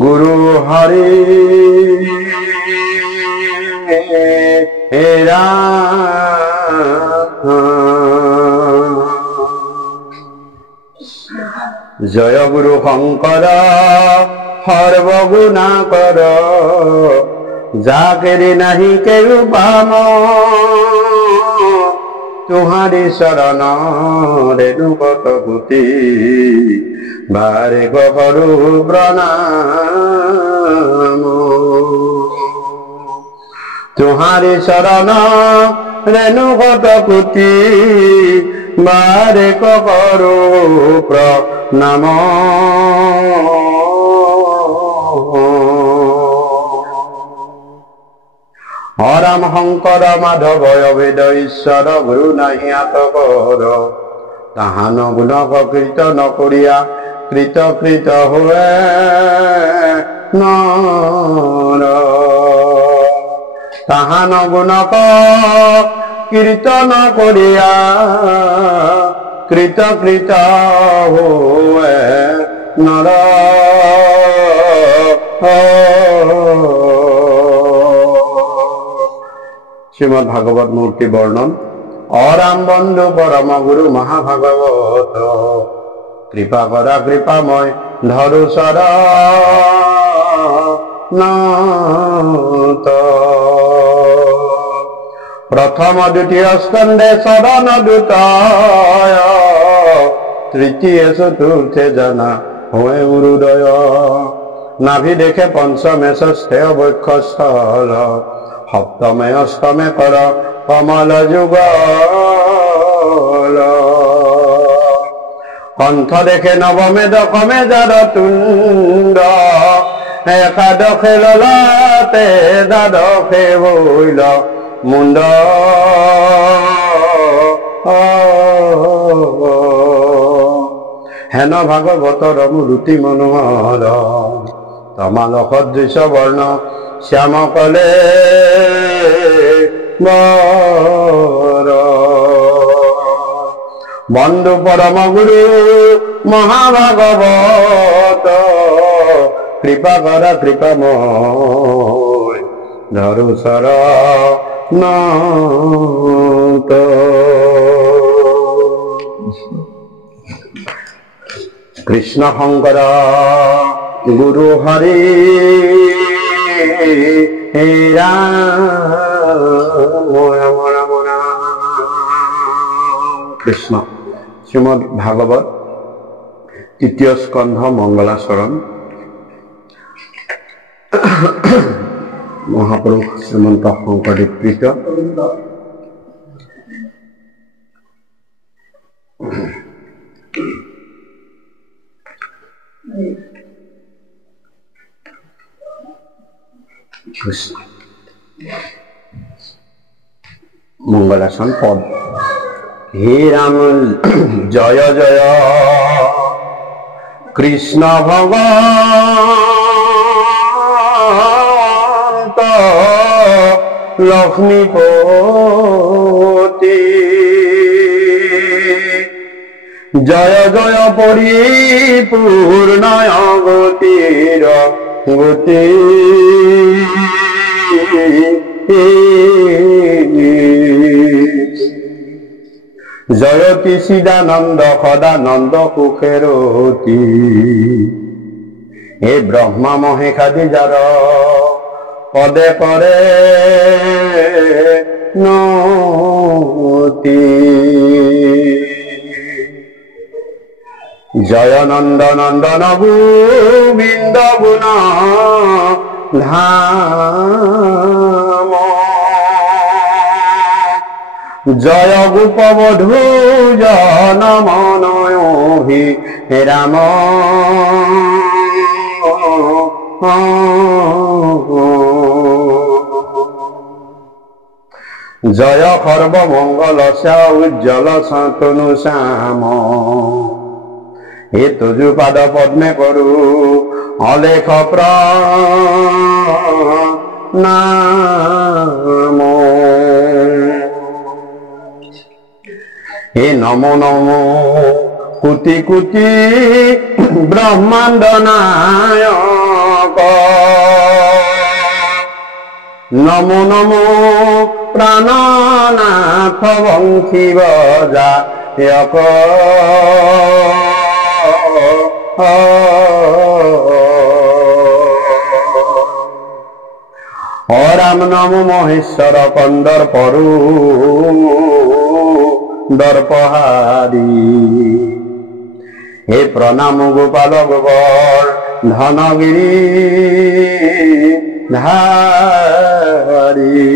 गुरु हरि जय गुरु शंकर सर्वगुणाकर जाकेरी नहीं केरु पाम तुम्हारी शरण रेणुकत भूति बारे करू प्रणाम तुम्हारी शरण रेणुकत भूति बारे करू प्रणाम हराम शंकर माधव अभेद ईश्वर गुरु नहीं आतकर ताहान गुणक कीर्तन करिया कृत कृत हुए नर ताहान गुणक कीर्तन करिया कृत कृत हुए नर श्रीमद् भागवत मूर्ति वर्णन अराम बंधु परम गुरु महाभागवत कृपा करा कृपामय धरु शरण प्रथम द्वितीय स्कंदे शरण दूताय तृतीय चतुर्थे जना हुए गुरुदय नाभि देखे पंचमे षष्ठे वक्षस्थल सप्तमे अष्टमे कर कमल जुगल कंठ देखे नवमे दशमे जार तुंड एकादशे ललाटे द्वादशे भैल मुंड हेन भागवतर मूर्ति मनोहर तमाल सदृश वर्ण श्याम कले बंधु परम गुरु महाभागवत कृपा करा कृपामय धरु शरण कृष्ण शंकर गुरु हरि कृष्ण श्रीमद् भागवत तृतीय स्कंध मंगलाचरण महापुरुष श्रीमंत शंकरदेव कृत कृष्ण मंगलाचरण पद हे राम जय जय कृष्ण भगवत लक्ष्मीपति जय जय परिपूर्णय गतिर गति जयति सिदानंद सदानंद कुखेरती हे ब्रह्मा महेशादि जार पदे परे नति जय नंद नंदन गोविंद गुण धाम जय गोपवधू जन मनहि राम जय सर्वमंगल उज्ज्वल शांतनु श्याम হে তজু পাদ পদ্মে করু অলেখ প্রণাম। হে নমো নমো কোটি কোটি ব্রহ্মাণ্ড নায়ক, নমো নমো প্রাণনাথ বংশী বজায়ক। ও রাম নমো মহেশ্বর কন্দর পরু দর্পহারি। হে প্রণাম গোপাল গোবর ধনগিরি ধারি।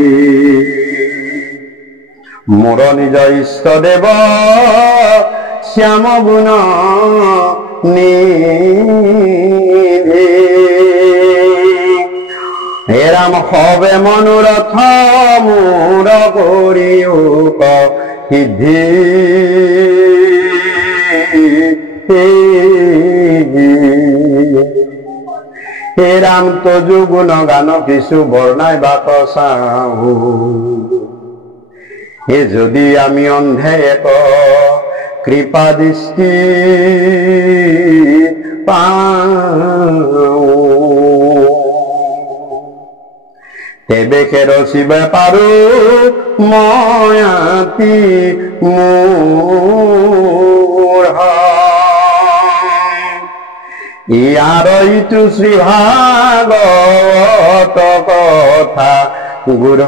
মোর নিজ ইষ্ট দেব শ্যাম গুণ নিধি। হে রাম হবে মনোরথ মোর করিও সিদ্ধি। হে রাম তজু গুণ গান কিছু বর্ণাই বাক চাহু। হে যদি আমি অন্ধে এক কৃপা দৃষ্টি পাও, তেবে কেরসিবে পাৰো ময়াতি মোৰ। ইয়াৰ ইটো শ্ৰী ভাগৱত কথা গুঢ়।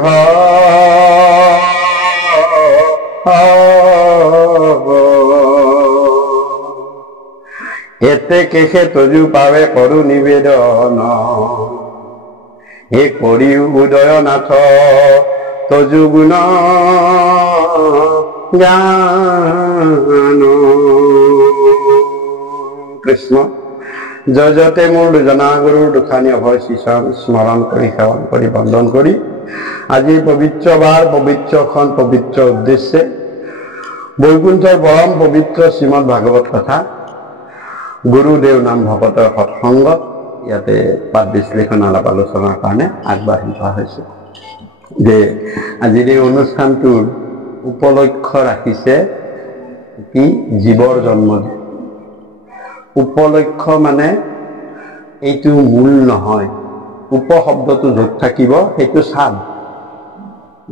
এতে কেশে তজু পাবে কৰু নিবেদন। হে কৰি উদয়নাথ তজু গুণ জ্ঞান। কৃষ্ণ জয়তে মোৰ দুজনা গুৰুৰ দুখানি অভয় শিশন স্মৰণ কৰি সেৱন কৰি বন্দন কৰি আজিৰ পবিত্ৰ বাৰ পবিত্ৰখন পবিত্ৰ উদ্দেশ্যে বৈকুণ্ঠৰ পৰম পবিত্ৰ শ্ৰীমদ ভাগৱত কথা গুৰুদেৱ নাম ভকতৰ সৎসংগত ইয়াতে পাঠ বিশ্লেষণ আলাপ আলোচনাৰ কাৰণে আগবাঢ়ি যোৱা হৈছে। যে আজিৰ এই অনুষ্ঠানটোৰ উপলক্ষ্য ৰাখিছে কি জীৱৰ জন্মদিন। উপলক্ষ্য মানে এইটো মূল নহয়, উপ শব্দটো য'ত থাকিব সেইটো চাব।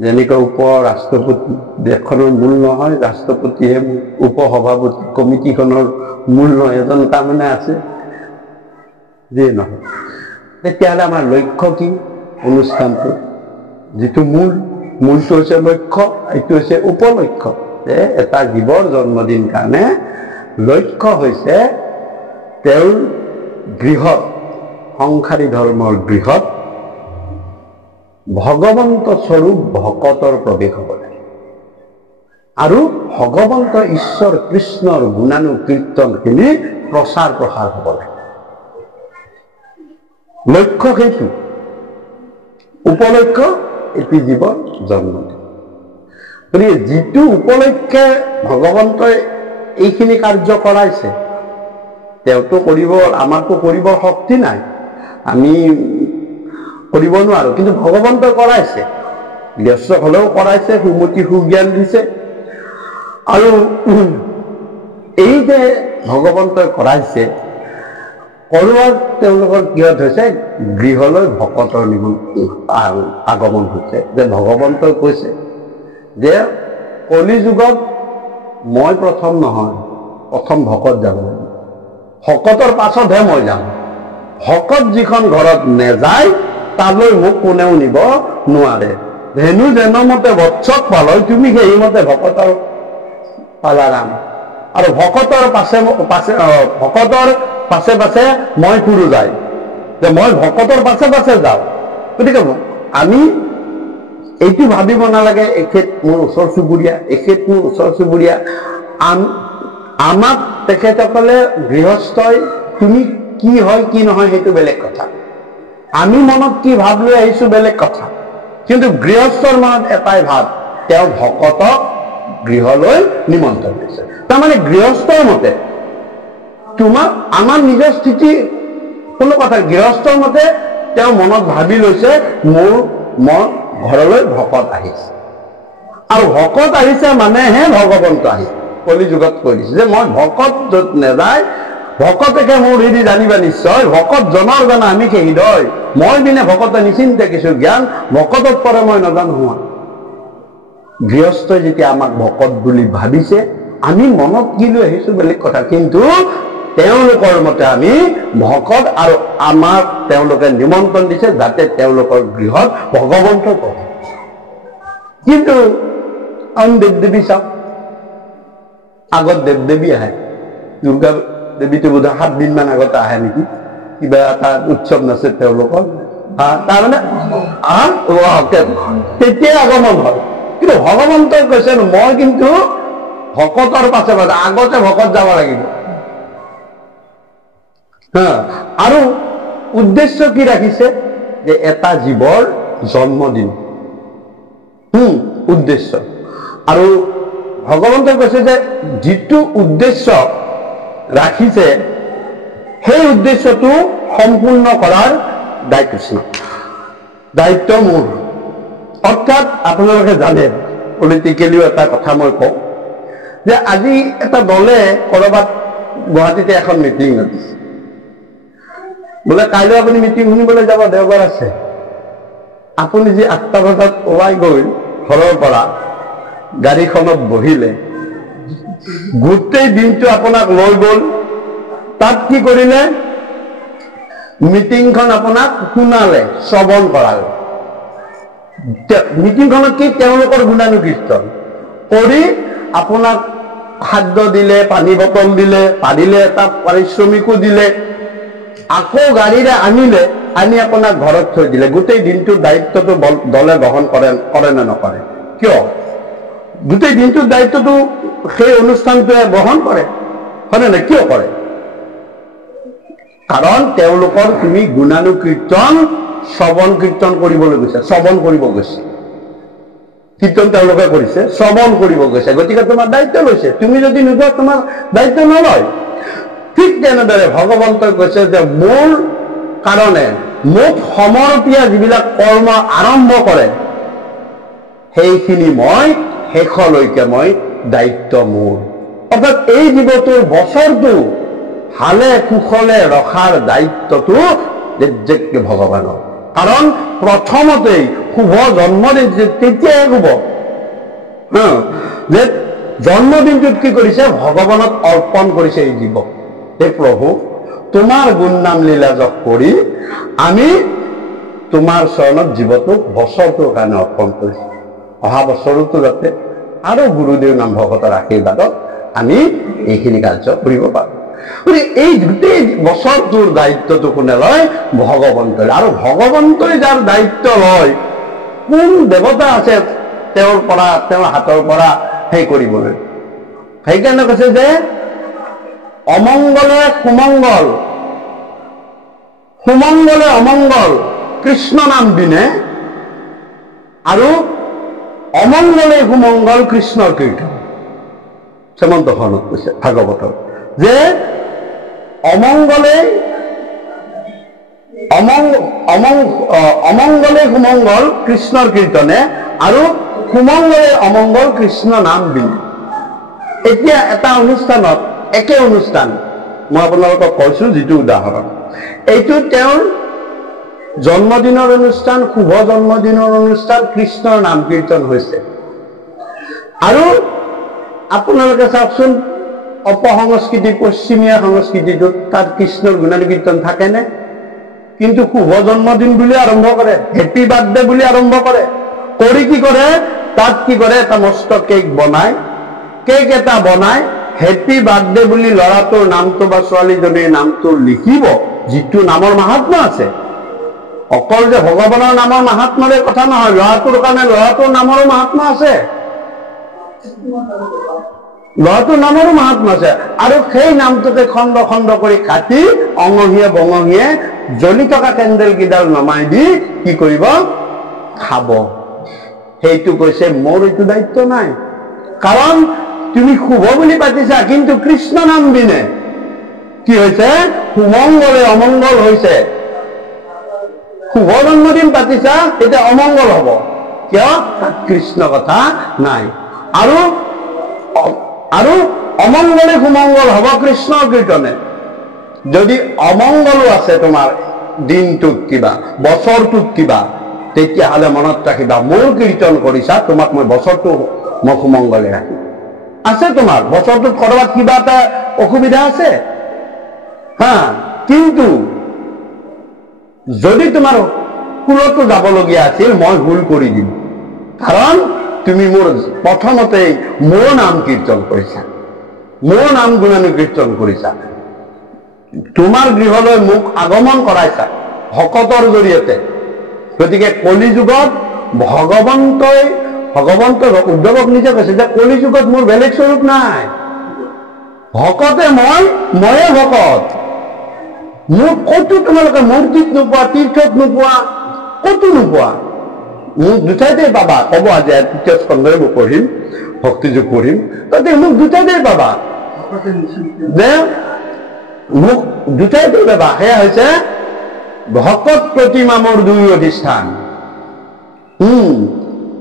যেনেকৈ উপ ৰাষ্ট্ৰপতি দেশখনৰ মূল নহয়, ৰাষ্ট্ৰপতিহে উপ সভাপতি কমিটিখনৰ মূল নহয়, এজন তাৰমানে আছে যে নহয়। তেতিয়াহ'লে আমাৰ লক্ষ্য কি অনুষ্ঠানটো? যিটো মূলটো হৈছে লক্ষ্য, এইটো হৈছে উপলক্ষ্য। যে এটা জীৱৰ জন্মদিন কাৰণে লক্ষ্য হৈছে তেওঁৰ গৃহত, সংসাৰী ধৰ্মৰ গৃহত ভগৱন্ত স্বৰূপ ভকতৰ প্ৰৱেশ হ'ব লাগে আৰু ভগৱন্ত ঈশ্বৰ কৃষ্ণৰ গুণানুকীৰ্তনখিনি প্ৰচাৰ প্ৰসাৰ হ'ব লাগে। লক্ষ্য সেইটো, উপলক্ষ্য এটি জীৱৰ জন্মদিন। গতিকে যিটো উপলক্ষে ভগৱন্তই এইখিনি কাৰ্য কৰাইছে, তেওঁতো কৰিব, আমাৰতো কৰিবৰ শক্তি নাই, আমি কৰিব নোৱাৰো, কিন্তু ভগৱন্তই কৰাইছে। ব্যস্ত হলেও কৰাইছে, সুমতি সুজ্ঞান দিছে। আৰু এই যে ভগৱন্তই কৰাইছে, কৰোৱাত তেওঁলোকৰ কিহত হৈছে? গৃহলৈ ভকতৰ আগমন হৈছে। যে ভগৱন্তই কৈছে যে কলি যুগত মই প্ৰথম নহয়, প্ৰথম ভকত যাব লাগিব, ভকতৰ পাছতহে মই যাম। ভকত যিখন ঘৰত নেযায় তালৈ মোক কোনেও নিব নোৱাৰে। ধেনু যেনমতে বৎসক পালয়, তুমি সেইমতে ভকতৰ পালাৰাম। আৰু ভকতৰ পাছে পাছে মই ফুৰো যায়, যে মই ভকতৰ পাছে পাছে যাওঁ। গতিকে আমি এইটো ভাবিব নালাগে এখেত মোৰ ওচৰ চুবুৰীয়া, এখেত মোৰ ওচৰ চুবুৰীয়া। আমাক তেখেতসকলে গৃহস্থই তুমি কি হয় কি নহয় সেইটো বেলেগ কথা, আমি মনত কি ভাব লৈ আহিছো বেলেগ কথা। কিন্তু গৃহস্থৰ মনত এটাই ভাৱ, তেওঁ ভকতক গৃহলৈ নিমন্ত্ৰণ দিছে। তাৰমানে গৃহস্থৰ মতে তোমাৰ আমাৰ নিজৰ স্থিতি কোনো কথা গৃহস্থৰ মতে তেওঁ মনত ভাবি লৈছে মোৰ ঘৰলৈ ভকত আহিছে আৰু ভকত আহিছে মানেহে ভগৱন্ত আহিছে কলি যুগত কৈ দিছে যে মই ভকত য'ত নেযায় ভকতকে মোৰ হৃদি জানিবা নিশ্চয় ভকত জনৰ জানা আমি হৃদয় মই বিনে ভকতে নিচিন্তে কিছু জ্ঞান ভকতত পৰে মই নাজানো হোৱা গৃহস্থই যেতিয়া আমাক ভকত বুলি ভাবিছে আমি মনত কি লৈ আহিছো বেলেগ কথা কিন্তু তেওঁলোকৰ মতে আমি ভকত আৰু আমাক তেওঁলোকে নিমন্ত্ৰণ দিছে যাতে তেওঁলোকৰ গৃহত ভগৱন্ত কৰে কিন্তু আন দেৱ দেৱী চাওক আগত দেৱ দেৱী আহে দুৰ্গা দেৱীটো বোধ 7 দিনমান আগতে আহে নেকি কিবা এটা উৎসৱ নাছে তেওঁলোকৰ তাৰমানে তেতিয়াই আগমন হয় কিন্তু ভগৱন্তই কৈছে মই কিন্তু ভকতৰ পাছে পাছে আগতে ভকত যাব লাগিব আৰু উদ্দেশ্য কি ৰাখিছে যে এটা জীৱৰ জন্মদিন উদ্দেশ্য আৰু ভগৱন্তই কৈছে যে যিটো উদ্দেশ্য ৰাখিছে সেই উদ্দেশ্যটো সম্পূৰ্ণ কৰাৰ দায়িত্ব মোৰ অৰ্থাৎ আপোনালোকে জানে পলিটিকেলিও এটা কথা মই কওঁ যে আজি এটা দলে কৰবাত গুৱাহাটীতে এখন মিটিং দিছে বোলে কাইলৈ আপুনি মিটিং শুনিবলৈ যাব দেওবাৰ আছে আপুনি যি 8টা বজাত ওলাই গৈ ঘৰৰ পৰা গাড়ীখনত বহিলে গোটেই দিনটো আপোনাক লৈ গ'ল তাত কি কৰিলে মিটিংখন আপোনাক শুনালে শ্ৰৱণ কৰালে মিটিংখনত কি তেওঁলোকৰ গুণানুকীৰ্তন কৰি আপোনাক খাদ্য দিলে পানী বটল দিলে পাৰিলে এটা পাৰিশ্ৰমিকো দিলে আকৌ গাড়ীৰে আনিলে আনি আপোনাক ঘৰত থৈ দিলে গোটেই দিনটোৰ দায়িত্বটো দলে গ্ৰহণ কৰে নে নকৰে কিয় গোটেই দিনটোৰ দায়িত্বটো সেই অনুষ্ঠানটোৱে বহন কৰে হয়নে নাই কিয় কৰে কাৰণ তেওঁলোকৰ তুমি গুণানুকীৰ্তন শ্ৰৱণ কীৰ্তন কৰিবলৈ গৈছে শ্ৰৱণ কৰিব গৈছে কীৰ্তন তেওঁলোকে কৰিছে শ্ৰৱণ কৰিব গৈছে গতিকে তোমাৰ দায়িত্ব লৈছে তুমি যদি নোযোৱা তোমাৰ দায়িত্ব নলয় ঠিক তেনেদৰে ভগৱন্তই কৈছে যে মোৰ কাৰণে মোক সমৰ্পীয়া যিবিলাক কৰ্ম আৰম্ভ কৰে সেইখিনি মই শেষলৈকে মই দায়িত্ব মোৰ অৰ্থাৎ এই জীৱটোৰ বছৰটো হালে কুশলে ৰখাৰ দায়িত্বটো যেকে ভগৱানৰ কাৰণ প্ৰথমতেই শুভ জন্মদিন তেতিয়াই হ'ব যে জন্মদিনটোত কি কৰিছে ভগৱানক অৰ্পণ কৰিছে এই জীৱ হে প্ৰভু তোমাৰ গুণ নাম লীলা যশ কৰি আমি তোমাৰ চৰণত জীৱটোক বছৰটোৰ কাৰণে অৰ্পণ কৰিছো অহা বছৰতো যাতে আৰু গুৰুদেৱ নাম ভকতৰ আশীৰ্বাদত আমি এইখিনি কাৰ্য কৰিব পাৰো এই গোটেই বছৰটোৰ দায়িত্বটো কোনে লয় ভগৱন্তই আৰু ভগৱন্তই যাৰ দায়িত্ব লয় কোন দেৱতা আছে তেওঁৰ হাতৰ পৰা সেই কৰিবলৈ সেইকাৰণে কৈছে যে অমংগলে সুমংগল সুমংগলে অমংগল কৃষ্ণ নাম বিনে আৰু অমংগলে সুমংগল কৃষ্ণৰ কীৰ্তন শ্ৰীমন্ত ভগৱত কৈছে ভাগৱতৰ যে অমংগলে সুমংগল কৃষ্ণৰ কীৰ্তনে আৰু সুমংগলে অমংগল কৃষ্ণ নাম বিনে এতিয়া এটা অনুষ্ঠানত একে অনুষ্ঠান মই আপোনালোকক কৈছো যিটো উদাহৰণ এইটো তেওঁৰ জন্মদিনৰ অনুষ্ঠান শুভ জন্মদিনৰ অনুষ্ঠান কৃষ্ণৰ নাম কীৰ্তন হৈছে আৰু আপোনালোকে চাওকচোন অপসংস্কৃতি পশ্চিমীয়া সংস্কৃতিটোত তাত কৃষ্ণৰ গুণানুকীৰ্তন থাকেনে কিন্তু শুভ জন্মদিন বুলি আৰম্ভ কৰে হেপী বাৰ্থডে বুলি আৰম্ভ কৰে কৰি কি কৰে তাত কি কৰে এটা মস্ত কেক বনায় কেক এটা বনায় হেপী বাৰ্থডে বুলি ল'ৰাটোৰ নামটো বা ছোৱালীজনীৰ নামটো লিখিব যিটো নামৰ মাহাত্ম্য আছে অকল যে ভগৱানৰ নামৰ মাহাত্ম্যৰে কথা নহয় ল'ৰাটোৰ কাৰণে ল'ৰাটোৰ নামৰো মাহাত্ম্য আছে ল'ৰাটোৰ নামৰো মাহাত্ম্য আছে আৰু সেই নামটোকে খণ্ড খণ্ড কৰি কাটি অঙহীয়ে বঙহীয়ে জ্বলি থকা কেণ্ডেল কেইডাল নমাই দি কি কৰিব খাব সেইটো কৈছে মোৰ এইটো দায়িত্ব নাই কাৰণ তুমি শুভ বুলি পাতিছা কিন্তু কৃষ্ণ নাম বিনে কি হৈছে সুমংগলে অমংগল হৈছে শুভ জন্মদিন পাতিছা এতিয়া অমংগল হ'ব কিয় কৃষ্ণ কথা নাই আৰু আৰু অমংগলে সুমংগল হ'ব কৃষ্ণ কীৰ্তনে যদি অমংগলো আছে তোমাৰ দিনটোত কিবা বছৰটোত কিবা তেতিয়াহ'লে মনত ৰাখিবা মোৰ কীৰ্তন কৰিছা তোমাক মই বছৰটো মই সুমংগলে ৰাখিম আছে তোমাৰ বছৰটোত কৰবাত কিবা এটা অসুবিধা আছে হা কিন্তু যদি তোমাৰ কুলতো যাবলগীয়া আছিল মই ভুল কৰি দিম কাৰণ তুমি মোৰ প্ৰথমতেই মোৰ নাম কীৰ্তন কৰিছা মোৰ নাম গুণানুকীৰ্তন কৰিছা তোমাৰ গৃহলৈ মোক আগমন কৰাইছা ভকতৰ জৰিয়তে গতিকে কলি যুগত ভগৱন্তই উদ্ধৱক নিজে কৈছে যে কলি যুগত মোৰ বেলেগ স্বৰূপ নাই ভকতে ময়ে ভকত মোক ক'তো তোমালোকে মূৰ্তিত নোপোৱা তীৰ্থত নোপোৱা ক'তো নোপোৱা মোক দুটাইতে পাবা ক'ব আজি তৃতীয় স্কন্ধই মই পঢ়িম ভক্তিযোগ পঢ়িম তাতে মোক দুটাইতে পাবা যে মোক দুটাইতে পাবা সেয়া হৈছে ভকত প্ৰতিমা মোৰ দুই অধিষ্ঠান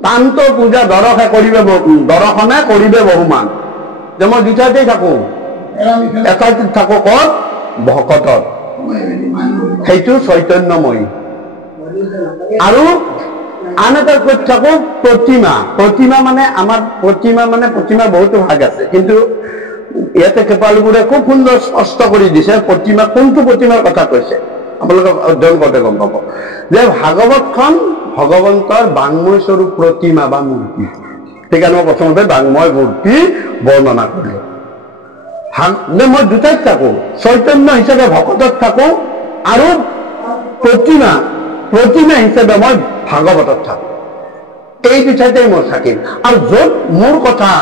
তান্ত পূজা দৰ্শনে কৰিবে বহুমান যে মই দুটাইতে থাকো এটাত থাকো ক'ত ভকতত সেইটো চৈতন্যময়ী আৰু আন এটা ক'ত থাকো প্ৰতিমা মানে আমাৰ প্ৰতিমা বহুতো ভাগ আছে কিন্তু ইয়াতে কৃপালুগুৰে খুব সুন্দৰ স্পষ্ট কৰি দিছে প্ৰতিমা কোনটো প্ৰতিমাৰ কথা কৈছে আপোনালোকে অধ্যয়ন কৰোঁতে গম পাব যে ভাগৱতখন ভগৱন্তৰ বাংময় স্বৰূপ প্ৰতিমা বা মূৰ্তি সেইকাৰণে মই প্ৰথমতে বাংময় মূৰ্তি বৰ্ণনা কৰিলো মই দুটাইত থাকো চৈতন্য হিচাপে ভকতত থাকো আৰু প্ৰতিমা হিচাপে মই ভাগৱতত থাকো এই দুটাইতে মই থাকিম আৰু য'ত মোৰ কথা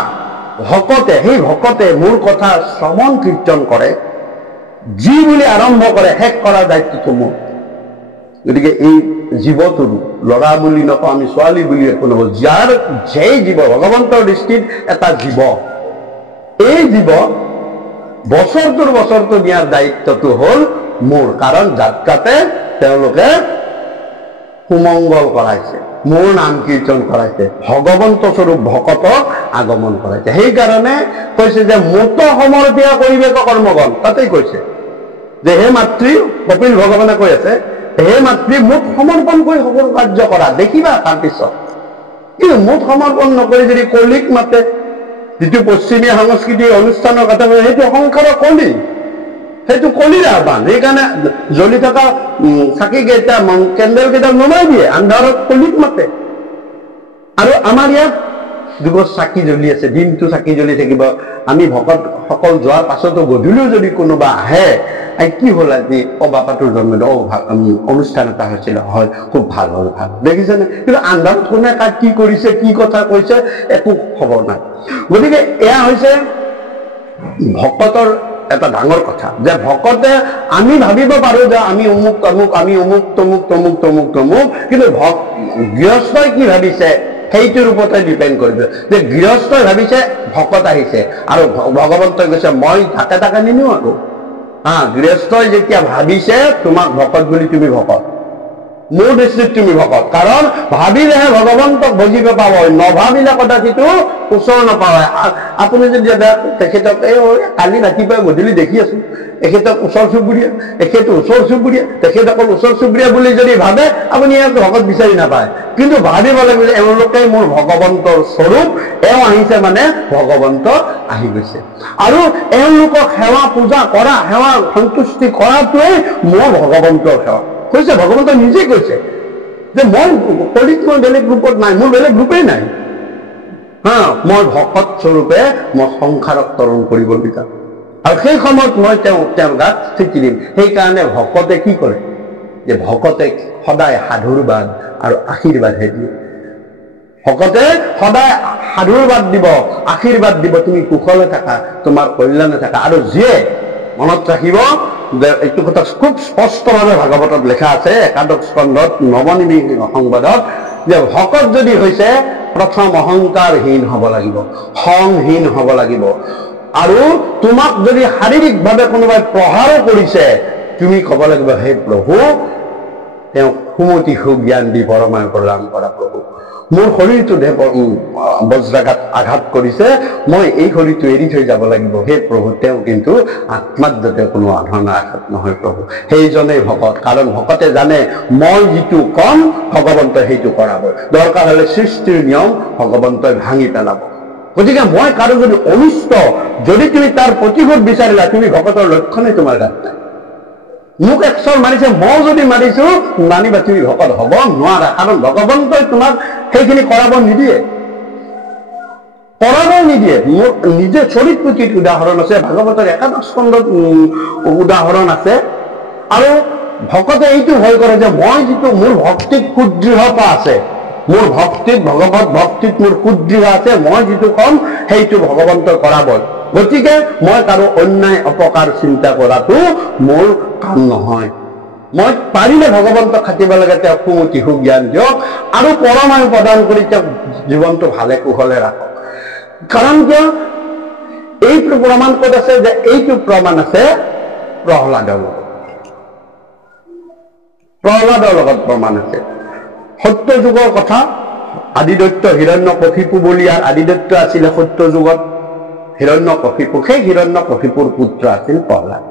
সেই ভকতে মোৰ কথা শ্ৰৱণ কীৰ্তন কৰে যি বুলি আৰম্ভ কৰে শেষ কৰাৰ দায়িত্বটো মোৰ গতিকে এই জীৱটোৰ ল'ৰা বুলি নকওঁ আমি ছোৱালী বুলি একো নকওঁ যাৰ যেই জীৱ ভগৱন্তৰ দৃষ্টিত এটা জীৱ এই জীৱ বছৰটোৰ নিয়াৰ দায়িত্বটো হ'ল মোৰ কাৰণ যাত্ৰাতে তেওঁলোকে সুমংগল কৰাইছে মোৰ নাম কীৰ্তন কৰাইছে ভগৱন্ত স্বৰূপ ভকতক আগমন কৰাইছে সেইকাৰণে কৈছে যে মূত সমৰ্পিয়া কৰিবেক কৰ্মগণ তাতেই কৈছে যে হে মাতৃ কপিল ভগৱানে কৈ আছে হে মাতৃ মুঠ সমৰ্পণ কৰি সকলো কাৰ্য কৰা দেখিবা তাৰপিছত কিন্তু মুঠ সমৰ্পণ নকৰি যদি কলিক মাতে যিটো পশ্চিমীয়া সংস্কৃতিৰ অনুষ্ঠানৰ কথা কয় সেইটো সংসাৰৰ কলি সেইটো কলিৰ আহ্বান সেইকাৰণে জ্বলি থকা চাকি কেইটা কেণ্ডেল কেইটা নমাই দিয়ে আন্ধাৰত কলিক মাতে আৰু আমাৰ ইয়াত যুগত চাকি জ্বলি আছে দিনটো চাকি জ্বলি থাকিব আমি ভকতসকল যোৱাৰ পাছতো গধূলিও যদি কোনোবা আহে কি হ'ল আজি বাপাটোৰ জন্মদিন অনুষ্ঠান এটা হৈছিল হয় খুব ভাল হ'ল ভাল দেখিছেনে কিন্তু আন্ধাৰত কোনে কাক কি কৰিছে কি কথা কৈছে একো খবৰ নাই গতিকে এয়া হৈছে ভকতৰ এটা ডাঙৰ কথা যে ভকতে আমি ভাবিব পাৰো যে আমি অমুক তমুক কিন্তু গৃহস্থই কি ভাবিছে সেইটোৰ ওপৰতে ডিপেণ্ড কৰিব যে গৃহস্থই ভাবিছে ভকত আহিছে আৰু ভগৱন্তই কৈছে মই থাকে নিনিও আকৌ গৃহস্থই যেতিয়া ভাবিছে তোমাক ভকত বুলি তুমি ভকত মোৰ দৃষ্টিত তুমি ভকত কাৰণ ভাবিলেহে ভগৱন্তক বুজিব পাব নভাবিলে কদাচিতো ওচৰ নাপাব আপুনি যদি তেখেতক কালি ৰাতিপুৱা গধূলি দেখি আছো এখেতক ওচৰ চুবুৰীয়া তেখেতসকল ওচৰ চুবুৰীয়া বুলি যদি ভাবে আপুনি ইয়াক ভকত বিচাৰি নাপায় কিন্তু ভাবিব লাগিব যে এওঁলোকে মোৰ ভগৱন্তৰ স্বৰূপ এওঁ আহিছে মানে ভগৱন্ত আহি গৈছে আৰু এওঁলোকক সেৱা পূজা কৰা সেৱা সন্তুষ্টি কৰাটোৱেই মোৰ ভগৱন্তৰ সেৱা কৈছে ভগৱন্ত নিজে কৈছে যে মই কলিত মই বেলেগ ৰূপত নাই মোৰ বেলেগ ৰূপেই নাই মই ভকত স্বৰূপে মই সংসাৰক তৰণ কৰিব বিচাৰো আৰু সেই সময়ত মই তেওঁৰ গাত স্থিতি দিম সেইকাৰণে ভকতে কি কৰে যে ভকতে সদায় সাধুৰ বাদ আৰু আশীৰ্বাদহে দিয়ে ভকতে সদায় সাধুৰ বাদ দিব আশীৰ্বাদ দিব তুমি কুশলে থাকা তোমাৰ কল্যাণে থাকা আৰু যিয়ে মনত ৰাখিব যে এইটো কথা খুব স্পষ্টভাৱে ভাগৱতত লেখা আছে একাদশ স্কন্ধত নৱনিমিষ সংবাদত যে ভকত যদি হৈছে প্ৰথম অহংকাৰহীন হ'ব লাগিব খংহীন হ'ব লাগিব আৰু তোমাক যদি শাৰীৰিকভাৱে কোনোবাই প্ৰহাৰো কৰিছে, তুমি ক'ব লাগিব, হে প্ৰভু, তেওঁক সুমতি সুজ্ঞান দি পৰমায়ু প্ৰদান কৰা প্ৰভু। মোৰ শৰীৰটোতে বজ্ৰাঘাত আঘাত কৰিছে, মই এই শৰীৰটো এৰি থৈ যাব লাগিব, হে প্ৰভু, তেওঁ কিন্তু আত্মাত যাতে কোনো ধৰণৰ আঘাত নহয় প্ৰভু। সেইজনেই ভকত, কাৰণ ভকতে জানে মই যিটো কম ভগৱন্তই সেইটো কৰাব, দৰকাৰ হ'লে সৃষ্টিৰ নিয়ম ভগৱন্তই ভাঙি পেলাব। গতিকে মই কাৰো যদি অনিষ্ট, যদি তুমি তাৰ প্ৰতিশোধ বিচাৰিলা, তুমি ভকতৰ লক্ষণেই তোমাৰ গাত নাই। মোক একচৰ মাৰিছে, মই যদি মাৰিছো, মানিবা তুমি ভকত হ'ব নোৱাৰা, কাৰণ ভগৱন্তই তোমাক সেইখিনি কৰাব নিদিয়ে, কৰাব নিদিয়ে। মোৰ নিজে চৰিতপুথিত উদাহৰণ আছে, ভাগৱতৰ 11 স্কন্ধত উদাহৰণ আছে। আৰু ভকতে এইটো ভয় কৰে যে মই যিটো মোৰ ভক্তিত সুদৃঢ়তা আছে, মোৰ ভক্তিত ভগৱত ভক্তিত মোৰ সুদৃঢ় আছে, মই যিটো কম সেইটো ভগৱন্তই কৰাবই। গতিকে মই কাৰো অন্যায় অপকাৰ চিন্তা কৰাটো মোৰ কাম নহয়। মই পাৰিলে ভগৱন্তক খাটিব লাগে, তেওঁক সুমতি সুজ্ঞান দিয়ক আৰু পৰমায়ু প্ৰদান কৰি তেওঁক জীৱনটো ভালে কুশলে ৰাখক। কাৰণ কিয় এইটো প্ৰমাণ ক'ত আছে, যে এইটো প্ৰমাণ আছে প্ৰহ্লাদৰ লগত। প্ৰহ্লাদৰ লগত প্ৰমাণ আছে। সত্য যুগৰ কথা, আদিদৈত্য হিৰণ্যকশিপু বুলি, আদিদৈত্য আছিলে সত্য যুগত হিৰণ্যকশিপু, সেই হিৰণ্যকশিপুৰ পুত্ৰ আছিল প্ৰহ্লাদ।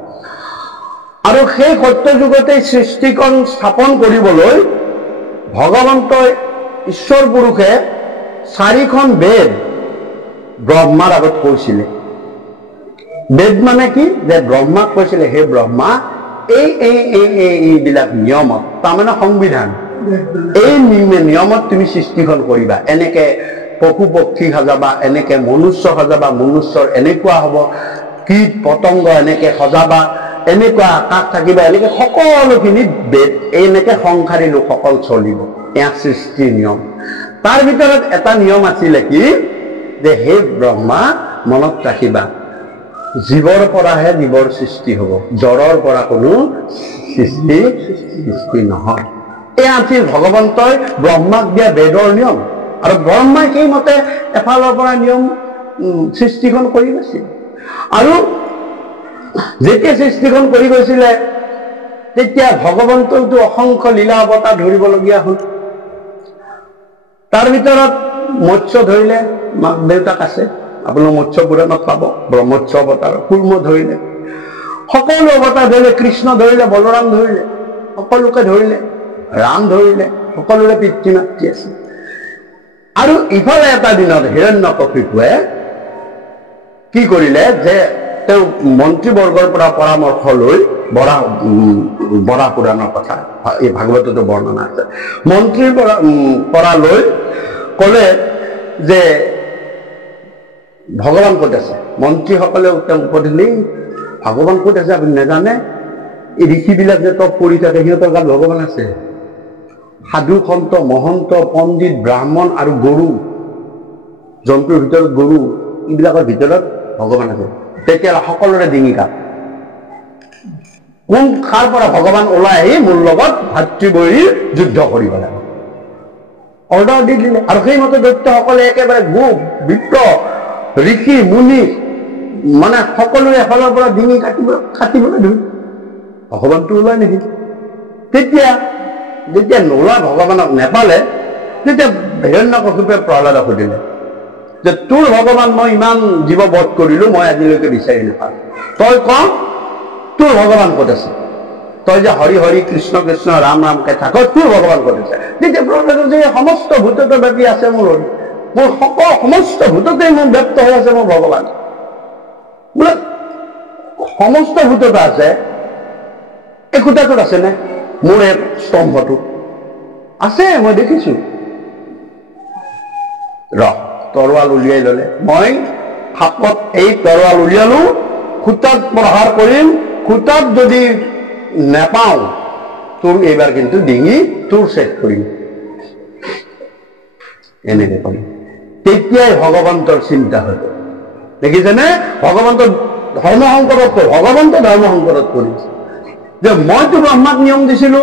আৰু সেই সত্য যুগতে সৃষ্টিকণ স্থাপন কৰিবলৈ ভগৱন্তই ঈশ্বৰ পুৰুষে 4খন বেদ ব্ৰহ্মাৰ আগত কৈছিলে। বেদ মানে কি, যে ব্ৰহ্মাক কৈছিলে, হে ব্ৰহ্মা, এইবিলাক নিয়মত, তাৰমানে সংবিধান, এই নিয়মত তুমি সৃষ্টিখন কৰিবা, এনেকে পশু পক্ষী সজাবা, এনেকে মনুষ্য সজাবা, মনুষ্যৰ এনেকুৱা হ'ব, কীট পতংগ এনেকে সজাবা, এনেকুৱা আকাশ থাকিব, এনেকে সকলোখিনি বেদ, এনেকে সংসাৰী লোকসকল চলিব, এয়া সৃষ্টিৰ নিয়ম। তাৰ ভিতৰত এটা নিয়ম আছিলে কি, যে হে ব্ৰহ্মা, মনত ৰাখিবা, জীৱৰ পৰাহে জীৱৰ সৃষ্টি হ'ব, জড়ৰ পৰা কোনো সৃষ্টি নহয়। এয়া আছিল ভগৱন্তই ব্ৰহ্মাক দিয়া বেদৰ নিয়ম। আৰু ব্ৰহ্মাই সেইমতে এফালৰ পৰা নিয়ম সৃষ্টিখন কৰি গৈছিল। আৰু যেতিয়া সৃষ্টিখন কৰি গৈছিলে, তেতিয়া ভগৱন্তইতো অসংখ্য লীলা অৱতাৰ ধৰিবলগীয়া হ'ল। তাৰ ভিতৰত মৎস্য ধৰিলে, মাক দেউতাক আছে, আপোনাৰ মৎস্য পুৰাণত পাব, ব্ৰহ্মৎস্য অৱতাৰ, কুৰ্ম ধৰিলে, সকলো অৱতাৰ ধৰিলে, কৃষ্ণ ধৰিলে, বলৰাম ধৰিলে, সকলোকে ধৰিলে, ৰাম ধৰিলে, সকলোৰে পিতৃ মাতৃ আছে। আৰু ইফালে এটা দিনত হিৰণ্যকশিপুৱে কি কৰিলে, যে তেওঁ মন্ত্ৰীবৰ্গৰ পৰা পৰামৰ্শ লৈ, বৰা পুৰাণৰ কথা এই ভাগৱততো বৰ্ণনা আছে, মন্ত্ৰীৰ পৰা লৈ ক'লে যে ভগৱান ক'ত আছে। মন্ত্ৰীসকলেও তেওঁক উপদেশ দিলে, ভগৱান ক'ত আছে আপুনি নাজানে, এই ঋষিবিলাক যে তপ কৰি থাকে, সিহঁতৰ গাত ভগৱান আছে। সাধু সন্ত মহন্ত পণ্ডিত ব্ৰাহ্মণ আৰু গৰু, জন্তুৰ ভিতৰত গৰু, এইবিলাকৰ ভিতৰত ভগৱান আছে। তেতিয়া সকলোৰে ডিঙি কাপ, কোন কাৰ পৰা ভগৱান ওলাই আহি মোৰ লগত ভাতৃবৈৰী যুদ্ধ কৰিব লাগে, অৰ্ডাৰ দি দিলে। আৰু সেইমতে দৈত্যসকলে একেবাৰে গোপ বিপ্ৰ ঋষি মুনি মানে সকলোৰে এফালৰ পৰা ডিঙি কাটিবলৈ ধৰিলে, ভগৱানটো ওলাই নাহিল। যেতিয়া নোলা ভগৱানক নেপালে, তেতিয়া হিৰণ্যকশিপুৱে প্ৰহ্লাদক সুধিলে যে তোৰ ভগৱান মই ইমান জীৱ বধ কৰিলো, মই আজিলৈকে বিচাৰি নাপালো, তই ক তোৰ ভগৱান ক'ত আছে, তই যে হৰি হৰি কৃষ্ণ কৃষ্ণ ৰাম ৰামকে থাক, তোৰ ভগৱান ক'ত আছে। তেতিয়া প্ৰহ্লাদে যে সমস্ত ভূততে ব্যাপী আছে মোৰ হৰি, মোৰ সমস্ত ভূততে মোৰ ব্যক্ত হৈ আছে মোৰ ভগৱান, বোলে সমস্ত ভূততে আছে, এই খুঁটাটোত আছে নে, মোৰ এই স্তম্ভটো আছে, মই দেখিছো। তৰোৱাল উলিয়াই ললে, মই হাতত এই তৰোৱাল উলিয়ালো, খুঁটাত প্ৰহাৰ কৰিম, খুঁটাত যদি নেপাওঁ তোৰ এইবাৰ কিন্তু ডিঙি তোৰ শেষ কৰিম, এনেকে কৰিম। তেতিয়াই ভগৱন্তৰ চিন্তা হৈ গ'ল। দেখিছেনে, ভগৱন্তৰ ধৰ্ম সংকটত, ভগৱন্ত ধৰ্ম সংকটত কৰিছে যে মইতো ব্ৰহ্মাক নিয়ম দিছিলো,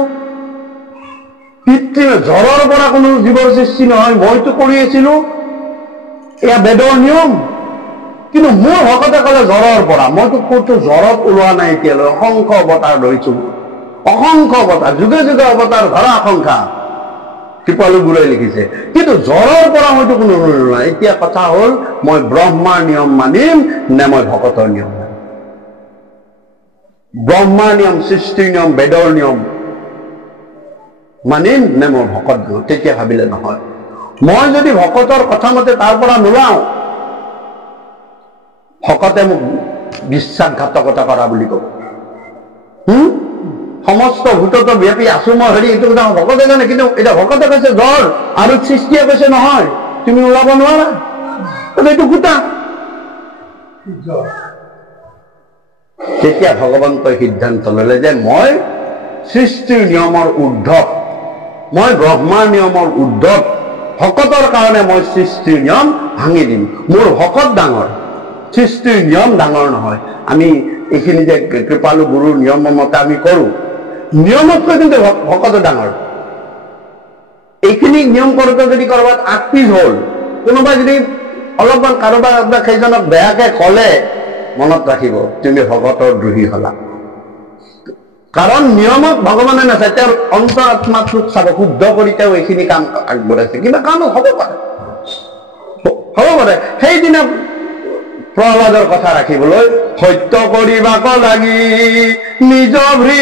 পিতৃ জ্বৰৰ পৰা কোনো জীৱৰ সৃষ্টি নহয়, মইতো কৰি আছিলো, এয়া বেদৰ নিয়ম, কিন্তু মোৰ ভকতে ক'লে জ্বৰৰ পৰা, মইতো ক'তো জ্বৰত ওলোৱা নাই এতিয়ালৈ, অসংখ্য অৱতাৰ ধৰিছো, অসংখ্য অৱতাৰ, যুগে যুগে অৱতাৰ ধৰা অসংখ্যা, কৃপালু গুৰুৱে লিখিছে, কিন্তু জ্বৰৰ পৰা মইতো কোনো নাই। এতিয়া কথা হ'ল মই ব্ৰহ্মাৰ নিয়ম মানিম নে মই ভকতৰ নিয়ম মানিম? ব্ৰহ্মাৰ নিয়ম, সৃষ্টিৰ নিয়ম, বেদৰ নিয়ম মানিম নে মই ভকত দিওঁ? তেতিয়া ভাবিলে নহয়, মই যদি ভকতৰ কথা মতে তাৰ পৰা নোলাওঁ, ভকতে মোক বিশ্বাসঘাতকতা কৰা বুলি ক'ব। সমস্ত ভূতত ব্যাপী আছো মই হেৰি, এইটো কথা ভকতে জানে, কিন্তু এতিয়া ভকতে কৈছে জ্বৰ আৰু সৃষ্টিয়ে কৈছে নহয়, তুমি ওলাব নোৱাৰা, এইটো গোটা। তেতিয়া ভগৱন্তই সিদ্ধান্ত ললে যে মই সৃষ্টিৰ নিয়মৰ ঊৰ্ধ্বত, মই ব্ৰহ্মাৰ নিয়মৰ ঊৰ্ধ্বত, ভকতৰ কাৰণে মই সৃষ্টিৰ নিয়ম ভাঙি দিম। মোৰ ভকত ডাঙৰ, সৃষ্টিৰ নিয়ম ডাঙৰ নহয়। আমি এইখিনি যে কৃপালু গুৰুৰ নিয়মৰ মতে আমি কৰো, নিয়মতকৈ কিন্তু ভকত ডাঙৰ। এইখিনি নিয়ম কৰোঁতে যদি কৰবাত আগপিছ হ'ল, কোনোবাই যদি অলপমান কাৰোবাৰ সেইজনক বেয়াকে ক'লে, মনত ৰাখিব তুমি ভকতৰ দ্ৰোহী হলা। কাৰণ নিয়মক ভগৱানে নাচায়, তেওঁৰ অন্তৰাত্মাটোক চাব, শুদ্ধ কৰি তেওঁ এইখিনি কাম আগবঢ়াইছে। কিবা কাম হ'ব পাৰে, হ'ব পাৰে। সেইদিনা প্ৰহ্লাদৰ কথা ৰাখিবলৈ, সত্য কৰিবাক লাগি নিজ ভৃত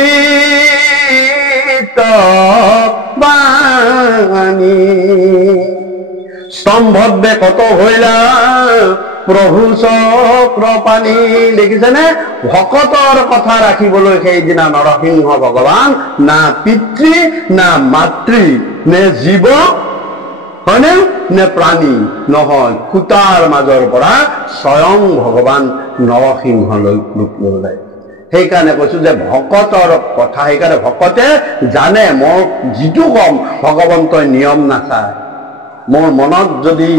বাণী, স্তম্ভবে কত হইলা প্ৰভু চক্ৰপাণী। দেখিছেনে, ভকতৰ কথা ৰাখিবলৈ সেইদিনা নৰসিংহ ভগৱান না পিতৃ না মাতৃ নে জীৱ হয়নে নে প্ৰাণী নহয়, খুটাৰ মাজৰ পৰা স্বয়ং ভগৱান নৰসিংহলৈ ৰূপ ললে। সেইকাৰণে কৈছো যে ভকতৰ কথা, সেইকাৰণে ভকতে জানে মই যিটো কম ভগৱন্তই নিয়ম নাচায়, মোৰ মনত যদি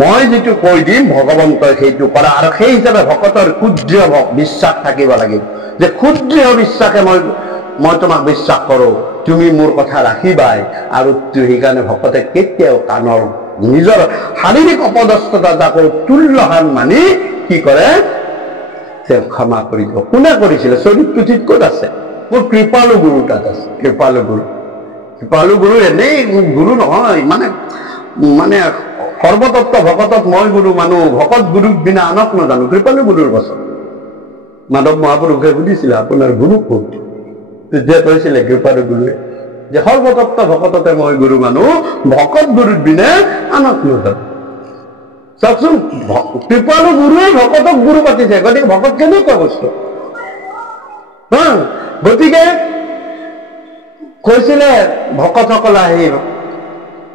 মই যিটো কৈ দিম ভগৱন্তই সেইটো কৰা, আৰু সেই হিচাপে ভকতৰ ক্ষুদ্ৰ বিশ্বাস থাকিব লাগিব যে ক্ষুদ্ৰ বিশ্বাসে মই তোমাক বিশ্বাস কৰো, তুমি মোৰ কথা ৰাখিবাই। আৰু সেইকাৰণে ভকতে কেতিয়াও কাণৰ নিজৰ শাৰীৰিক অপদস্থতা তাকো তুল্যহান মানি কি কৰে, তেওঁ ক্ষমা কৰি দিব। কোনে কৰিছিলে? চৰিতপুথিত ক'ত আছে? মোৰ কৃপালু গুৰু তাত আছে। কৃপালু গুৰু, কৃপালু গুৰু এনেই গুৰু নহয়, মানে সৰ্বতত্ব ভকতত মই গুৰু মানুহ, ভকত গুৰুক বিনা আনক নাজানো। কৃপালু গুৰুৰ বচন। মাধৱ মহাপুৰুষে সুধিছিলে আপোনাৰ গুৰু কোন? তেতিয়া কৈছিলে কৃপালু গুৰুৱে যে সৰ্বতত্ব ভকততে মই গুৰু মানুহ, ভকত গুৰুৰ বিনা আনক নাজানো। চাওকচোন, কৃপালু গুৰুৱে ভকতক গুৰু পাতিছে, গতিকে ভকত কেনেকুৱা বস্তু। গতিকে কৈছিলে ভকতসকল আহি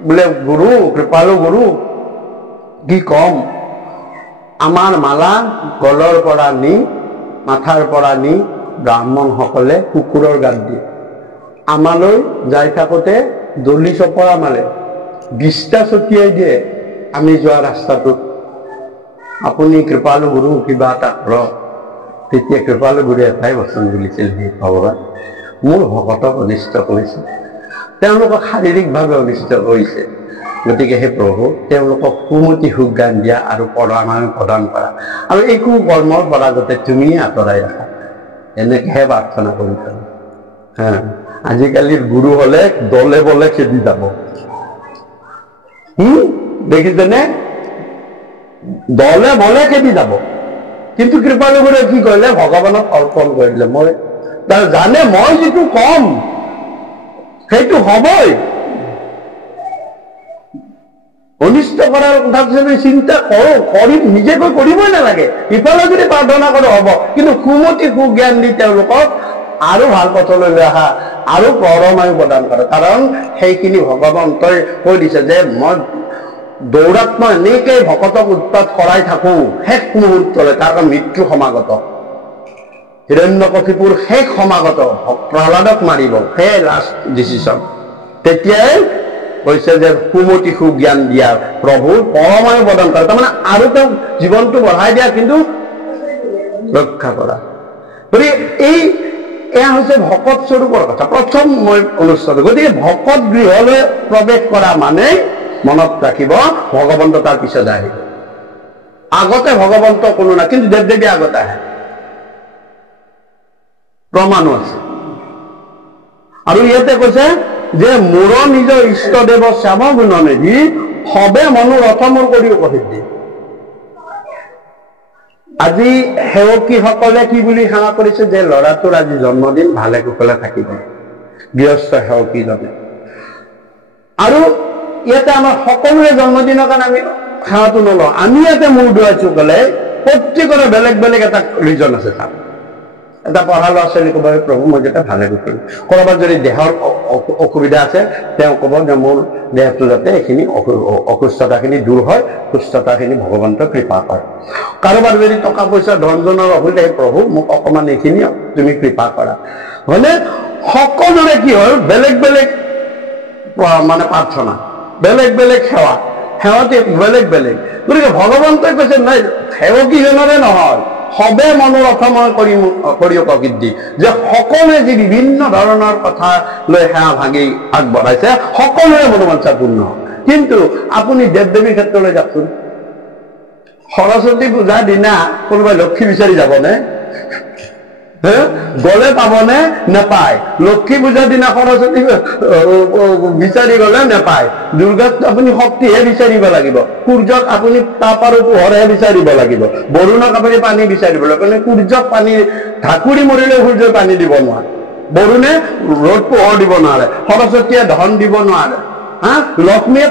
বোলে গুৰু, কৃপালু গুৰু কি কম, আমাৰ মালা গলৰ পৰা নি, মাথাৰ পৰা নি ব্ৰাহ্মণসকলে কুকুৰৰ গাত দিয়ে, আমালৈ যাই থাকোতে দলি চপৰা মাৰে, বিষ্ঠা ছটিয়াই দিয়ে আমি যোৱা ৰাস্তাটোত। আপুনি কৃপালু গুৰু কিবা এটা কৰক। তেতিয়া কৃপালু গুৰুৱে এটাই বচন বুলিছিল, হে ভগৱান, মোৰ ভকতক অনিষ্ট কৰিছে, তেওঁলোকক শাৰীৰিকভাৱে অনিষ্ট কৰিছে, গতিকে হে প্ৰভু তেওঁলোকক সুমতি সুজ্ঞান দিয়া আৰু পৰামৰ্শ প্ৰদান কৰা, আৰু এই কুকৰ্মৰ পৰা যাতে তুমি আঁতৰাই ৰাখা, এনেকেহে প্ৰাৰ্থনা কৰি থাকো। আজিকালিৰ গুৰু হলে দলে বলে খেদি যাব। দেখিছেনে, দলে বলে খেদি যাব। কিন্তু কৃপালু গুৰুৱে কি কৰিলে, ভগৱানক অৰ্পণ কৰিলে। মই তাৰ জানে মই যিটো কম সেইটো হবই, অনিষ্ট কৰাৰ কথা যদি চিন্তা কৰো, নিজেকৈ কৰিবই নালাগে, ইফালে যদি প্ৰাৰ্থনা কৰো হব, কিন্তু সুমতি সুজ্ঞান দি তেওঁলোকক আৰু ভাল পথলৈ লৈ আহা আৰু পৰমায়ু প্ৰদান কৰে। কাৰণ সেইখিনি ভগৱন্তই কৈ দিছে যে মই দৌৰাত মই এনেকেই ভকতক উৎপাত কৰাই থাকো শেষ মুহূৰ্তলৈ, কাৰণ মৃত্যু সমাগত, হিৰণ্যকশিপুৰ শেষ সমাগত, প্ৰহ্লাদক মাৰিব, সেই লাষ্ট ডিচিশ্যন। তেতিয়াই কৈছে যে সুমতি সুজ্ঞান দিয়া, প্ৰভুৰ পৰমায়ু প্ৰদান কৰা, তাৰমানে আৰু তেওঁ জীৱনটো বঢ়াই দিয়া, কিন্তু ৰক্ষা কৰা। গতিকে এয়া হৈছে ভকত স্বৰূপৰ কথা, প্ৰথম মই অনুষ্ঠান। গতিকে ভকত গৃহলৈ প্ৰৱেশ কৰা মানে মনত ৰাখিব ভগৱন্ত তাৰ পিছত আহিব। আগতে ভগৱন্ত কোনো নাই, কিন্তু দেৱ দেৱী আগতে আহে, প্ৰমাণো আছে। আৰু ইয়াতে কৈছে যে মোৰ নিজৰ ইষ্টদেৱ শ্যাম গুণনিধি সবে মনোৰথ মোৰ কৰিও প্ৰসিদ্ধি। আজি সেৱকীসকলে কি বুলি সেৱা কৰিছে যে ল'ৰাটোৰ আজি জন্মদিন, ভালে কুশলে থাকিব গৃহস্থ সেৱকীজনে। আৰু ইয়াতে আমাৰ সকলোৰে জন্মদিনৰ কাৰণে আমি সেৱাটো নলওঁ। আমি ইয়াতে মূৰ দুৱাইছো গ'লে প্ৰত্যেকৰে বেলেগ বেলেগ এটা ৰিজন আছে। তাত এটা পঢ়া ল'ৰা ছোৱালী ক'ব প্ৰভু মই যাতে ভালে কুশলে, ক'ৰবাত যদি দেহৰ অসুবিধা আছে তেওঁ ক'ব যে মোৰ দেহটো যাতে এইখিনি অসুস্থতাখিনি দূৰ হয়, সুস্থতাখিনি ভগৱন্তৰ কৃপা কৰে। কাৰোবাৰ যদি টকা পইচা ধন জনৰ অসুবিধা, প্ৰভু মোক অকণমান এইখিনি তুমি কৃপা কৰা। হয়নে? সকলোৰে কি হয় বেলেগ বেলেগ মানে প্ৰাৰ্থনা, বেলেগ বেলেগ সেৱা, সেৱাতে বেলেগ বেলেগ। গতিকে ভগৱন্তই কৈছে নাই, সেৱকীজনৰে নহয়, সবে মনোৰথ মই কৰিও প্ৰসিদ্ধি, যে সকলোৱে যি বিভিন্ন ধৰণৰ কথা লৈ সেৱা ভাঙি আগবঢ়াইছে সকলোৰে মনোবাঞ্ছা পূৰ্ণ। কিন্তু আপুনি দেৱ দেৱীৰ ক্ষেত্ৰলৈ যাওকচোন, সৰস্বতী পূজাৰ দিনা কোনোবাই লক্ষী বিচাৰি যাবনে? গলে পাবনে? নেপায়। লক্ষী পূজাৰ দিনা সৰস্বতী বিচাৰি গলে নেপায়। দুৰ্গাত আপুনি শক্তিহে বিচাৰিব লাগিব, সূৰ্যক আপুনি তাপ আৰু পোহৰহে বিচাৰিব লাগিব, বৰুণক আপুনি পানী বিচাৰিব লাগিব। সূৰ্যক পানী ঢাকুৰি মৰিলেও সূৰ্যই পানী দিব নোৱাৰে, বৰুণে ৰ'দ পোহৰ দিব নোৱাৰে, সৰস্বতীয়ে ধন দিব নোৱাৰে, লক্ষ্মীয়ে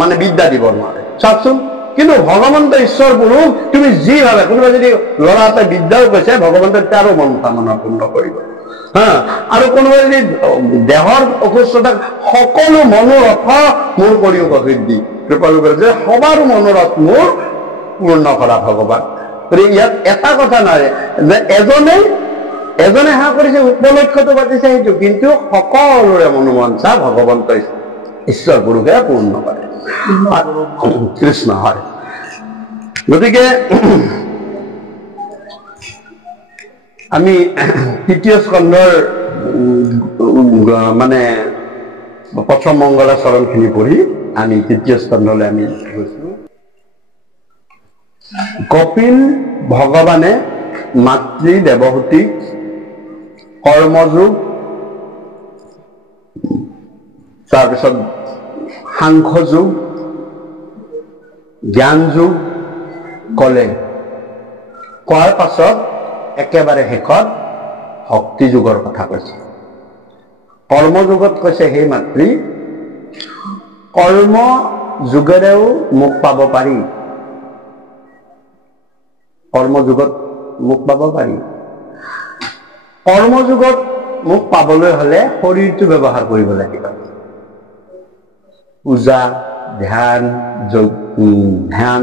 মানে বিদ্যা দিব নোৱাৰে। চাওকচোন, কিন্তু ভগৱন্ত ঈশ্বৰ পুৰুষ তুমি যি ভাবে, কোনোবাই যদি ল'ৰা এটাই বিদ্যাও কৈছে ভগৱন্তই তাৰো মন কামনা পূৰ্ণ কৰিব। আৰু কোনোবাই যদি দেহৰ অসুস্থতাক সকলো মনোৰথ মোৰ কৰিও প্ৰসিদ্ধি, কৃপালু কৰে যে সবাৰো মনোৰথ মোৰ পূৰ্ণ কৰা ভগৱান। গতিকে ইয়াত এটা কথা নহয় যে এজনে সেৱা কৰিছে, উপলক্ষ্যটো পাতিছে সেইটো, কিন্তু সকলোৰে মনোবাঞ্ছা ভগৱন্ত ঈশ্বৰ পুৰুষে পূৰ্ণ কৰে, কৃষ্ণ হয়। গতিকে আমি তৃতীয় স্কন্ধৰ মানে প্ৰথম মংগলাচৰণখিনি পঢ়ি আমি তৃতীয় স্কন্ধলৈ আমি গৈছো। কপিল ভগৱানে মাতৃ দেৱহূতিক কৰ্মযোগ, তাৰপিছত সাংখ্যযোগ, জ্ঞান যোগ কলে। কোৱাৰ পাছত একেবাৰে শেষত ভক্তি যুগৰ কথা কৈছে। কৰ্মযুগত কৈছে হে মাতৃ, কৰ্ম যুগেৰেও মোক পাব পাৰি, কৰ্মযুগত মোক পাব পাৰি। কৰ্মযুগত মোক পাবলৈ হলে শৰীৰটো ব্যৱহাৰ কৰিব লাগিব। পূজা, ধ্যান, ধ্যান,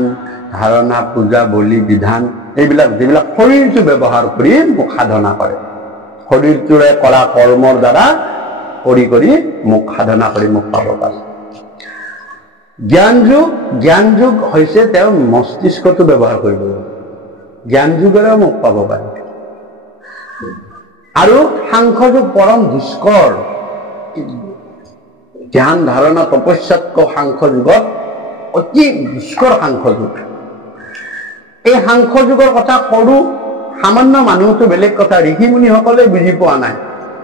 ধাৰণা, পূজা, বলি, বিধান, এইবিলাক যিবিলাক শৰীৰটো ব্যৱহাৰ কৰি মোক সাধনা কৰে, শৰীৰটোৰে কৰা কৰ্মৰ দ্বাৰা কৰি মোক সাধনা কৰি মোক পাব পাৰে। জ্ঞান যুগ হৈছে তেওঁ মস্তিষ্কটো ব্যৱহাৰ কৰিব লাগিব, জ্ঞান যুগেৰেও মোক পাব পাৰে। আৰু সাংখ্যযোগ পৰম দুষ্কৰ, ধ্যান ধাৰণা তপস্যাতকৈ সাংখ্যযোগত অতি দুষ্কৰ সাংখ্যযোগ। এই সাংখ্যযোগৰ কথা সৰু সামান্য মানুহটো বেলেগ কথা, ঋষি মুনিসকলে বুজি পোৱা নাই,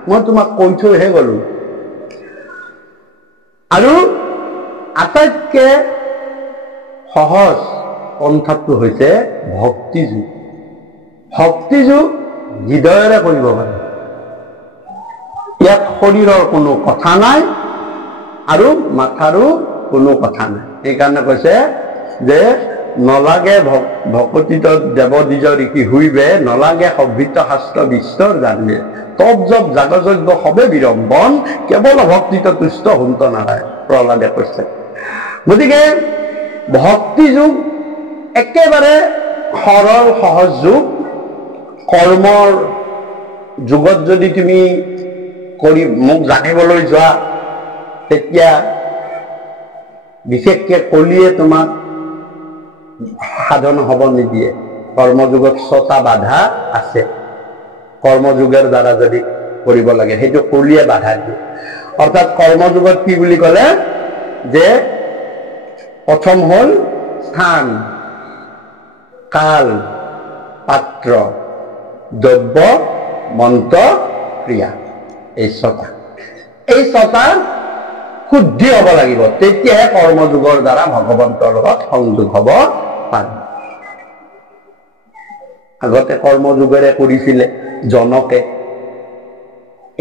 মই তোমাক কৈ থৈহে গলো। আৰু আটাইতকৈ সহজ পন্থাটো হৈছে ভক্তি যুগ। ভক্তি যুগ হৃদয়েৰে কৰিব পাৰে, ইয়াত শৰীৰৰ কোনো কথা নাই আৰু মাথাৰো কোনো কথা নাই। সেইকাৰণে কৈছে যে নলাগে ভকতিত দেৱ দ্বিজ ঋষি হুইবে, নলাগে সভ্যিত শাস্ত্ৰ বিশ্বৰ জানিবে, তপ জপ যাগযজ্ঞ সবে বিৰম্বন, কেৱল ভক্তিত তুষ্ট হুন্ত নাৰায়, প্ৰহ্লাদে কৈছে। গতিকে ভক্তি যুগ একেবাৰে সৰল সহজ যুগ। কৰ্মৰ যুগত যদি তুমি কৰি মোক জানিবলৈ যোৱা, তেতিয়া বিশেষকে কলিয়ে তোমাক সাধন হব নিদিয়ে। কৰ্মযুগত 6টা বাধা আছে, কৰ্মযুগৰ দ্বাৰা যদি কৰিব লাগে, সেইটো কলিয়ে বাধা দিয়ে। অৰ্থাৎ কৰ্মযুগত কি বুলি ক'লে যে প্ৰথম হ'ল স্থান, কাল, পাত্ৰ, দ্ৰব্য, মন্ত্ৰ, ক্ৰিয়া, এই ছটা। এই ছটা শুদ্ধি হ'ব লাগিব, তেতিয়াহে কৰ্মযোগৰ দ্বাৰা ভগৱন্তৰ লগত সংযোগ হ'ব পাৰে। আগতে কৰ্মযোগেৰে কৰিছিলে জনকে,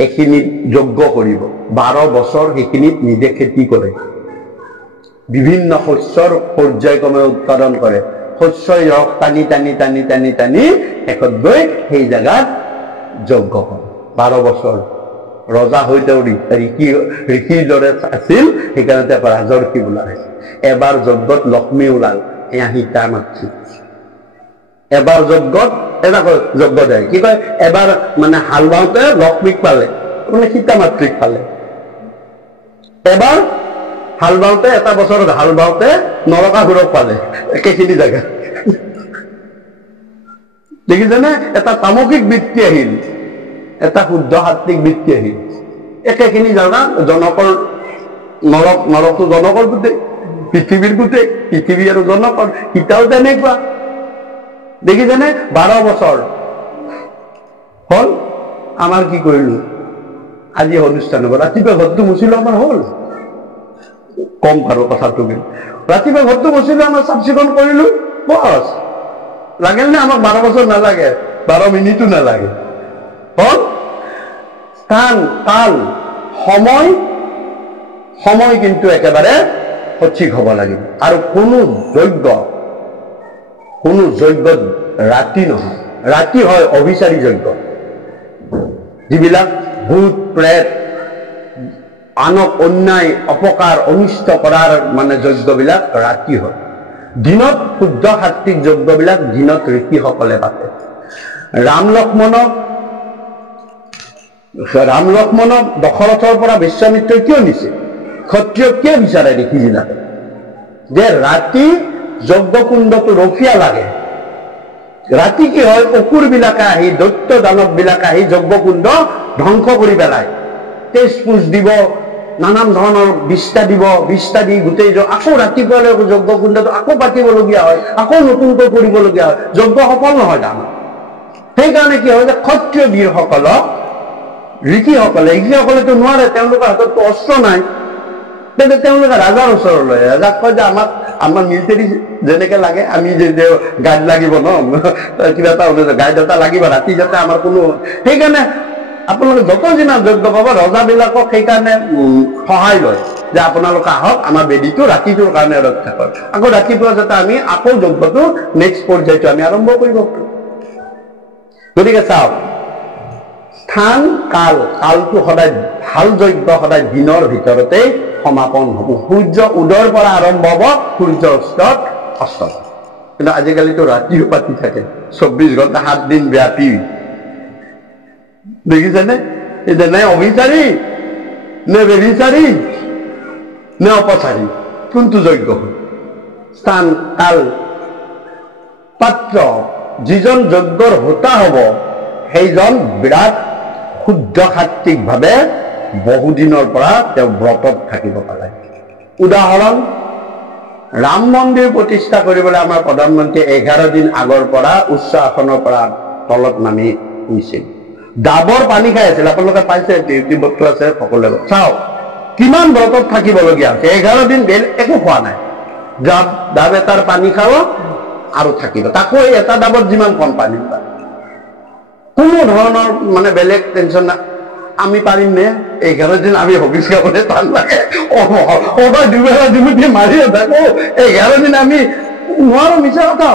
এইখিনিত যজ্ঞ কৰিব, 12 বছৰ সেইখিনিত নিজে খেতি কৰে, বিভিন্ন শস্যৰ পৰ্যায়ক্ৰমে উৎপাদন কৰে, শস্যৰ ৰস টানি টানি টানি টানি টানি শেষত গৈ সেই জাগাত যজ্ঞ কৰে। 12 বছৰ ৰজা হৈ তেওঁ ঋষিৰ দৰে আছিল, সেইকাৰণে তেওঁ ৰাজৰ্ষি বোলা হৈছে। এবাৰ যজ্ঞত লক্ষ্মী ওলাল, এয়া সীতা মাতৃ। এবাৰ যজ্ঞত এটা যজ্ঞ যায়, কি কয়, এবাৰ মানে হাল বাওঁতে লক্ষ্মীক পালে, মানে সীতা মাতৃক পালে। এবাৰ হাল বাওঁতে, এটা বছৰত হাল বাওঁতে নৰকাসুৰক পালে, একেখিনি জাগা। দেখিছেনে? এটা তামসিক বৃত্তি আহিল, এটা শুদ্ধ সাত্বিক বৃত্তি আহিল, একেখিনি জাগা। জনকৰ নৰকটো জনকৰ গোটেই, পৃথিৱীৰ গোটেই, পৃথিৱী আৰু জনকৰ। সীতাও তেনেকুৱা, দেখিছেনে? 12 বছৰ হল। আমাৰ কি কৰিলো, আজি অনুষ্ঠান হ'ব, ৰাতিপুৱা ঘৰটো মুচিলো, আমাৰ হল। কম পাৰো কথাটো, কিন্তু ৰাতিপুৱা ঘৰটো মুচিলো, আমাৰ চাফ চিকুণ কৰিলো, বছ। লাগিল নে আমাক 12 বছৰ নালাগে, 12 মিনিটো নালাগে, হল। স্থান, কাল, সময় কিন্তু একেবাৰে সঠিক হ'ব লাগিব। আৰু কোনো যজ্ঞত ৰাতি নহয়, ৰাতি হয় অভিচাৰী যজ্ঞ, যিবিলাক ভূত প্ৰেত আনক অন্যায় অপকাৰ অনিষ্ট কৰাৰ মানে যজ্ঞবিলাক ৰাতি হয়। দিনত শুদ্ধ সাত্বিক যজ্ঞবিলাক দিনত ঋষিসকলে পাতে। ৰাম লক্ষ্মণক দশৰথৰ পৰা বিশ্বামিত্ৰই কিয় নিছে, ক্ষত্ৰিয় কিয় বিচাৰে ঋষিবিলাকে, যে ৰাতি যজ্ঞকুণ্ডটো ৰখীয়া লাগে। ৰাতি কি হয়, অসুৰ বিলাকে আহি, দৈত্য দানৱ বিলাকে আহি যজ্ঞকুণ্ড ধ্বংস কৰি পেলায়, তেজ পুজ দিব, নানান ধৰণৰ বিষ্ঠা দিব, বিষ্ঠা দি গোটেই আকৌ ৰাতিপুৱালৈ যজ্ঞকুণ্ডটো আকৌ পাতিবলগীয়া হয়, আকৌ নতুনকৈ কৰিবলগীয়া হয়, যজ্ঞ সফল নহয় তাৰমানে। সেইকাৰণে কি হয়, যে ক্ষত্ৰিয় বীৰসকলক ঋষিসকলেতো নোৱাৰে, তেওঁলোকৰ হাতততো অস্ত্ৰ নাই, তেন্তে তেওঁলোকে ৰাজাৰ ওচৰলৈ, ৰাজাক কয় যে আমাৰ মিলিটাৰী যেনেকে লাগে, আমি যে গাইড লাগিব ন, কিবা এটা গাইড এটা লাগিব ৰাতি, যাতে আমাৰ কোনো। সেইকাৰণে আপোনালোকে যত যিমান যজ্ঞ পাব, ৰজাবিলাকক সেইকাৰণে সহায় লয়, যে আপোনালোকে আহক, আমাৰ বেদীটো ৰাতিটোৰ কাৰণে ৰক্ষা কৰক, আকৌ ৰাতিপুৱা যাতে আমি আকৌ যজ্ঞটো নেক্সট পৰ্যায়টো আমি আৰম্ভ কৰিব পাৰোঁ। গতিকে চাওক, স্থান, কালটো সদায় ভাল যজ্ঞ সদায় দিনৰ ভিতৰতেই সমাপন হ'ব। সূৰ্য উদয়ৰ পৰা আৰম্ভ হ'ব, সূৰ্য অস্ত। কিন্তু আজিকালিতো ৰাতিও পাতি থাকে, 24 ঘণ্টা 7 দিন ব্যাপী। দেখিছেনে? এতিয়া নে অভিচাৰী, নে বেবিচাৰী, নে অপচাৰী, কোনটো যজ্ঞ হ'ল? স্থান, কাল, পাত্ৰ, যিজন যজ্ঞৰ হোতা হ'ব, সেইজন বিৰাট শুদ্ধ সাত্বিকভাৱে বহুদিনৰ পৰা তেওঁ ব্ৰতত থাকিব পাৰে। উদাহৰণ, ৰাম মন্দিৰ প্ৰতিষ্ঠা কৰিবলৈ আমাৰ প্ৰধানমন্ত্ৰীয়ে 11 দিন আগৰ পৰা উচ্চ আসনৰ পৰা তলত নামি নিছিল, ডাবৰ পানী খাই আছিল। আপোনালোকে পাইছে, ইউটিউবতো আছে, সকলোৱে চাওক কিমান ব্ৰতত থাকিবলগীয়া হৈছে। 11 দিন একো খোৱা নাই, ডাব এটাৰ পানী খাব আৰু থাকিব, তাকো এটা ডাবত যিমান কম পানী পায়, কোনো ধৰণৰ মানে বেলেগ টেনশ্যন নাই। আমি পাৰিম নে 11 দিন? আমি হবিচ খাবলৈ টান লাগে, সদায় দুবেলা দুমুঠি মাৰি থাকো, 11 দিন আমি নোৱাৰো, মিছা কথা।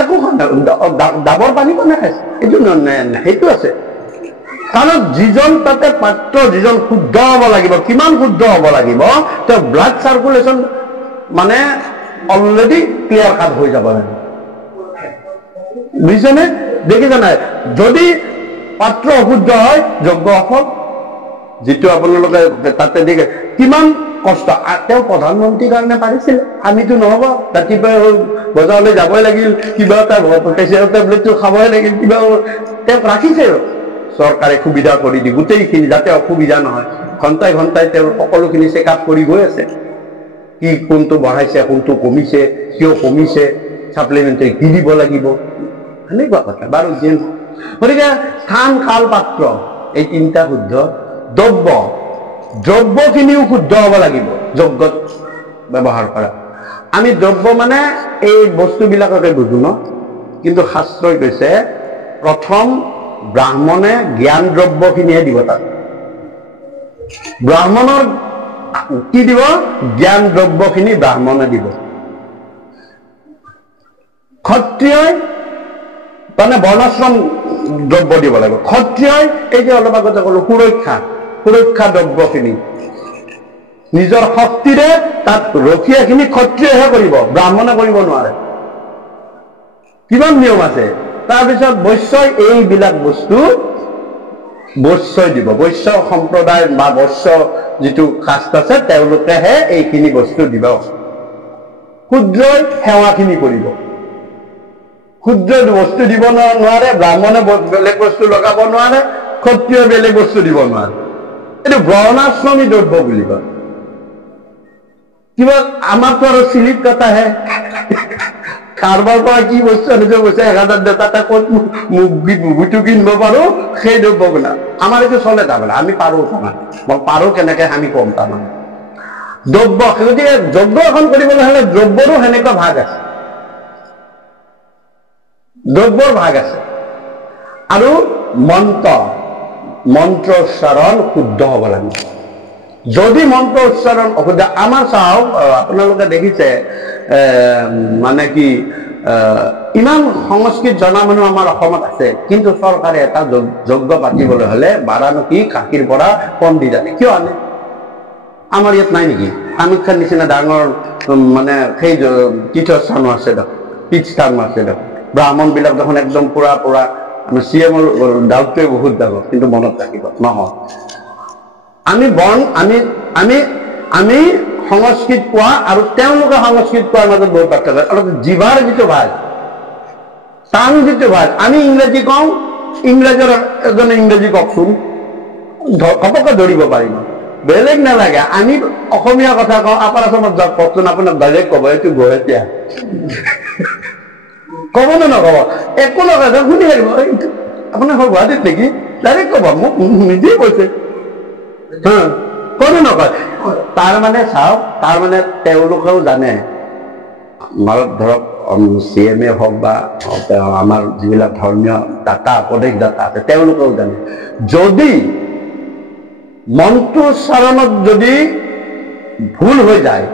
একো ডাবৰ পানী কোনে খাইছে? এইটো সেইটো আছে, কাৰণ যিজন তাতে পাত্ৰ, যিজন শুদ্ধ হ'ব লাগিব, কিমান শুদ্ধ হ'ব লাগিব, তেওঁ ব্লাড চাৰ্কুলেশ্যন মানে অলৰেডি ক্লিয়াৰ কাট হৈ যাব লাগিব, বুজিছেনে? দেখিছে নাই? যদি পাত্ৰ অশুদ্ধ হয়, যজ্ঞ অফল। যিটো আপোনালোকে তাতে দেখে কিমান কষ্ট, তেওঁ প্ৰধানমন্ত্ৰীৰ কাৰণে পাৰিছিলে, আমিতো নহ'ব। ৰাতিপুৱাই বজাৰলৈ যাবই লাগিল, কিবা এটা প্ৰেচাৰৰ টেবলেটটো খাবই লাগিল, কিবা তেওঁক ৰাখিছে চৰকাৰে সুবিধা কৰি দি, গোটেইখিনি যাতে অসুবিধা নহয়। ঘণ্টাই ঘণ্টাই তেওঁ সকলোখিনি চেক আপ কৰি গৈ আছে, কি কোনটো বঢ়াইছে, কোনটো কমিছে, কিয় কমিছে, সাপ্লিমেণ্টাৰী কি দিব লাগিব, সেনেকুৱা কথা। বাৰু গতিকে স্থান, কাল, পাত্ৰ এই তিনিটা শুদ্ধ। দ্ৰব্য, দ্ৰব্যখিনিও শুদ্ধ হ'ব লাগিব যজ্ঞত ব্যৱহাৰ কৰা। আমি দ্ৰব্য মানে এই বস্তুবিলাককে বুজো ন, কিন্তু শাস্ত্ৰই কৈছে প্ৰথম ব্ৰাহ্মণে জ্ঞান দ্ৰব্যখিনিহে দিব। তাত ব্ৰাহ্মণৰ কি দিব? জ্ঞান দ্ৰব্যখিনি ব্ৰাহ্মণে দিব। ক্ষত্ৰিয়ই মানে বৰ্ণাশ্ৰম দ্ৰব্য দিব লাগিব। ক্ষত্ৰিয়ই এই যে অলপ আগতে ক'লো সুৰক্ষা, সুৰক্ষা দ্ৰব্যখিনি নিজৰ শক্তিৰে তাত ৰখীয়াখিনি ক্ষত্ৰিয়হে কৰিব, ব্ৰাহ্মণে কৰিব নোৱাৰে। কিমান নিয়ম আছে। তাৰপিছত বৈশ্যই এইবিলাক বস্তু বৈশ্যই দিব। বৈশ্য সম্প্ৰদায় বা বৈশ্য যিটো কাষ্ট আছে তেওঁলোকেহে এইখিনি বস্তু দিব। শূদ্ৰই সেৱাখিনি কৰিব। শূদ্ৰই বস্তু দিব নোৱাৰে, ব্ৰাহ্মণে বেলেগ বস্তু লগাব নোৱাৰে, ক্ষত্ৰিয় বেলেগ বস্তু দিব নোৱাৰে। এইটো বৰ্ণাশ্ৰমী দ্ৰব্য বুলি কয়। কিবা আমাৰতো আৰু চিলিপ কটাহে, কাৰোবাৰ পৰা কি বস্তু আনিছে কৈছে 1000 দেউতা এটা ক'ত বুটু কিনিব পাৰো সেই দ্ৰব্য বোলা। আমাৰ এইটো চলে তাৰমানে, আমি পাৰো তাৰমানে। মই পাৰো কেনেকে আমি কম তাৰমানে। দ্ৰব্য, গতিকে যজ্ঞ এখন কৰিবলৈ হলে দ্ৰব্যৰো সেনেকুৱা ভাগ আছে, দ্ৰব্যৰ ভাগ আছে। আৰু মন্ত্ৰ উচ্চাৰণ শুদ্ধ হ'ব লাগিব। যদি মন্ত্ৰ উচ্চাৰণ অশুদ্ধ, আমাৰ চাওক আপোনালোকে দেখিছে মানে কি ইমান সংস্কৃত জনা মানুহ আমাৰ অসমত আছে, কিন্তু চৰকাৰে এটা যজ্ঞ পাতিবলৈ হলে বাৰাণসী, কাশীৰ পৰা পণ্ডিত আনে। কিয় আনে? আমাৰ ইয়াত নাই নেকি? কামাখ্যাৰ নিচিনা ডাঙৰ মানে সেই তীৰ্থস্থানো আছে, তীৰ্থস্থানো আছে। ব্ৰাহ্মণ বিলাক দেখোন একদম পুৰা চিএমৰ ডাউটটোৱে বহুত ডাঙৰ, কিন্তু মনত ৰাখিব নহয়। আমি সংস্কৃত কোৱা আৰু তেওঁলোকে সংস্কৃত কোৱাৰ মাজত বহুত পাৰ্থক্য। অলপ জিভাৰ যিটো ভাগ, টান যিটো ভাগ, আমি ইংৰাজী কওঁ, ইংৰাজীৰ এজনে ইংৰাজী কওকচোন, ঘপককে ধৰিব পাৰিম, বেলেগ নালাগে। আমি অসমীয়া কথা কওঁ, আপাৰ আসামত যাওক কওকচোন, আপোনাক ডাইৰেক্ট ক'ব এইটো গুৱাহাটীয়া। ক'ব নে নক'ব? একো নকয়, শুনি আহিব, আপোনাৰ ঘৰ গুৱাহাটীত নেকি? ডাইৰেক্ট ক'ব, মোক নিজেই কৈছে। কোনো নকয়। তাৰমানে চাওক, তাৰমানে তেওঁলোকেও জানে, ধৰক CMA হওক বা আমাৰ যিবিলাক ধৰ্মীয় দাতা, উপদেশদাতা আছে, তেওঁলোকেও জানে যদি মন্ত্ৰ উচ্চাৰণত যদি ভুল হৈ যায়,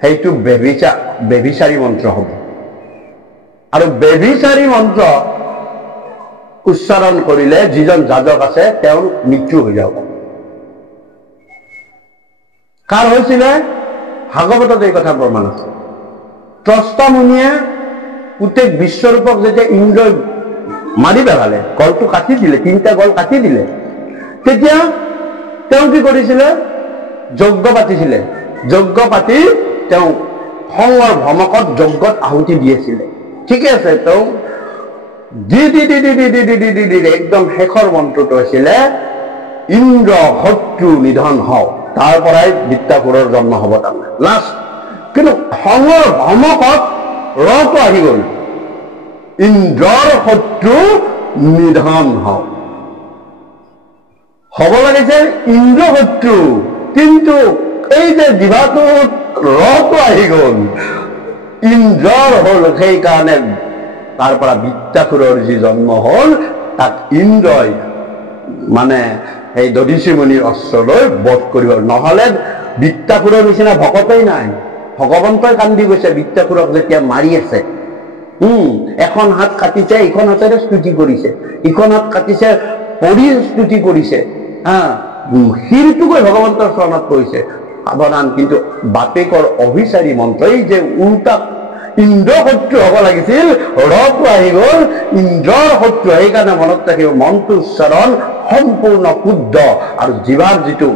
সেইটো বেভিচাৰী মন্ত্ৰ হ'ব। আৰু বেভিচাৰী মন্ত্ৰ উচ্চাৰণ কৰিলে যিজন যাজক আছে তেওঁৰ মৃত্যু হৈ যাব। কাৰ হৈছিলে? ভাগৱতত এই কথা প্ৰমাণ আছে। ত্ৰস্ত মুনিয়ে গোটেই বিশ্বৰূপক যেতিয়া ইন্দ্ৰই মাৰি পেলালে, গলটো কাটি দিলে, 3টা গল কাটি দিলে, তেতিয়া তেওঁ কি কৰিছিলে? যজ্ঞ পাতিছিলে। যজ্ঞ পাতি তেওঁ খঙৰ ভমকত যজ্ঞত আহুতি দিয়েছিলে। ঠিকে আছে। তেওঁ একদম শেষৰ মন্ত্ৰটো হৈছিলে ইন্দ্ৰ শত্ৰু নিধন হওক। তাৰ পৰাই বিদ্যাপুৰৰ জন্ম হ'ব তাৰমানে লাষ্ট। কিন্তু খঙৰ ভমকত ৰটো আহি গ'ল, ইন্দ্ৰৰ শত্ৰু নিধন হওক। হ'ব লাগিছে ইন্দ্ৰ শত্ৰু, কিন্তু এই যে জিভাটোত ৰটো আহি গ'ল, ইন্দ্ৰৰ হ'ল, সেইকাৰণে তাৰ পৰা বিদ্যাপুৰৰ যি জন্ম হ'ল তাক ইন্দ্ৰই মানে এই দধিচি মুনিৰ অস্ত্ৰলৈ বধ কৰিব। নহলে বিদ্যাপুৰৰ নিচিনা ভকতেই নাই। ভগৱন্তই কান্দি গৈছে বিদ্যাপুৰক যেতিয়া মাৰি আছে। এখন হাত কাটিছে, ইখন হাতেৰে স্তুতি কৰিছে, ইখন হাত কাটিছে পৰি স্তুতি কৰিছে, শিৰটোকৈ ভগৱন্তৰ চৰণত পৰিছে। সাৱধান, কিন্তু বাপেকৰ অভিচাৰী মন্ত্ৰ, এই যে উল্টা ইন্দ্ৰ শত্ৰু হ'ব লাগিছিল, ৰটো আহি গ'ল ইন্দ্ৰৰ শত্ৰু। সেইকাৰণে মনত ৰাখিব, মন্ত্ৰ উচ্চাৰণ সম্পূৰ্ণ শুদ্ধ আৰু জিভাৰ যিটো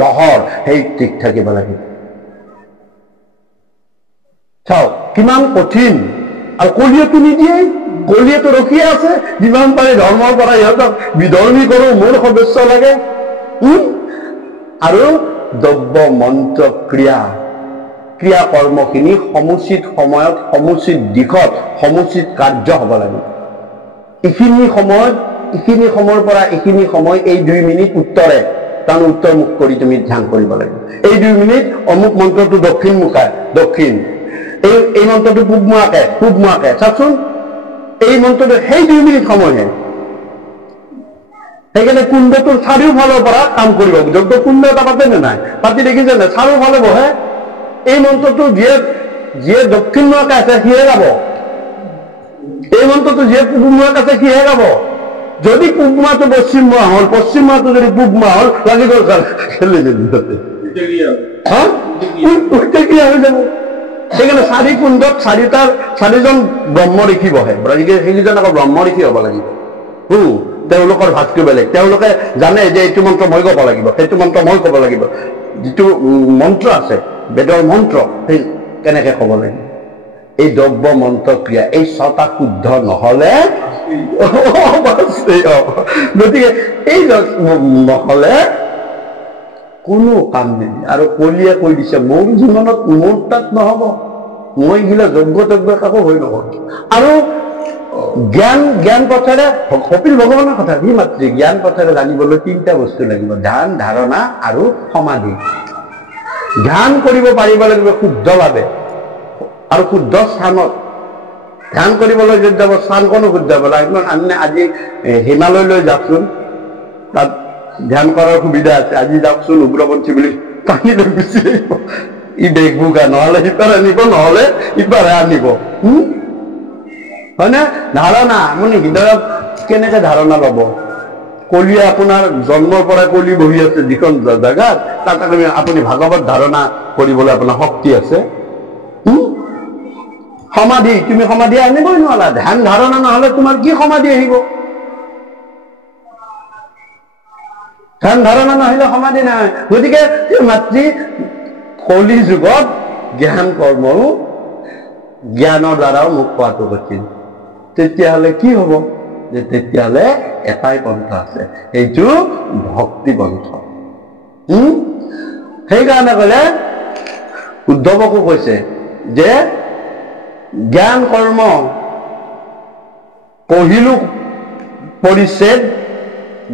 লহৰ সেই ঠিক থাকিব লাগিব। চাওক কিমান কঠিন। আৰু কলিয়েতো নিদিয়ে, কলিয়েতো ৰখিয়ে আছে, যিমান পাৰে ধৰ্মৰ পৰা ইহঁতক বিধৰ্মী কৰো, মোৰ সদস্য লাগে। আৰু দ্ৰব্য মন্ত্ৰ ক্ৰিয়া ক্ৰিয়া কৰ্মখিনি সমুচিত সময়ত সমুচিত দিশত সমুচিত কাৰ্য হ'ব লাগে। এইখিনি সময়ৰ পৰা এইখিনি সময় এই 2 মিনিট উত্তৰে তাৰ উত্তৰ মুখ কৰি তুমি ধ্যান কৰিব লাগিব। এই 2 মিনিট অমুক মন্ত্ৰটো দক্ষিণ মুখা দক্ষিণ, এই মন্ত্ৰটো পূব মুখাকে চাওকচোন, এই মন্ত্ৰটো সেই 2 মিনিট সময়হে। সেইকাৰণে কুণ্ডটোৰ চাৰিওফালৰ পৰা কাম কৰিব। যজ্ঞ কুণ্ড এটা পাতে নে নাই? পাতি দেখিছে নে? চাৰিওফালে বহে। এই মন্ত্ৰটো যিয়ে দক্ষিণ মুখাকে আছে সিহে গাব, এই মন্ত্ৰটো যিয়ে পূব মুখাকে আছে সিহে গাব। যদি পূব মুখাটো পশ্চিম মুখা হ'ল, পশ্চিম মুখাটো যদি পূব মুখা হ'ল, লাগি গ'ল খেলি মেলি তাতে ক্ৰিয়া হৈ যাব। সেইকাৰণে 4 কুণ্ডত 4জন ব্ৰহ্ম ঋষি বহে। সেইকেইজন আকৌ ব্ৰহ্ম ঋষি হ'ব লাগিব। তেওঁলোকৰ ভাতটো বেলেগ। তেওঁলোকে জানে যে এইটো মন্ত্ৰ মই ক'ব লাগিব, সেইটো মন্ত্ৰ মই ক'ব লাগিব। যিটো মন্ত্ৰ আছে বেদৰ মন্ত্ৰ, সেই কেনেকে ক'ব লাগিব। এই দ্ৰব্য মন্ত্ৰ ক্ৰিয়া এই 6টা শুদ্ধ নহ'লে গতিকে এই নহ'লে কোনো কাম নিদিয়ে। আৰু কলিয়ে কৈ দিছে মোৰ জীৱনত মোৰ তাত নহ'ব, মই গিলা যজ্ঞ কাকো হৈ নকৰোঁ। আৰু জ্ঞান পথেৰে কপিল ভগৱানৰ কথা সি মাতৃ জ্ঞান পথেৰে জানিবলৈ 3টা বস্তু লাগিব, ধ্যান, ধাৰণা আৰু সমাধি। ধ্যান কৰিব পাৰিব লাগিব শুদ্ধভাৱে আৰু শুদ্ধ স্থানত। ধ্যান কৰিবলৈ যদি যাব স্থানখনো শুদ্ধ হ'ব লাগিব। আজি হিমালয়লৈ যাওকচোন, তাত ধ্যান কৰাৰ সুবিধা আছে। আজি যাওকচোন উগ্ৰপন্থী বুলি টানি লৈ গুচি আহিব। ই বেগবোকা নহ'লে সিপাৰে আনিব, নহ'লে ইপাৰে আনিব। হয়নে? ধাৰণা আপুনি হৃদয়ত কেনেকে ধাৰণা ল'ব? কলিয়ে আপোনাৰ জন্মৰ পৰা কলি বহি আছে যিখন জেগাত, তাত আপুনি ভাগৱত ধাৰণা কৰিবলৈ আপোনাৰ শক্তি আছে। সমাধি, তুমি সমাধি আনিবই নোৱাৰা। ধ্যান ধাৰণা নহ'লে তোমাৰ কি সমাধি আহিব? ধ্যান ধাৰণা নহ'লে সমাধি নাই। গতিকে মাতৃ কলি যুগত জ্ঞান কৰ্মও জ্ঞানৰ দ্বাৰাও মুখ পোৱাটো কঠিন। তেতিয়াহ'লে কি হ'ব? যে তেতিয়াহ'লে এটাই পন্থা আছে, সেইটো ভক্তি পন্থ। সেইকাৰণে ক'লে উদ্ধৱকো কৈছে যে জ্ঞান কৰ্ম পঢ়িলো পৰিচ্ছেদ,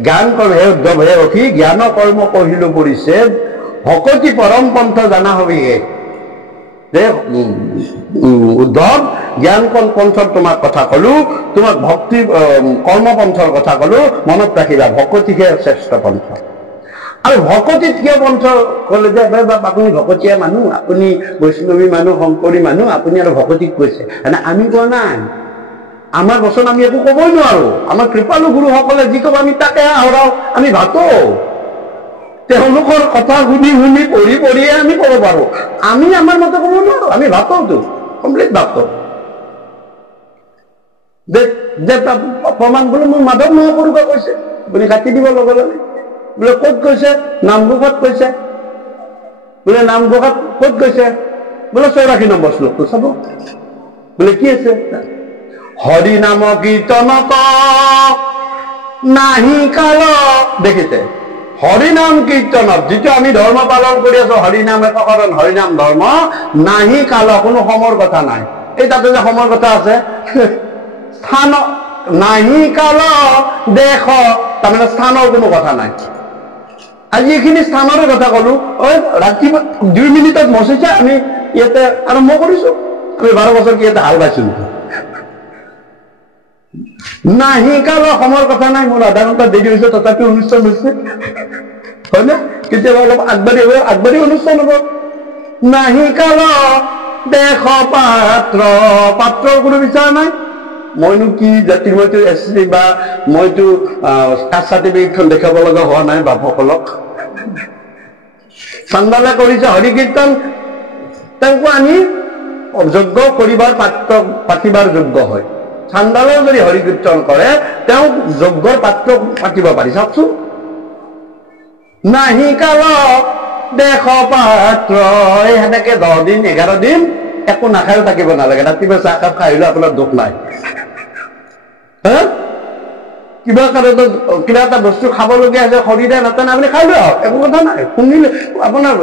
জ্ঞান কৰ্ম হে উদ্ধৱ হে ৰখি জ্ঞান কৰ্ম পঢ়িলো পৰিচ্ছেদ, ভকতি পৰম পন্থ জানা হবিহে। যে উদ্ধৱ জ্ঞান পন্থৰ তোমাক কথা ক'লো, তোমাক ভক্তি কৰ্মপন্থৰ কথা ক'লো, মনত ৰাখিবা ভকতিহে শ্ৰেষ্ঠ পন্থ। আৰু ভকতিত কিয় পন্থ ক'লে যে আপুনি ভকতীয়া মানুহ, আপুনি বৈষ্ণৱী মানুহ, শংকৰী মানুহ, আপুনি আৰু ভকতিক কৈছে। আমি কোৱা নাই, আমাৰ বচন আমি একো ক'বই নোৱাৰো। আমাৰ কৃপালু গুৰুসকলে যি ক'ব আমি তাকে আহৰাও, আমি ভাতো। তেওঁলোকৰ কথা শুনি পঢ়িয়ে আমি ক'ব পাৰো। আমি আমাৰ মতে ক'ব নোৱাৰো, আমি ভাতোতো কমপ্লিট ভাতো। যে প্ৰমাণ বোলে মোৰ মাধৱ মহাপুৰুষে কৈছে, আপুনি কাটি দিব লগে লগে। বোলে ক'ত কৈছে? নামঘোষত কৈছে। বোলে নামঘোষত ক'ত কৈছে? বোলে 84 নম্বৰ শ্লোকটো চাব। বোলে কি আছে? হৰি নাম কীৰ্তনত নাহি কাল। দেখিছে? হৰিনাম কীৰ্তনত যিটো আমি ধৰ্ম পালন কৰি আছো, হৰিনাম একৰণ হৰিনাম ধৰ্ম, নাহি কাল, কোনো সময়ৰ কথা নাই। এই তাতে যে সময়ৰ কথা আছে, স্থান নাহি কাল দেশ, তাৰমানে স্থানৰ কোনো কথা নাই। আজি এইখিনি স্থানৰে কথা ক'লো। ৰাতিপুৱা 2 মিনিটত মচিছে, আমি ইয়াতে আৰম্ভ কৰিছো। আমি 12 বছৰ কি ইয়াতে হাল বাইছো। নাহি কাল সময়ৰ কথা নাই। মোৰ আধা ঘণ্টা দেৰি হৈছে, তথাপি অনুষ্ঠান হৈছে, হয়নে? কেতিয়াবা অলপ আগবাঢ়ি অনুষ্ঠান হ'ব। নাহি কাল দেশ পাত্ৰৰ কোনো বিচাৰ নাই। মইনো কি জাতিৰ, মইতো SC বা মইতো কাষ্ট চাৰ্টিফিকেটখন দেখাব লগা হোৱা নাই বাপসকলক। চান্দালে কৰিছে হৰি কীৰ্তন, তেওঁকো আনি যজ্ঞ কৰিবাৰ পাতিবাৰ যোগ্য হয়। চান্দালেও যদি হৰি কীৰ্তন কৰে, তেওঁক যজ্ঞৰ পাত্ৰ পাতিব পাৰি। চাওকচোন, নাহি কাল দেশ পাত্ৰ, সেনেকে 10 দিন 11 দিন একো নাখায়ো থাকিব নালাগে। ৰাতিপুৱা চাহ কাপ খাই আহিলে আপোনাৰ দুখ নাই। কিবা এটা বস্তু খাবলগীয়া আছে, শৰীৰে নাটানে, আপুনি খাই লওক, একো কথা নাই। শুনিলে আপোনাৰ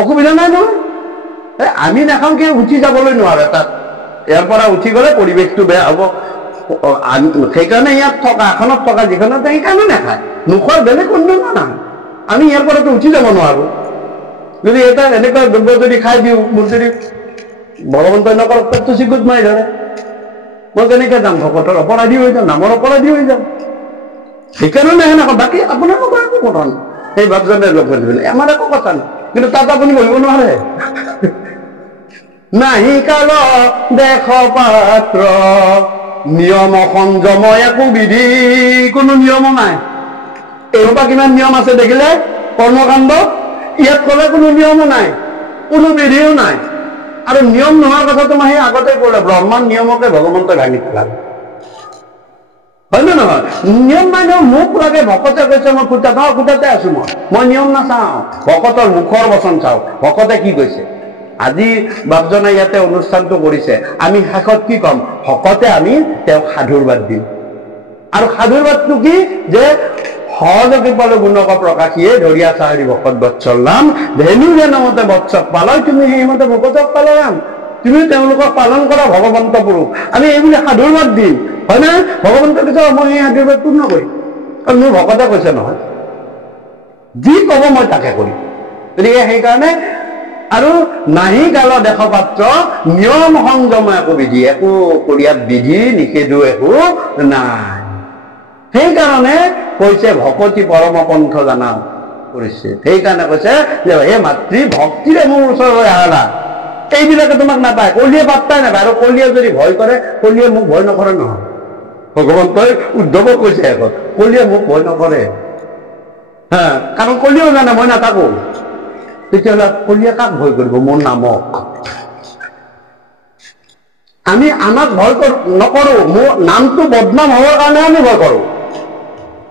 অসুবিধা নাই নহয়। আমি নাখাওঁ কি উঠি যাবলৈ নোৱাৰে তাত, ইয়াৰ পৰা উঠি গ'লে পৰিৱেশটো বেয়া হ'ব। সেইকাৰণে ইয়াত থকা আসনত থকা যিখনত সেইকাৰণে নাখায়, নোখোৱাৰ বেলেগ অন্য নাখায়। আমি ইয়াৰ পৰাতো উঠি যাব নোৱাৰো। যদি এটা এনেকুৱা দ্ৰব্য যদি খাই দিওঁ, মোৰ যদি ভগৱন্তই নকৰক পেটটো চিকুট মাৰি ধৰে, মই কেনেকে যাম? ভকতৰ অপৰাধী হৈ যাম, নামৰ অপৰাধী হৈ যাম। সেইকাৰণে সেনেকুৱা, বাকী আপোনালোকৰ একো কথা নাই। সেই ভাবজনে লগ ধৰিলে আমাৰ একো কথা নাই, কিন্তু তাত আপুনি বহিব নোৱাৰে। নাহি কাল দেশ পাত্ৰ নিয়ম সংযম একো বিধি, কোনো নিয়মো নাই। এইসোপা কিমান নিয়ম আছে দেখিলে কৰ্মকাণ্ড, ইয়াত কলে কোনো নিয়মো নাই, কোনো বিধিও নাই। আৰু নিয়ম নোহোৱাৰ কথাটো মই সেই আগতে ক'লে, ব্ৰহ্মাৰ নিয়মকে ভগৱন্তই ভাঙি পেলালে, হয় নে নহয়? নিয়ম মানে মোক লাগে, ভকতে কৈছে মই খুটাত, খুটাতে আছো মই নিয়ম নাচাওঁ, ভকতৰ মুখৰ বচন চাওঁ, ভকতে কি কৈছে। আজি বাপজনে ইয়াতে অনুষ্ঠানটো কৰিছে, আমি শেষত কি ক'ম? ভকতে আমি তেওঁক সাধুৰবাদ দিম। আৰু সাধুৰবাদটো কি? যে সহজ কৃপালু গুণক প্ৰকাশিয়ে ধৰিয়া চাৰি ভকত বৎসল নাম, ধেনু যে নামতে বৎসক পালয়, তুমি সেইমতে ভকতক পালয়াম, তুমি তেওঁলোকক পালন কৰা ভগৱন্ত পুৰুষ। আমি এইবুলি সাধুৰবাদ দিম, হয় নে? ভগৱন্ত কৈছে মই সেই সাধুৰবাদ পূৰ্ণ কৰিম, কাৰণ মোৰ ভকতে কৈছে নহয়, যি কব মই তাকে কৰিম। গতিকে সেইকাৰণে আৰু নাহি কাল দেশ পাত্ৰ নিয়ম সংযম একো বিধি, একো কৰিয়াত বিধি নিষেধো একো নাই। সেইকাৰণে কৈছে ভকতি পৰম পন্থ জানা কৰিছে। সেইকাৰণে কৈছে যে হে মাতৃ, ভক্তিৰে মোৰ ওচৰলৈ আহা। এইবিলাকে তোমাক নাপায়, কলিয়ে পাত্তাই নাপায়। আৰু কলিয়ে যদি ভয় কৰে, কলিয়ে মোক ভয় নকৰে নহয়। ভগৱন্তই উদ্ধৱক কৈছে এখন, কলিয়ে মোক ভয় নকৰে, হা, কাৰণ কলিয়েও জানে মই নাথাকো। তেতিয়াহ'লে কলিয়ে কাক ভয় কৰিব? মোৰ নামক। আমি আমাক ভয় নকৰো, মোৰ নামটো বদনাম হোৱাৰ কাৰণে আমি ভয় কৰো।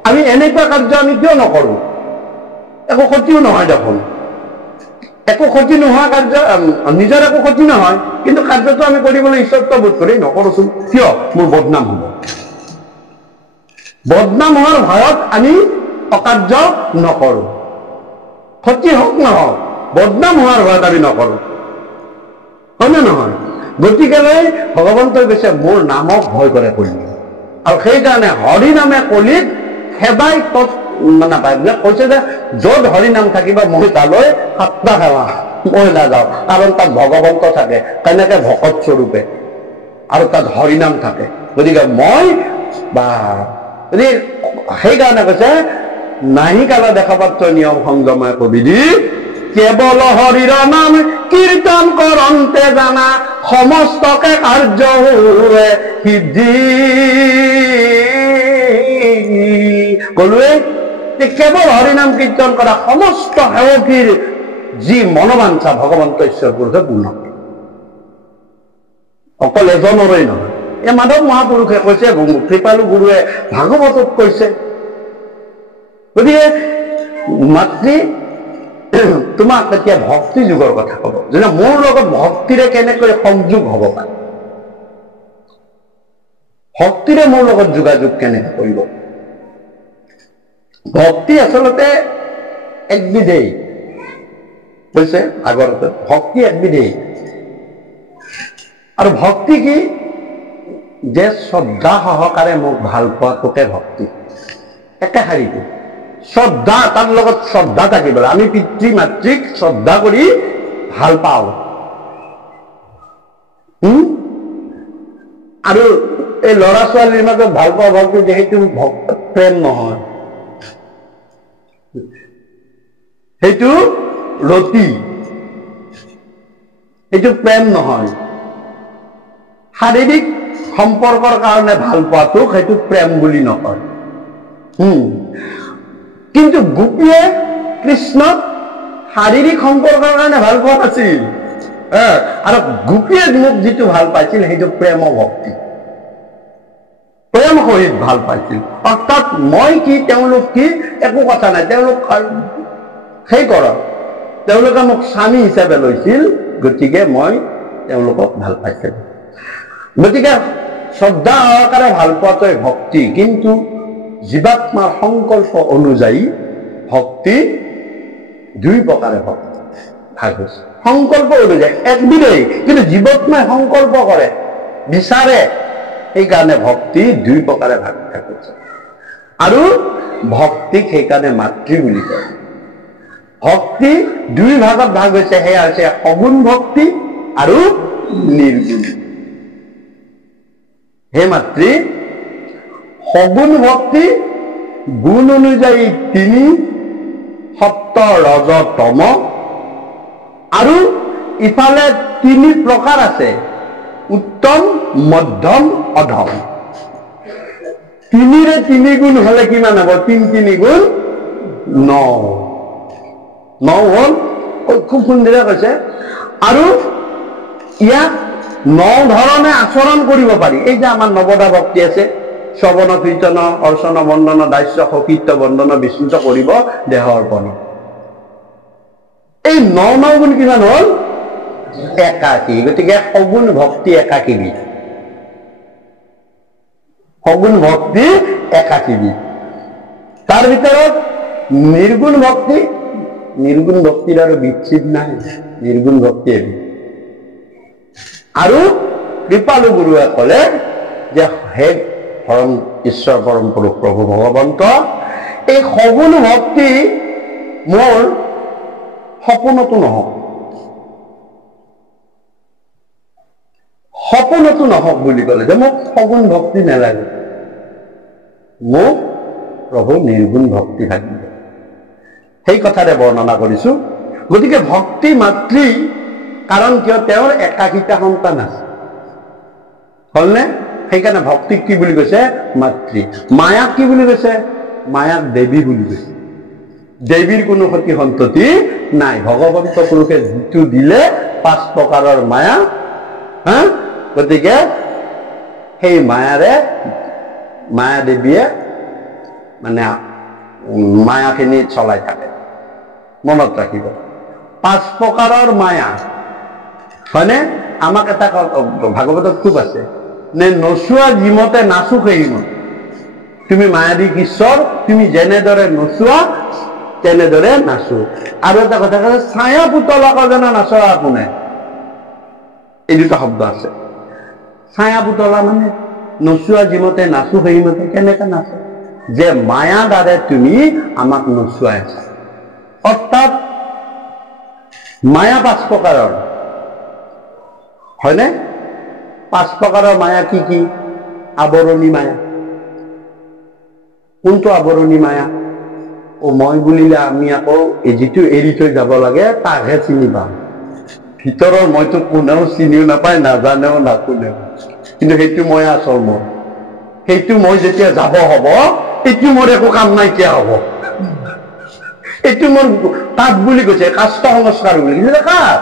আমি এনেকুৱা কাৰ্য আমি কিয় নকৰো? একো ক্ষতিও নহয় দেখোন, একো ক্ষতি নোহোৱা কাৰ্য, নিজৰ একো ক্ষতি নহয়, কিন্তু কাৰ্যটো আমি কৰিবলৈ ইচ্ছাত্ব বোধ কৰি নকৰোচোন। কিয়? মোৰ বদনাম হ'ব। বদনাম হোৱাৰ ভয়ত আমি অকাৰ্য নকৰো, ক্ষতি হওক নহওক, বদনাম হোৱাৰ ভয়ত আমি নকৰো, হয় নে নহয়? গতিকেলৈ ভগৱন্তই কৈছে মোৰ নামক ভয় কৰে কলি, আৰু সেইকাৰণে হৰি নামে কলিক সেৱাই তৎ নাপায়। কৈছে যে য'ত হৰি নাম থাকিব মই তালৈ সাতটা সেৱা মই নাযাওঁ, কাৰণ তাত ভগৱন্ত থাকে, কেনেকে ভকত স্বৰূপে, আৰু তাত হৰিনাম থাকে। গতিকে মই বা সেইকাৰণে কৈছে নাহি কাল দেশ পাত্ৰ নিয়ম সংযম একো বিধি, কেৱল হৰিৰ নাম কীৰ্তন কৰন্তে জানা, সমস্তকে কাৰ্য হুৱে সিদ্ধি। কলোৱে কেৱল হৰিনাম কীৰ্তন কৰা সমস্ত সেৱকীৰ যি মনোবাঞ্ছা ভগৱন্ত ঈশ্বৰ পুৰুষে পূৰ্ণ কৰে। অকল এজনৰেই নহয়, এই মাধৱ মহাপুৰুষে কৈছে, কৃপালু গুৰুৱে ভাগৱতত কৈছে। গতিকে মাতৃ তোমাক এতিয়া ভক্তি যুগৰ কথা কব, যেনে মোৰ লগত ভক্তিৰে কেনেকৈ সংযোগ হব পাৰে, ভক্তিৰে মোৰ লগত যোগাযোগ কেনেকৈ কৰিব। ভক্তি আচলতে একবিধেই, কৈছে আগতে ভক্তি একবিধেই। আৰু ভক্তি কি? যে শ্ৰদ্ধা সহকাৰে মোক ভাল পোৱাটোকে ভক্তি। একে শাৰীটো শ্ৰদ্ধা, তাৰ লগত শ্ৰদ্ধা থাকিব। আমি পিতৃ মাতৃক শ্ৰদ্ধা কৰি ভাল পাওঁ, আৰু এই ল'ৰা ছোৱালীৰ মাজত ভাল পোৱা ভক্তি যে সেইটো প্ৰেম নহয়, সেইটো ৰতি, সেইটো প্ৰেম নহয়। শাৰীৰিক সম্পৰ্কৰ কাৰণে ভাল পোৱাটো সেইটো প্ৰেম বুলি নকয়। কিন্তু গোপীয়ে কৃষ্ণক শাৰীৰিক সম্পৰ্কৰ কাৰণে ভাল পোৱা নাছিল, আৰু গোপীয়ে মোক যিটো ভাল পাইছিল সেইটো প্ৰেম ভক্তি, প্ৰেম সহিত ভাল পাইছিল। অৰ্থাৎ মই কি তেওঁলোক কি একো কথা নাই, তেওঁলোক সেই কৰক, তেওঁলোকে মোক স্বামী হিচাপে লৈছিল, গতিকে মই তেওঁলোকক ভাল পাইছিলো। গতিকে শ্ৰদ্ধা সহকাৰে ভাল পোৱাটোৱে ভক্তি। কিন্তু জীৱাত্মাৰ সংকল্প অনুযায়ী ভক্তি দুই প্ৰকাৰে ভক্তি ভাগ হৈছে। সংকল্প অনুযায়ী একবিধেই, কিন্তু জীৱাত্মাই সংকল্প কৰে, বিচাৰে। সেইকাৰণে ভক্তি দুই প্ৰকাৰে ভাগ কৰিছে। আৰু ভক্তিক সেইকাৰণে মাতৃ বুলি কয়। ভক্তি দুই ভাগত ভাগ হৈছে, সেয়া হৈছে সগুণ ভক্তি আৰু নিৰ্গুণ। হে মাতৃ, সগুণ ভক্তি গুণ অনুযায়ী 3 সত্য ৰজ তম, আৰু ইফালে 3 প্ৰকাৰ আছে, উত্তম মধ্যম অধম। 3ৰে 3 গুণ হলে কিমান হ'ব? 3 3 গুণ 9। 9 হ'ল, খুব সুন্দৰে কৈছে। আৰু ইয়াক 9 ধৰণে আচৰণ কৰিব পাৰি। এই যে আমাৰ 9টা ভক্তি আছে, শ্ৰৱণ কীৰ্তন অৰ্চন বন্দন দাস্য সকীৰ্ত বন্দন বিষ্ণুত কৰিব দেহ অৰ্পণ। এই 9 গুণ কিমান হ'ল? একাকী। গতিকে সগুণ ভক্তি একাকীবিধ, সগুণ ভক্তি একাকীবিধ। তাৰ ভিতৰত নিৰ্গুণ ভক্তি, নিৰ্গুণ ভক্তিৰ আৰু বিচ্ছেদ নাই, নিৰ্গুণ ভক্তি এবিধ। আৰু কৃপালু গুৰুৱে ক'লে যে হে পৰম ঈশ্বৰ পৰম পুৰুষ প্ৰভু ভগৱন্ত, এই সগুণ ভক্তি মোৰ সপোনতো নহওক, সপোনতো নহওক বুলি ক'লে, যে মোক সগুণ ভক্তি নালাগে, মোক প্ৰভু নিৰ্গুণ ভক্তি লাগিব। সেই কথাৰে বৰ্ণনা কৰিছো। গতিকে ভক্তি মাতৃ, কাৰণ কিয়? তেওঁৰ একাকিতা সন্তান আছে, হলনে? সেইকাৰণে ভক্তিক কি বুলি কৈছে? মাতৃ। মায়াক কি বুলি কৈছে? মায়াক দেৱী বুলি কৈছে। দেৱীৰ কোনো সতি সন্ততি নাই। ভগৱন্ত পুৰুষে যিটো দিলে 5 প্ৰকাৰৰ মায়া, গতিকে সেই মায়াৰে মায়া দেৱীয়ে মানে মায়াখিনি চলাই থাকে। মনত ৰাখিব, 5 প্ৰকাৰৰ মায়া, হয়নে? আমাক এটা ভাগৱতত খুব আছে, নে নচোৱা যিমতে নাচো সেইমত। তুমি মায়াদিক ঈশ্বৰ, তুমি যেনেদৰে নচোৱা তেনেদৰে নাচো। আৰু এটা কথা কৈছে, ছায়া পুতলাক যেন নাচৰা কোনে। এই 2টা শব্দ আছে। ছায়া পুতলা মানে নচোৱা যিমতে নাচো সেইমতে। কেনেকে নাচে? যে মায়া দ্বাৰে তুমি আমাক নচুৱাই আছা। অৰ্থাৎ মায়া 5 প্ৰকাৰৰ, হয়নে? 5 প্ৰকাৰৰ মায়া কি কি? আৱৰণী মায়া। কোনটো আৱৰণী মায়া? মই বুলিলে আমি আকৌ যিটো এৰি থৈ যাব লাগে তাকহে চিনি পাম। ভিতৰৰ মইতো কোনেও চিনিও নাপায়, নাজানেও নাশুনেও, কিন্তু সেইটো মই আচল মই। সেইটো মই যেতিয়া যাব হ'ব, এইটো মোৰ একো কাম নাইকিয়া হ'ব। এইটো মোৰ তাত বুলি কৈছে, কাষ্ট সংস্কাৰ বুলি কৈছে। কাত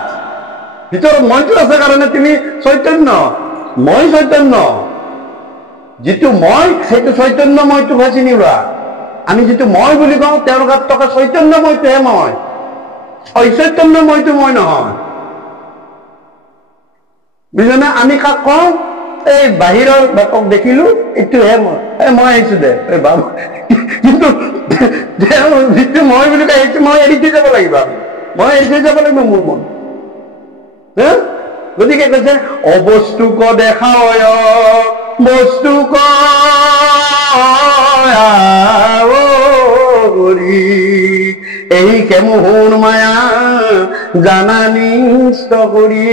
ভিতৰত মইতো আছে কাৰণে তুমি চৈতন্য, মই চৈতন্য। যিটো মই, সেইটো চৈতন্য মইটোহে চিনি লোৱা। আমি যিটো মই বুলি কওঁ, তেওঁৰ গাত থকা চৈতন্য মইটোহে মই, অচৈতন্য মইটো মই নহয়। বুজিছানে? আমি কাক কওঁ? এই বাহিৰৰ বাকক দেখিলো, এইটোহে মই, মই আহিছো দে বাবু। কিন্তু যিটো মই বুলি কয়, সেইটো মই এৰি থৈ যাব লাগিব। মই এৰি থৈ যাব লাগিব মোৰ মন। গতিকে কৈছে, অবস্তুক দেখায় বস্তু এই কেমোহন মায়া জানা নিষ্ট কৰি।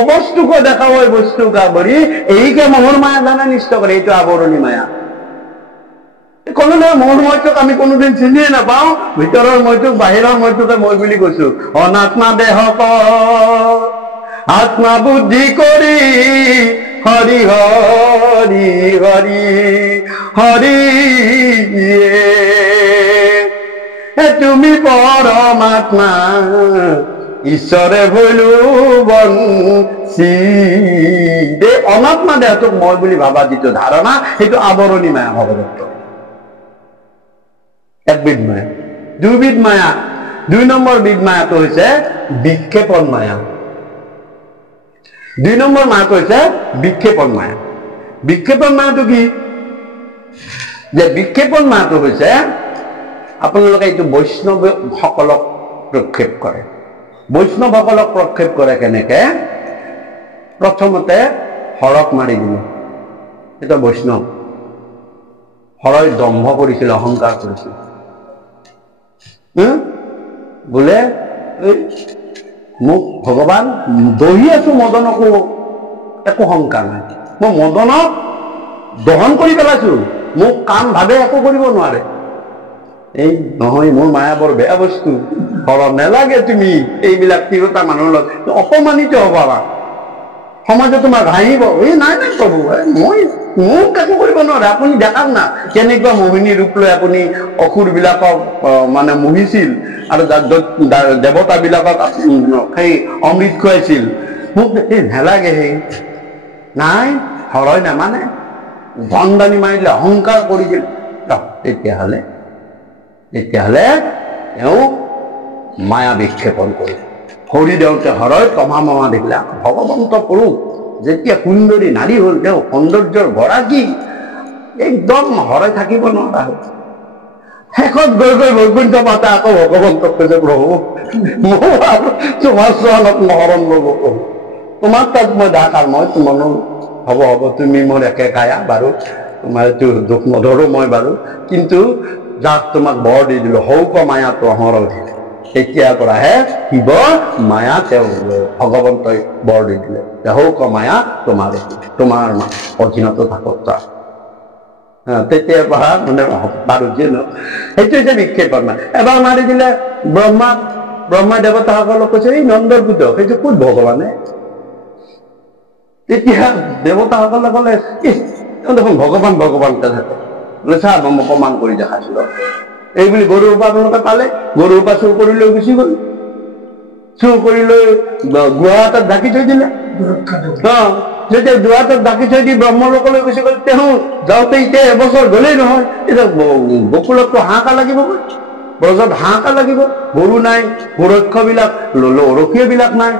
অবস্তুক দেখাও বস্তু কাবৰি, এই কেমোহন মায়া জানা নিষ্ট কৰি। এইটো আৱৰণী মায়া। কোনোদিন মোৰ মইটোক আমি কোনোদিন চিনিয়ে নাপাওঁ। ভিতৰৰ মইটোক বাহিৰৰ মইটোকে মই বুলি কৈছো। অনাত্মা দেহক আত্মা বুদ্ধি কৰি হৰি হৰি হৰি হৰি তুমি পৰমাত্মা ঈশ্বৰে ভৈলো বঞ্চি। অনাত্মা দেহটোক মই বুলি ভাবা যিটো ধাৰণা, সেইটো আৱৰণী মায়া। ভগৱন্ত একবিধ মায়া। 2 বিধ মায়া। 2 নম্বৰ বিধ মায়াটো হৈছে বিক্ষেপণ মায়া। 2 নম্বৰ মায়াটো হৈছে বিক্ষেপণ মায়া। বিক্ষেপণ মায়াটো কি? যে বিক্ষেপণ মায়াটো হৈছে, আপোনালোকে এইটো বৈষ্ণৱ সকলক প্ৰক্ষেপ কৰে। বৈষ্ণৱসকলক প্ৰক্ষেপ কৰে কেনেকে? প্ৰথমতে হৰক মাৰি দিলে, এটা বৈষ্ণৱ। হৰই দম্ভ কৰিছিল, অহংকাৰ কৰিছিল। বোলে মোক ভগৱান দহি আছো, মদনকো একো শংকা নাই, মই মদনক দহন কৰি পেলাইছো, মোক কাম ভাবে একো কৰিব নোৱাৰে। এই নহয়, মোৰ মায়া বৰ বেয়া বস্তু, হৰ নেলাগে তুমি এইবিলাক তিৰোতা মানুহৰ লগত অপমানিত হবা, সমাজে তোমাক হাঁহিব। এই নাই নাই প্ৰভু, মই মোক একো কৰিব নোৱাৰে, আপুনি দেখাক না কেনেকুৱা মোহিনী ৰূপ লৈ আপুনি অসুৰ বিলাকক মানে মোহিছিল আৰু দেৱতা বিলাকক সেই অমৃত খুৱাইছিল, মোক এই নেলাগে। সেই নাই, হৰই নামানে, ভণ্ডামি মাৰিলে, অহংকাৰ কৰিছিল। তেতিয়াহ'লে তেওঁ মায়া বিক্ষেপণ কৰিলে। হৰি দেওঁতে হৰই তমা মমা দেখিলে। ভগৱন্ত পুৰুষ যেতিয়া সুন্দৰী নাৰী হ'ল, তেওঁ সৌন্দৰ্যৰ গৰাকী, একদম হৰই থাকিব নোৱাৰা হ'ল। শেষত গৈ বৈকুণ্ঠ মাতা আকৌ ভগৱন্তক কৈছে, প্ৰভু মই আৰু তোমাৰ চৰণত মহৰণ ল'ব, প্ৰভু তোমাৰ তাত মই দাকাৰ, মই তোমাৰো হ'ব তুমি মোৰ একে কায়া বাৰু, তোমাৰ এইটো দুখ নধৰো মই বাৰু, কিন্তু যাক তোমাক বৰ দি দিলো, হৌক মায়াটো অহৰহ দিলে। তেতিয়াৰ পৰাহে শিৱ মায়া তেওঁ ভগৱন্তই বৰ দি দিলে, হৌক মায়া তোমাৰ অধীনত থাকক। তেতিয়াৰ পৰা মানে বাৰু যে সেইটো হৈছে বিক্ষেপণ। এবাৰ মাৰি দিলে ব্ৰহ্মা দেৱতাসকলক কৈছে, এই নন্দৰ পুত্ৰ সেইটো ক'ত ভগৱানে? তেতিয়া দেৱতাসকলে ক'লে, দেখোন ভগৱান ভগৱানকে থাকে, বোলে চা মই প্ৰমাণ কৰি দেখাইছো। এই বুলি গৰুৰ পৰা আপোনালোকে পালে, গৰুৰ পৰা চুৰ কৰি লৈ গুচি গ'ল, চুৰ কৰি লৈ গুৱা এটাত ঢাকি থৈ দিলে। যেতিয়া গুৱা এটাত ঢাকি থৈ দি ব্ৰহ্মলোকলৈ গুচি গ'ল, তেওঁ যাওঁতে এতিয়া এবছৰ গ'লেই নহয়, এতিয়া গকুলতটো হাহাকাৰ লাগিব, ব্ৰজত হাহাকাৰ লাগিব, গৰু নাই, সুৰক্ষ বিলাক ৰখীয়া বিলাক নাই।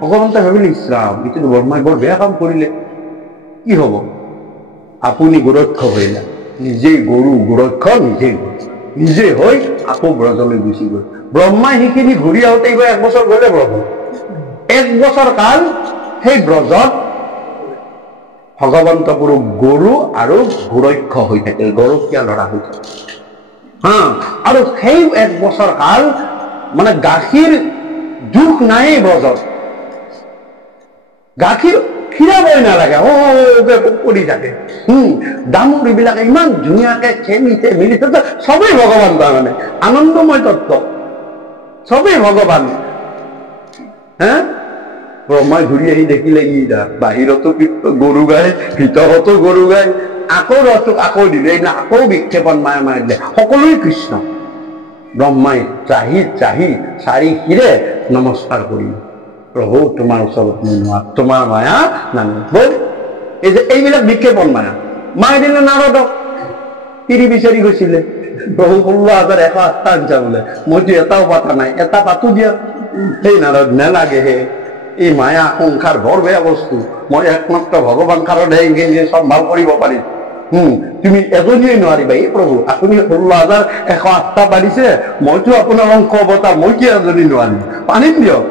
ভগৱন্তে ভাবিলে, ইছৰাম এইটো ব্ৰহ্মাই বৰ বেয়া কাম কৰিলে, কি হব? আপুনি গুৰক্ষ হইলা, নিজেই গৰু গুৰক্ষ, নিজে হৈ আকৌ ব্ৰজলৈ গুচি গ'ল। ব্ৰহ্মাই সেইখিনি ঘূৰি আহোঁতে এইবাৰ 1 বছৰ গ'লে ব্ৰজ, 1 বছৰ কাল সেই ব্ৰজত ভগৱন্ত পুৰুষ গৰু আৰু গুৰক্ষ হৈ থাকিল, গৰখীয়া ল'ৰা হৈ থাকিল। আৰু সেই 1 বছৰ কাল মানে গাখীৰ দুখ নাই ব্ৰজত, গাখীৰ খীৰাবই নালাগে, কৰি থাকে। দামুৰ বিলাকে ইমান ধুনীয়াকে খেলিছে মিলিছে, চবেই ভগৱান, তাৰমানে আনন্দময় তত্ত্ব, চবেই ভগৱান। ব্ৰহ্মাই ঘূৰি আহি দেখিলে, ই বাহিৰতো গৰু গাই, ভিতৰতো গৰু গাই, আকৌ ৰথটোক আকৌ দিলে, এইবিলাক আকৌ বিক্ষেপণ মায়া মাৰি দিলে, সকলোৱে কৃষ্ণ। ব্ৰহ্মাই চাহি 4 শিৰে নমস্কাৰ কৰিলে, প্ৰভু তোমাৰ ওচৰত নোৱাৰ, তোমাৰ মায়া নামিব। এই যে এইবিলাক বিক্ষেপণ মায়া মাৰি দিলে নাৰদক, তিৰি বিচাৰি গৈছিলে, প্ৰভু 16,108 আনছা বোলে, মইতো এটাও পাতা নাই, এটা পাতো দিয়া। সেই নাৰদ, নেলাগে হে, এই মায়া সংসাৰ বৰ বেয়া বস্তু, মই একমাত্ৰ ভগৱান কাৰণেহে চব ভাল কৰিব পাৰিম, তুমি এজনীয়ে নোৱাৰিবা। এই প্ৰভু আপুনি 16,108টা পাৰিছে, মইতো আপোনাৰ অংশ অৱতাৰ, মই কি এজনী নোৱাৰিম, পানীত দিয়ক।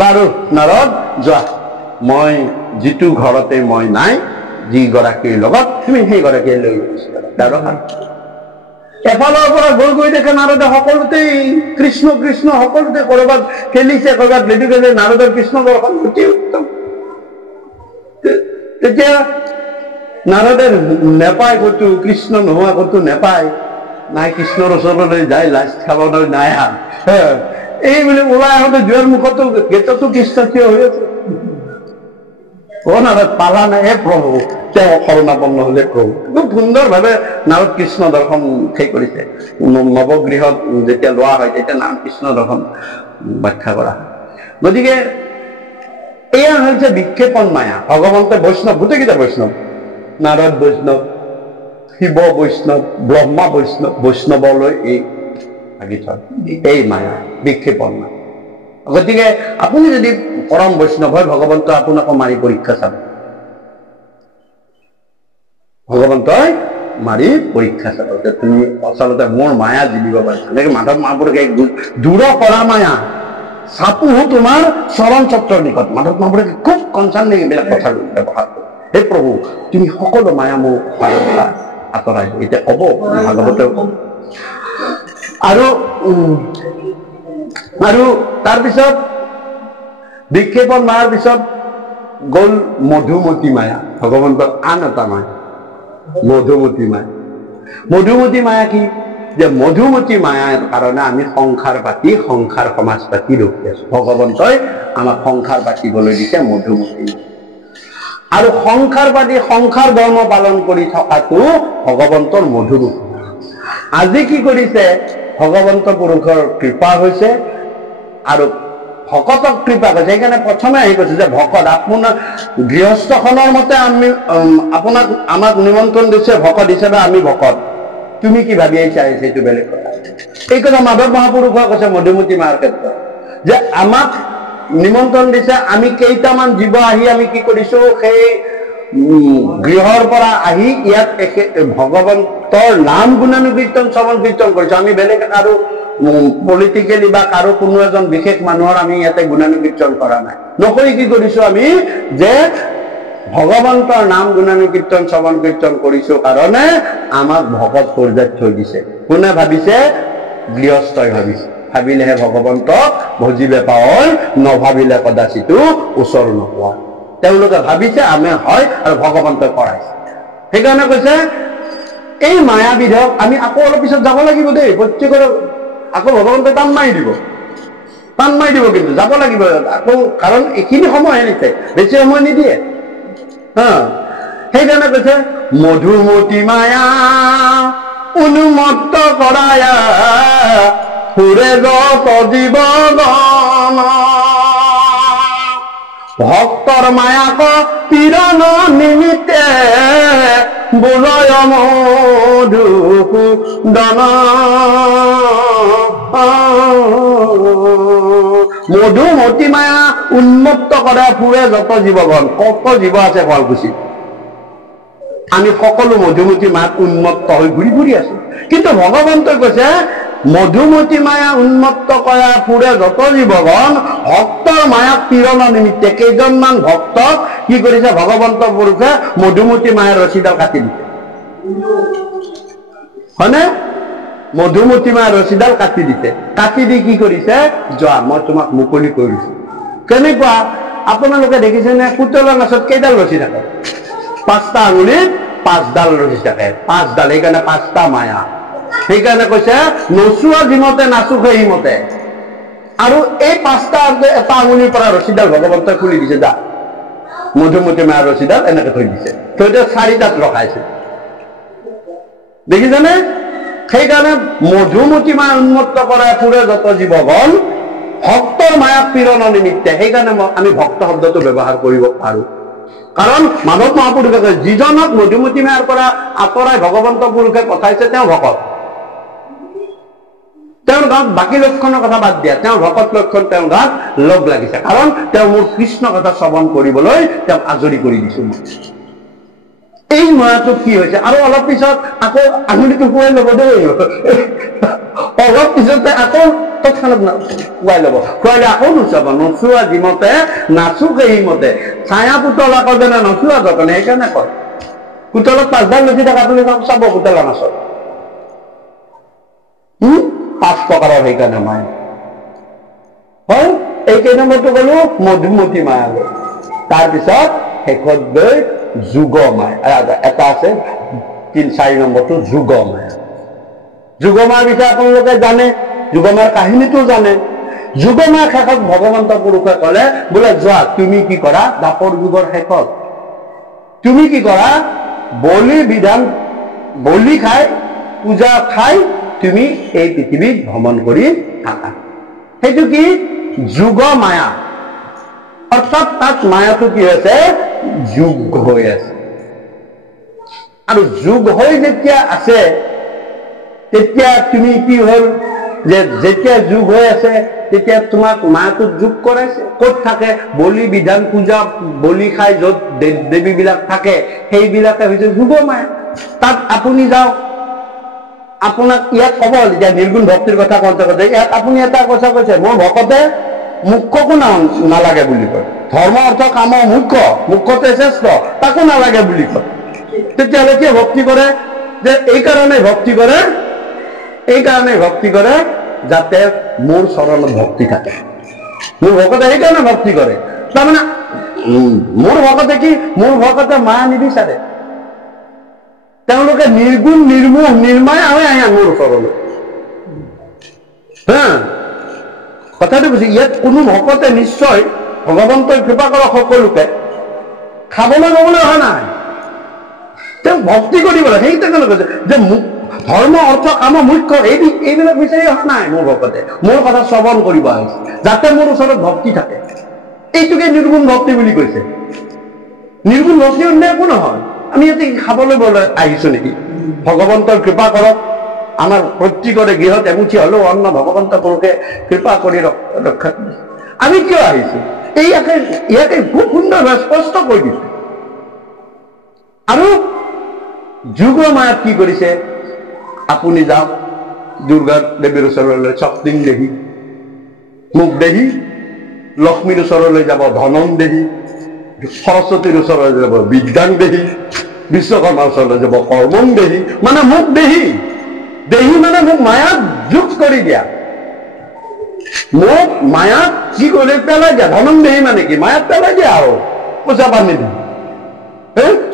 বাৰু নাৰদ যোৱা, মই যিটো ঘৰতে মই নাই, যি গৰাকীৰ লগত তুমি সেই গৰাকীয়ে লৈ গৈছা। এফালৰ পৰা গৈ দেখে নাৰদে সকলোতে কৃষ্ণ কৃষ্ণ, সকলোতে কৰবাত খেলিছে, কৰবাত লেডি খেলে, নাৰদৰ কৃষ্ণ দৰ্শন অতি উত্তম। তেতিয়া নাৰদে নেপায় ক'তো, কৃষ্ণ নোহোৱা ক'তো নেপায়, নাই কৃষ্ণৰ ওচৰলৈ যায়, লাজ খাবলৈ নাই। এই বুলি ওলাই আহোঁতে দুৱাৰ মুখতো গেটতো কৃষ্ণ থিয় হৈ আছে। নাৰদ পালা নাই, হে প্ৰভু, তেওঁ শৰণাপন্ন হলে প্ৰভু। খুব সুন্দৰ ভাৱে নাৰদ কৃষ্ণ দৰ্শন সেই কৰিছে। নৱগৃহত যেতিয়া লোৱা হয়, তেতিয়া নাম কৃষ্ণ দৰ্শন ব্যাখ্যা কৰা হয়। গতিকে এয়া হৈছে বিক্ষেপণ মায়া। ভগৱন্তে বৈষ্ণৱ, গোটেইকেইটা বৈষ্ণৱ, নাৰদ বৈষ্ণৱ, শিৱ বৈষ্ণৱ, ব্ৰহ্মা বৈষ্ণৱ, বৈষ্ণৱলৈ এই লাগি থয়, এই মায়া বিক্ষেপণ মায়া। গতিকে আপুনি যদি পৰম বৈষ্ণৱ হয়, ভগৱন্ত আপোনাকো মাৰি পৰীক্ষা চাব, ভগৱন্তই মাৰি পৰীক্ষা চাব যে তুমি আচলতে মোৰ মায়া জিলিব পাৰিছা। এনেকে মাধৱ মহাপুৰুষে দূৰ কৰা মায়া, চাপুহো তোমাৰ চৰণ চত্ৰৰ নিকট। মাধৱ মহাপুৰুষে খুব কনচাৰ্নিং এইবিলাক কথা ব্যৱহাৰ কৰে। হে প্ৰভু তুমি সকলো মায়া মোক আঁতৰাই দিওঁ। এতিয়া ক'ব ভাগৱতেও ক'ব। আৰু তাৰপিছত বিক্ষেপণ মায়াৰ পিছত গ'ল মধুমতী মায়া, ভগৱন্তৰ আন এটা মায়া, মধুমতী মায়া। মধুমতী মায়া কি? যে মধুমতী মায়াৰ কাৰণে আমি সংসাৰ পাতি সংসাৰ সমাজ পাতি ৰখি আছো। ভগৱন্তই আমাক সংসাৰ পাতিবলৈ দিছে মধুমতী। আৰু সংসাৰ পাতি সংসাৰ ধৰ্ম পালন কৰি থকাটো ভগৱন্তৰ মধুমতী। আজি কি কৰিছে? ভগৱন্ত পুৰুষৰ কৃপা হৈছে আৰু ভকতক কৃপা কৰিছে। সেইকাৰণে প্ৰথমে আহি কৈছে যে ভকত আপোনাৰ গৃহস্থখনৰ মতে আমি আমাক নিমন্ত্ৰণ দিছে ভকত হিচাপে, আমি ভকত। তুমি কি ভাবি আহিছা সেইটো বেলেগ কথা। এই কথা মাধৱ মহাপুৰুষে কৈছে মধুমতী মাৰ ক্ষেত্ৰত, যে আমাক নিমন্ত্ৰণ দিছে, আমি কেইটামান জীৱ আহি আমি কি কৰিছো, সেই গৃহৰ পৰা আহি ইয়াত ভগৱন্তৰ নাম গুণানুকীৰ্তন শ্ৰৱণ কীৰ্তন কৰিছো। আমি বেলেগ কাৰো পলিটিকেলি বা কাৰো কোনো এজন বিশেষ মানুহৰ আমি ইয়াতে গুণানুকীৰ্তন কৰা নাই। নকৰি কি কৰিছো আমি, যে ভগৱন্তৰ নাম গুণানুকীৰ্তন শ্ৰৱণ কীৰ্তন কৰিছো কাৰণে আমাক ভকত পৰ্যায়ত থৈ দিছে। কোনে ভাবিছে? গৃহস্থই ভাবিছে। ভাবিলেহে ভগৱন্তক ভজিবে পাৱই, নভাবিলে কদাচিতো ওচৰ নোপোৱা। তেওঁলোকে ভাবিছে আমি হয় আৰু ভগৱন্তই কৰাইছে। সেইকাৰণে কৈছে এই মায়াবিধক আমি আকৌ অলপ পিছত যাব লাগিব দেই। প্ৰত্যেকৰে আকৌ ভগৱন্তই টান মাৰি দিব, কিন্তু যাব লাগিব আকৌ, কাৰণ এইখিনি সময় নিছে, বেছি সময় নিদিয়ে। সেইকাৰণে কৈছে মধুমতী মায়া উন্মত্ত কৰায়া ফুৰে যত জীৱগণ, ভক্তৰ মায়াক পীড়ন নিমিত্তে বোলয় মধুসূদন। মধুমতী মায়া উন্মত্ত কৰে ফুৰে যত জীৱগণ। কত জীৱ আছে শুৱালকুছিত, আমি সকলো মধুমতী মায়াত উন্মত্ত হৈ ঘূৰি ফুৰি আছো। কিন্তু ভগৱন্তই কৈছে মধুমতী মায়া উন্মত্ত কৰা ফুৰে যত জীৱগণ, ভক্তৰ মায়াক পীড়ন নিমিত্তে। কেইজনমান ভক্তক কি কৰিছে ভগৱন্ত পুৰুষে? মধুমতী মায়াৰ ৰছীডাল কাটি দিছে, হয়নে? মধুমতী মায়াৰ ৰছীডাল কাটি দিছে। কাটি দি কি কৰিছে? যোৱা, মই তোমাক মুকলি কৰিছো। কেনেকুৱা? আপোনালোকে দেখিছেনে পুতলা নাচত কেইডাল ৰছী থাকে? 5টা আঙুলিত 5ডাল ৰছী থাকে, 5ডাল। সেইকাৰণে 5টা মায়া। সেইকাৰণে কৈছে নচোৱা যিমতে নাচো সেইমতে। আৰু এই 5টা এটা আঙুলিৰ পৰা ৰছীডাল ভগৱন্তই খুলি দিছে, যা। মধুমতী মায়াৰ ৰছীডাল এনেকে থৈ দিছে, থৈ 4টাত ৰখাইছে। দেখিছেনে? সেইকাৰণে মধুমতী মায়া উন্মত্ত কৰা ফুৰে যত জীৱগণ, ভক্তৰ মায়াক পীড়ন নিমিত্তে। সেইকাৰণে আমি ভক্ত শব্দটো ব্যৱহাৰ কৰিব পাৰো, কাৰণ মাধৱ মহাপুৰুষে কয় যিজনক মধুমতী মায়াৰ পৰা আঁতৰাই ভগৱন্ত পুৰুষে পঠাইছে তেওঁ ভকত। তেওঁৰ গাত বাকী লক্ষণৰ কথা বাদ দিয়া, তেওঁৰ ভকত লক্ষণ তেওঁৰ গাত লগ লাগিছে, কাৰণ তেওঁ মোৰ কৃষ্ণ কথা শ্ৰৱণ কৰিবলৈ তেওঁক আজৰি কৰি দিছো। এই মায়াটো কি হৈছে? আৰু অলপ পিছত আকৌ আঙুলিটো শুৱাই ল'ব দেই, অলপ পিছতে আকৌ তৎক্ষণাত শুৱাই ল'ব, শুৱাইলে আকৌ নোচাব। নচোৱা যিমতে নাচো সেইমতে, ছায়া পুতলা আকৌ যেনে নচোৱা যতনে। সেইকাৰণে কয় পুতলত 5ডাল ৰছী থাকে, আপুনি চাব পুতলা নাচত 5 প্ৰকাৰৰ। সেইকাৰণে মায়া হয়। এই কেই নম্বৰটো গলো মধুমতী মায়া গ'ল। তাৰপিছত শেষত গৈ যোগ মায়া এটা আছে, 3-4 নম্বৰটো যোগ মায়া। যোগ মায়াৰ বিষয়ে আপোনালোকে জানে, যোগ মায়াৰ কাহিনীটো জানে। যোগ মায়াৰ শেষত ভগৱন্ত পুৰুষে কলে, বোলে যোৱা তুমি কি কৰা, দাপৰ যুগৰ শেষত তুমি কি কৰা, বলি খাই পূজা খাই তুমি এই পৃথিৱীত ভ্ৰমণ কৰি থাকা। সেইটো কি? যোগ মায়া। অৰ্থাৎ তাত মায়াটো কি হৈছে? যোগ হৈ আছে। আৰু যোগ হৈ যেতিয়া আছে তেতিয়া তুমি কি হ'ল, যে যেতিয়া যোগ হৈ আছে তেতিয়া তোমাক মায়াটোত যোগ কৰাইছে। ক'ত থাকে? বলি বিধান পূজা, বলি খাই য'ত দেৱ দেৱীবিলাক থাকে সেইবিলাকে হৈছে যোগ মায়া। তাত আপুনি যাওক, আপোনাক ইয়াত ক'ব, এতিয়া নিৰ্গুণ ভক্তিৰ কথা কওঁতে ইয়াত আপুনি এটা কথা কৈছে, মোৰ ভকতে মুখ্যকো নালাগে বুলি কয়, ধৰ্ম অৰ্থ কাম মুখ্য, মুখ্যতে শ্ৰেষ্ঠ, তাকো নালাগে বুলি কয়। তেতিয়াহ'লে কিয় ভক্তি কৰে? যে এই কাৰণে ভক্তি কৰে যাতে মোৰ চৰণত ভক্তি থাকে। মোৰ ভকতে সেইকাৰণে ভক্তি কৰে। তাৰমানে মোৰ ভকতে কি, মোৰ ভকতে মায়া নিবিচাৰে, তেওঁলোকে নিৰ্গুণ নিৰ্মোহ নিৰ্মায়া হৈ আহে মোৰ ওচৰলৈ। হা, কথাটো বুজি, ইয়াত কোনো ভকতে নিশ্চয় ভগৱন্তই কৃপা কৰক সকলোকে খাবলৈ ল'বলৈ অহা নাই, তেওঁ ভক্তি কৰিব লাগে। সেইটোকে কৈছে যে ধৰ্ম অৰ্থ কাম মুখ্য এইবিলাক বিচাৰি অহা নাই মোৰ ভকতে, মোৰ কথা শ্ৰৱণ কৰিব আহিছে যাতে মোৰ ওচৰত ভক্তি থাকে। এইটোকে নিৰ্গুণ ভক্তি বুলি কৈছে। নিৰ্গুণ ভক্তি অন্য একো নহয়। আমি ইয়াতে খাবলৈ আহিছো নেকি? ভগৱন্তৰ কৃপা কৰক, আমাৰ প্ৰত্যেকৰে গৃহত এমুঠি হলেও অন্ন ভগৱন্ত পুৰুষে কৃপা কৰি ৰক্ষা কৰিছে। আমি কিয় আহিছো? ইয়াকে খুব সুন্দৰভাৱে স্পষ্ট কৰি দিছে। আৰু যোগ মায়াত কি কৰিছে? আপুনি যাওক দুৰ্গা দেৱীৰ ওচৰলৈ, শক্তিং দেহি, মোক দেহি, লক্ষ্মীৰ ওচৰলৈ যাব ধনং দেহি, সৰস্বতীৰ ওচৰলৈ যাব বিদ্যাং দেহি, বিশ্বকৰ্মাৰ ওচৰলৈ যাব কৰ্মং দেহি। মানে মোক দেহি, দেহি মানে মোক মায়াত যোগ কৰি দিয়া, মোক মায়াত কি কৰি পেলাই দিয়া। ধনং দেহি মানে কি? মায়াত পেলাই দিয়া আৰু পইচা পানী দি।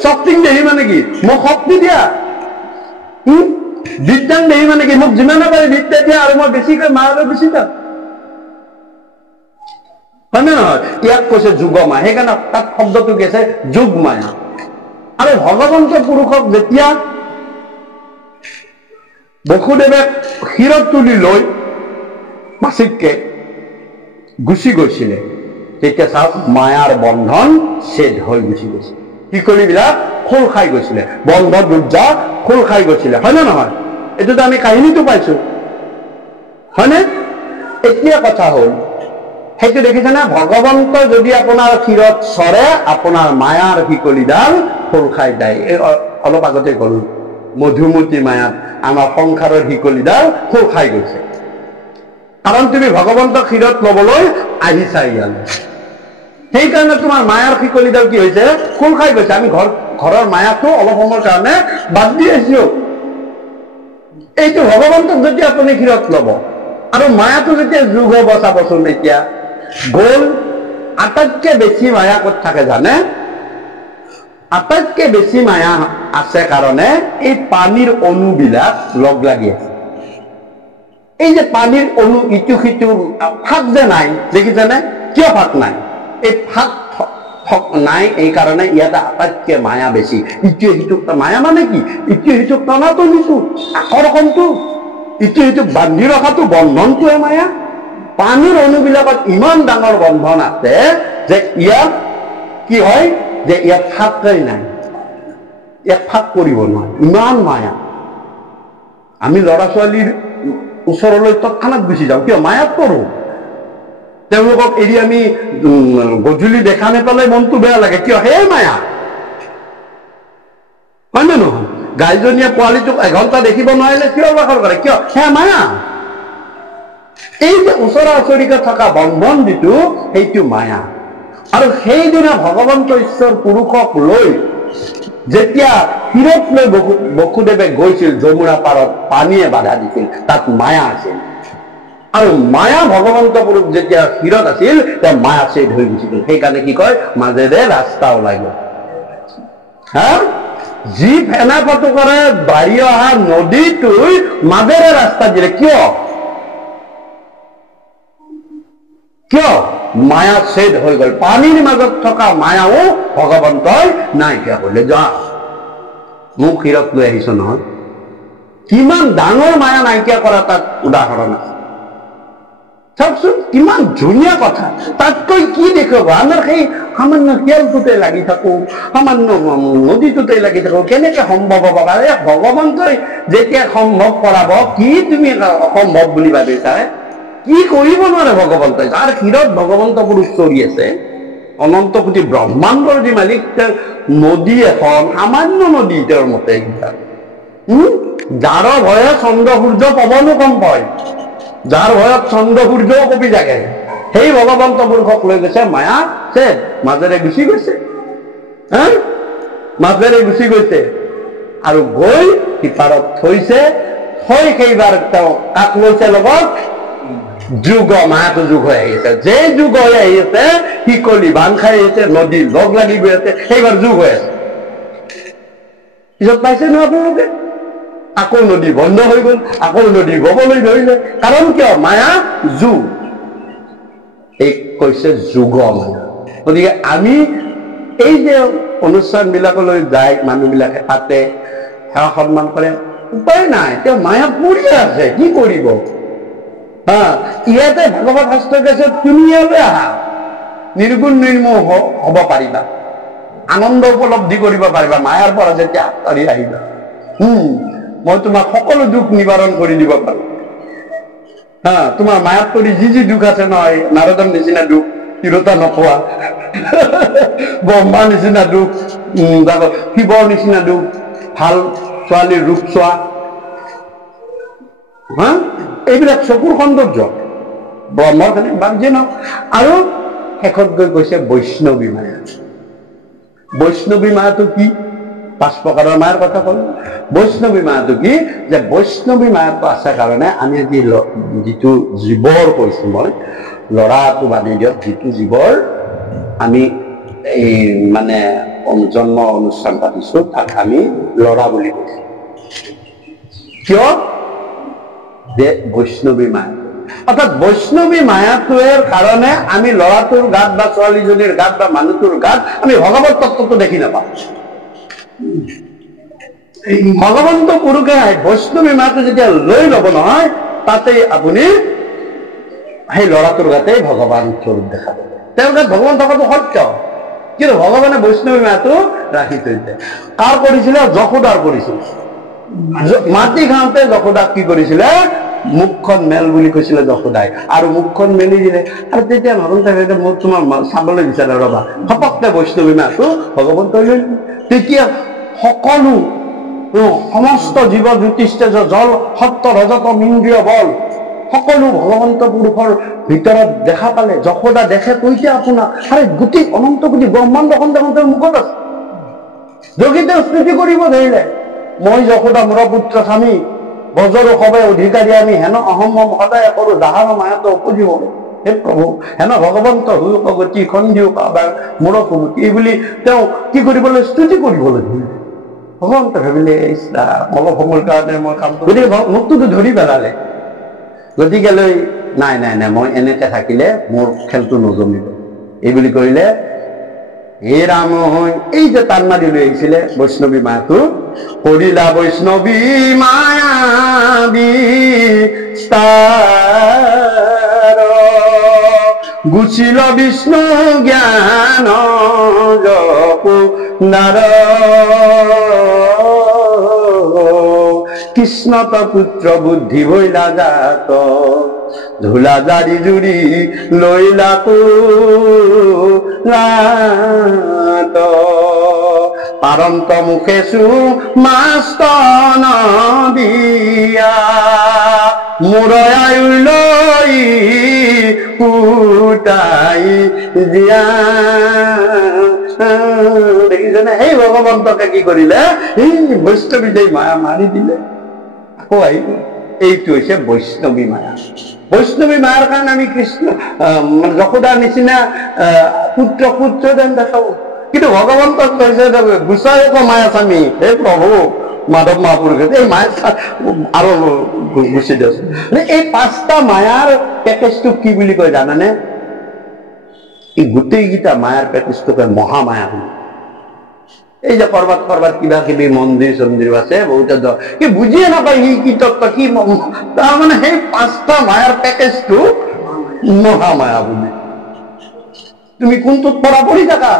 শক্তিং দেহি মানে কি? মোক শক্তি দিয়া। বিদ্যাং দেহি মানে কি? মোক যিমানে পাৰে বিদ্যা দিয়া আৰু মই বেছিকৈ মায়ালৈ বেছি যাম, হয় নে নহয়? ইয়াক কৈছে যোগ মায়া, সেইকাৰণে তাত শব্দটো কি আছে? যোগ মায়া। আৰু ভগৱন্ত পুৰুষক যেতিয়া বসুদেৱে শিৰত তুলি লৈ মাচিককে গুচি গৈছিলে, তেতিয়া চাওক মায়াৰ বন্ধন ছেদ হৈ গুচি গৈছিল, শিকলিবিলাক খোল খাই গৈছিলে, বন্ধ দুৰ্যা খোল খাই গৈছিলে, হয় নে নহয়? এইটোতো আমি কাহিনীটো পাইছো, হয়নে? এতিয়া কথা হ'ল সেইটো দেখিছেনে? ভগৱন্ত যদি আপোনাৰ শিৰত চৰে, আপোনাৰ মায়াৰ শিকলিডাল খোল খাই যায়। অলপ আগতে গ'ল, মধুমতী মায়াত আমাৰ সংসাৰৰ শিকলিডাল খোল খাই গৈছে, কাৰণ তুমি ভগৱন্তক শিৰত লবলৈ আহিছা ইয়ালৈ। সেইকাৰণে তোমাৰ মায়াৰ শিকলিডাল কি হৈছে? খোল খাই গৈছে। আমি ঘৰৰ মায়াটো অলপ সময়ৰ কাৰণে বাদ দি আহিছো। এইটো ভগৱন্তক যদি আপুনি শিৰত লব আৰু মায়াটো যেতিয়া যোগ হব, চাবচোন এতিয়া গ'ল। আটাইতকৈ বেছি মায়া ক'ত থাকে জানে? আটাইতকৈ বেছি মায়া আছে কাৰণে এই পানীৰ অণুবিলাক লগ লাগি আছে। এই যে পানীৰ অণু ইটো সিটো ফাক যে নাই, দেখিছেনে? কিয় ফাক নাই? এই ফাক নাই, এই কাৰণে ইয়াতে আটাইতকৈ মায়া বেছি। ইটোৱে সিটোক মায়া মানে কি? ইটোৱে সিটোক টনাটো নিটো, আকৰ্ষণটো, ইটোৱে সিটোক বান্ধি ৰখাটো, বন্ধনটোৱে মায়া। পানীৰ অণুবিলাকত ইমান ডাঙৰ বন্ধন আছে যে ইয়াত কি হয়? যে ইয়াত ফাকেই নাই, ইয়াত ফাক কৰিব নোৱাৰে, ইমান মায়া। আমি ল'ৰা ছোৱালীৰ ওচৰলৈ তৎক্ষণাত গুচি যাওঁ, কিয়? মায়াত পৰো। তেওঁলোকক এৰি আমি গধূলি দেখা নেপালে মনটো বেয়া লাগে, কিয়? সেই মায়া, হয় নে নহয়? গাইজনীয়ে পোৱালিটোক এঘণ্টা দেখিব নোৱাৰিলে কিয় বাখৰ কৰে? কিয়? সেয়া মায়া। এই যে ওচৰা ওচৰিকৈ থকা বন্ধন যিটো, সেইটো মায়া। আৰু সেইদিনা ভগৱন্ত ঈশ্বৰ পুৰুষক লৈ যেতিয়া শিৰত লৈ বসুদেৱে গৈছিল, যমুনা পাৰত পানীয়ে বাধা দিছিল, তাত মায়া আছিল। আৰু মায়া ভগৱন্ত পুৰুষ যেতিয়া শিৰত আছিল, তেওঁ মায়া ছেদ হৈ গুচি গ'ল। সেইকাৰণে কি কয়? মাজেৰে ৰাস্তা ওলাই গ'ল। হা, যি ফেনা ফটুকাৰে বাঢ়ি অহা নদীটোৰ মাজেৰে ৰাস্তা দিলে, কিয়? কিয়? মায়া ছেদ হৈ গ'ল। পানীৰ মাজত থকা মায়াও ভগৱন্তই নাইকিয়া কৰিলে। যোৱা, মোক শিৰত লৈ আহিছ নহয়, কিমান ডাঙৰ মায়া নাইকিয়া কৰা তাত উদাহৰণ আছে। চাওকচোন কিমান ধুনীয়া কথা। তাতকৈ কি দেখুৱাব? আমাৰ সেই সামান্য শিয়ালটোতে লাগি থাকো, সামান্য নদীটোতে লাগি থাকো, কেনেকে সম্ভৱ হ'ব পাৰে? ভগৱন্তই যেতিয়া সম্ভৱ কৰাব, কি তুমি অসম্ভৱ বুলি ভাবিছা? কি কৰিব নোৱাৰে ভগৱন্তই? যাৰ শিৰত ভগৱন্ত পুৰুষ চৰি আছে, অনন্ত কোটি ব্ৰহ্মাণ্ডৰ যি মালিক, নদী এখন সামান্য নদী তেওঁৰ মতে, যাৰ ভয়ে চন্দ্ৰ সূৰ্য পৱনো কম পায়, যাৰ ভয়ত চন্দ্ৰ সূৰ্যও কঁপি থাকে, সেই ভগৱন্ত পুৰুষক লৈ গৈছে মায়া সে মাজেৰে গুচি গৈছে, হা মাজেৰে গুচি গৈছে আৰু গৈ সিপাৰত থৈছে। থৈ সেইবাৰ তেওঁ কাক লৈছে লগত? যুগ, মায়াটো যুগ হৈ আহিছে। যে যুগ হৈ আহিছে শিকলি বান্ধ খাই আহিছে, নদী লগ লাগি গৈ আছে, সেইবাৰ যুগ হৈ আছে। পিছত পাইছে ন আপোনালোকে, আকৌ নদী বন্ধ হৈ গল, আকৌ নদী গবলৈ ধৰিলে। কাৰণ কিয়? মায়া যুগ। এই কৈছে যুগ মায়া। গতিকে আমি এই যে অনুষ্ঠান বিলাকলৈ যায়, মানুহ বিলাকে পাতে, সেৱা সন্মান কৰে, উপায় নাই, তেওঁ মায়া পৰিয়ে আছে, কি কৰিব? হা, ইয়াতে ভাগৱত শাস্ত্ৰ কৈছে তুমি ইয়ালৈ আহা, নিৰ্গুণ নিৰ্মোহ হব পাৰিবা, আনন্দ উপলব্ধি কৰিব পাৰিবা মায়াৰ পৰা যেতিয়া আঁতৰি আহিবা। মই তোমাক সকলো দুখ নিবাৰণ কৰি দিব পাৰো। হা, তোমাৰ মায়াত পৰি যি যি দুখ আছে নহয়, নাৰদৰ নিচিনা দুখ, তিৰোতা নোপোৱা, ব্ৰহ্মাৰ নিচিনা দুখ, শিৱৰ নিচিনা দুখ, ভাল ছোৱালীৰ ৰূপ চোৱা, হা এইবিলাক চকুৰ সৌন্দৰ্য, ব্ৰহ্মৰ কাৰণে বাদ যে নহওক। আৰু শেষত গৈ কৈছে বৈষ্ণৱী মায়া। বৈষ্ণৱী মায়াটো কি? 5 প্ৰকাৰৰ মায়াৰ কথা কলো। বৈষ্ণৱী মায়াটো কি? যে বৈষ্ণৱী মায়াটো আছে কাৰণে আমি আজি যিটো জীৱৰ কৈছো, মই ল'ৰাটো বান্ধি দিয়ক, যিটো জীৱৰ আমি এই মানে জন্ম অনুষ্ঠান পাতিছো, তাক আমি ল'ৰা বুলি কৈছো। কিয়? যে বৈষ্ণৱী মায়া, অৰ্থাৎ বৈষ্ণৱী মায়াটোৰ কাৰণে আমি ল'ৰাটোৰ গাত বা ছোৱালীজনীৰ গাত বা মানুহটোৰ গাত আমি ভগৱত তত্ত্বটো দেখি নাপাওঁ। ভগৱন্ত পুৰুষে বৈষ্ণৱী মায়াটো যেতিয়া লৈ ল'ব নহয়, তাতে আপুনি সেই ল'ৰাটোৰ গাতে ভগৱান স্বৰূপ দেখা পাব। তেওঁৰ গাত ভগৱান থকাটো সত্য, কিন্তু ভগৱানে বৈষ্ণৱী মায়াটো ৰাখি থৈছে। কাৰ কৰিছিলে? যশোদাৰ কৰিছিলে। মাটি খাওঁতে যশোদাক কি কৰিছিলে? মুখখন মেল বুলি কৈছিলে যশোদাই, আৰু মুখখন মেলি দিলে। আৰু তেতিয়া ভগৱন্তে মোক তোমাৰ চাবলৈ বিচাৰে, ৰবা সপকতে বৈষ্ণৱী মায়াটো ভগৱন্তই লৈ। তেতিয়া সকলো সমস্ত জীৱ জ্যোতিষ্টেজ জল সত্য ৰজতম ইন্দ্ৰিয় বল সকলো ভগৱন্ত পুৰুষৰ ভিতৰত দেখা পালে। যশোদা দেখে কৈছে আপোনাক, আৰে গোটেই অনন্ত কোটি ব্ৰহ্মাণ্ডখন দেখোন তেওঁৰ মুখত আছে। যোগী তেওঁ স্মৃতি কৰিব ধৰিলে, মই যশোদা মোৰ পুত্ৰ স্বামী, বজৰো সবে অধিকাৰী আমি, হেন অহম সদায় কৰো যাহাৰ মায়াতো উপজীৱ। হে প্ৰভু, হেন ভগৱন্ত গতি খন্দিও কাবাৰ মোৰ কুমতি, এই বুলি তেওঁ কি কৰিবলৈ? স্তুতি কৰিবলৈ ধৰিলে। ভগৱন্ত ভাবিলে অলপ সময়ৰ কাৰণে মই কাম কৰো, গতিকে মুখটোতো ধৰি পেলালে। গতিকে লৈ নাই নাই নাই, মই এনেকে থাকিলে মোৰ খেলটো নজমিব, এই বুলি কৰিলে। হে ৰাম, এই যে টান মাৰি লৈ আহিছিলে বৈষ্ণৱী মায়াটো, কৰিলা বৈষ্ণৱী মায়া বিস্তাৰ, গুচিল বিষ্ণু জ্ঞান যপুনাৰ, কৃষ্ণত পুত্ৰ বুদ্ধি ভৈলা জাত, ধূলা জাৰি জুৰি লৈলা কুলাত, পাৰন্ত মুখেছো মাস্তন দিয়া, মোৰ আয়ু লৈ পুতাই দিয়া। দেখিছেনে? সেই ভগৱন্তকে কি কৰিলে? এই বৈষ্ণৱী যে মায়া মাৰি দিলে, আকৌ আহিব। এইটো হৈছে বৈষ্ণৱী মায়া। বৈষ্ণৱী মায়াৰ কাৰণে আমি কৃষ্ণ যশোদাৰ নিচিনা পুত্ৰ যেন দেখাব, কিন্তু ভগৱন্তক কৈছে গুচাই মায়া স্বামী। হে প্ৰভু মাধৱ মহাপুৰুষে এই মায়া আৰু গুচি দিয়ক। এই 5টা মায়াৰ পেকেজটো কি বুলি কয় জানানে? এই গোটেইকেইটা মায়াৰ পেকেজটোকে মহামায়া বুলি। এই যে কৰবাত কিবা কিবি মন্দিৰ চন্দিৰ আছে, বহুতে কি বুজিয়ে নাপায় সি কি তত্ত্ব কি, তাৰমানে সেই 5টা মায়াৰ পেকেজটো মহামায়া বুলি। তুমি কোনটোত পৰা পৰি থাকা,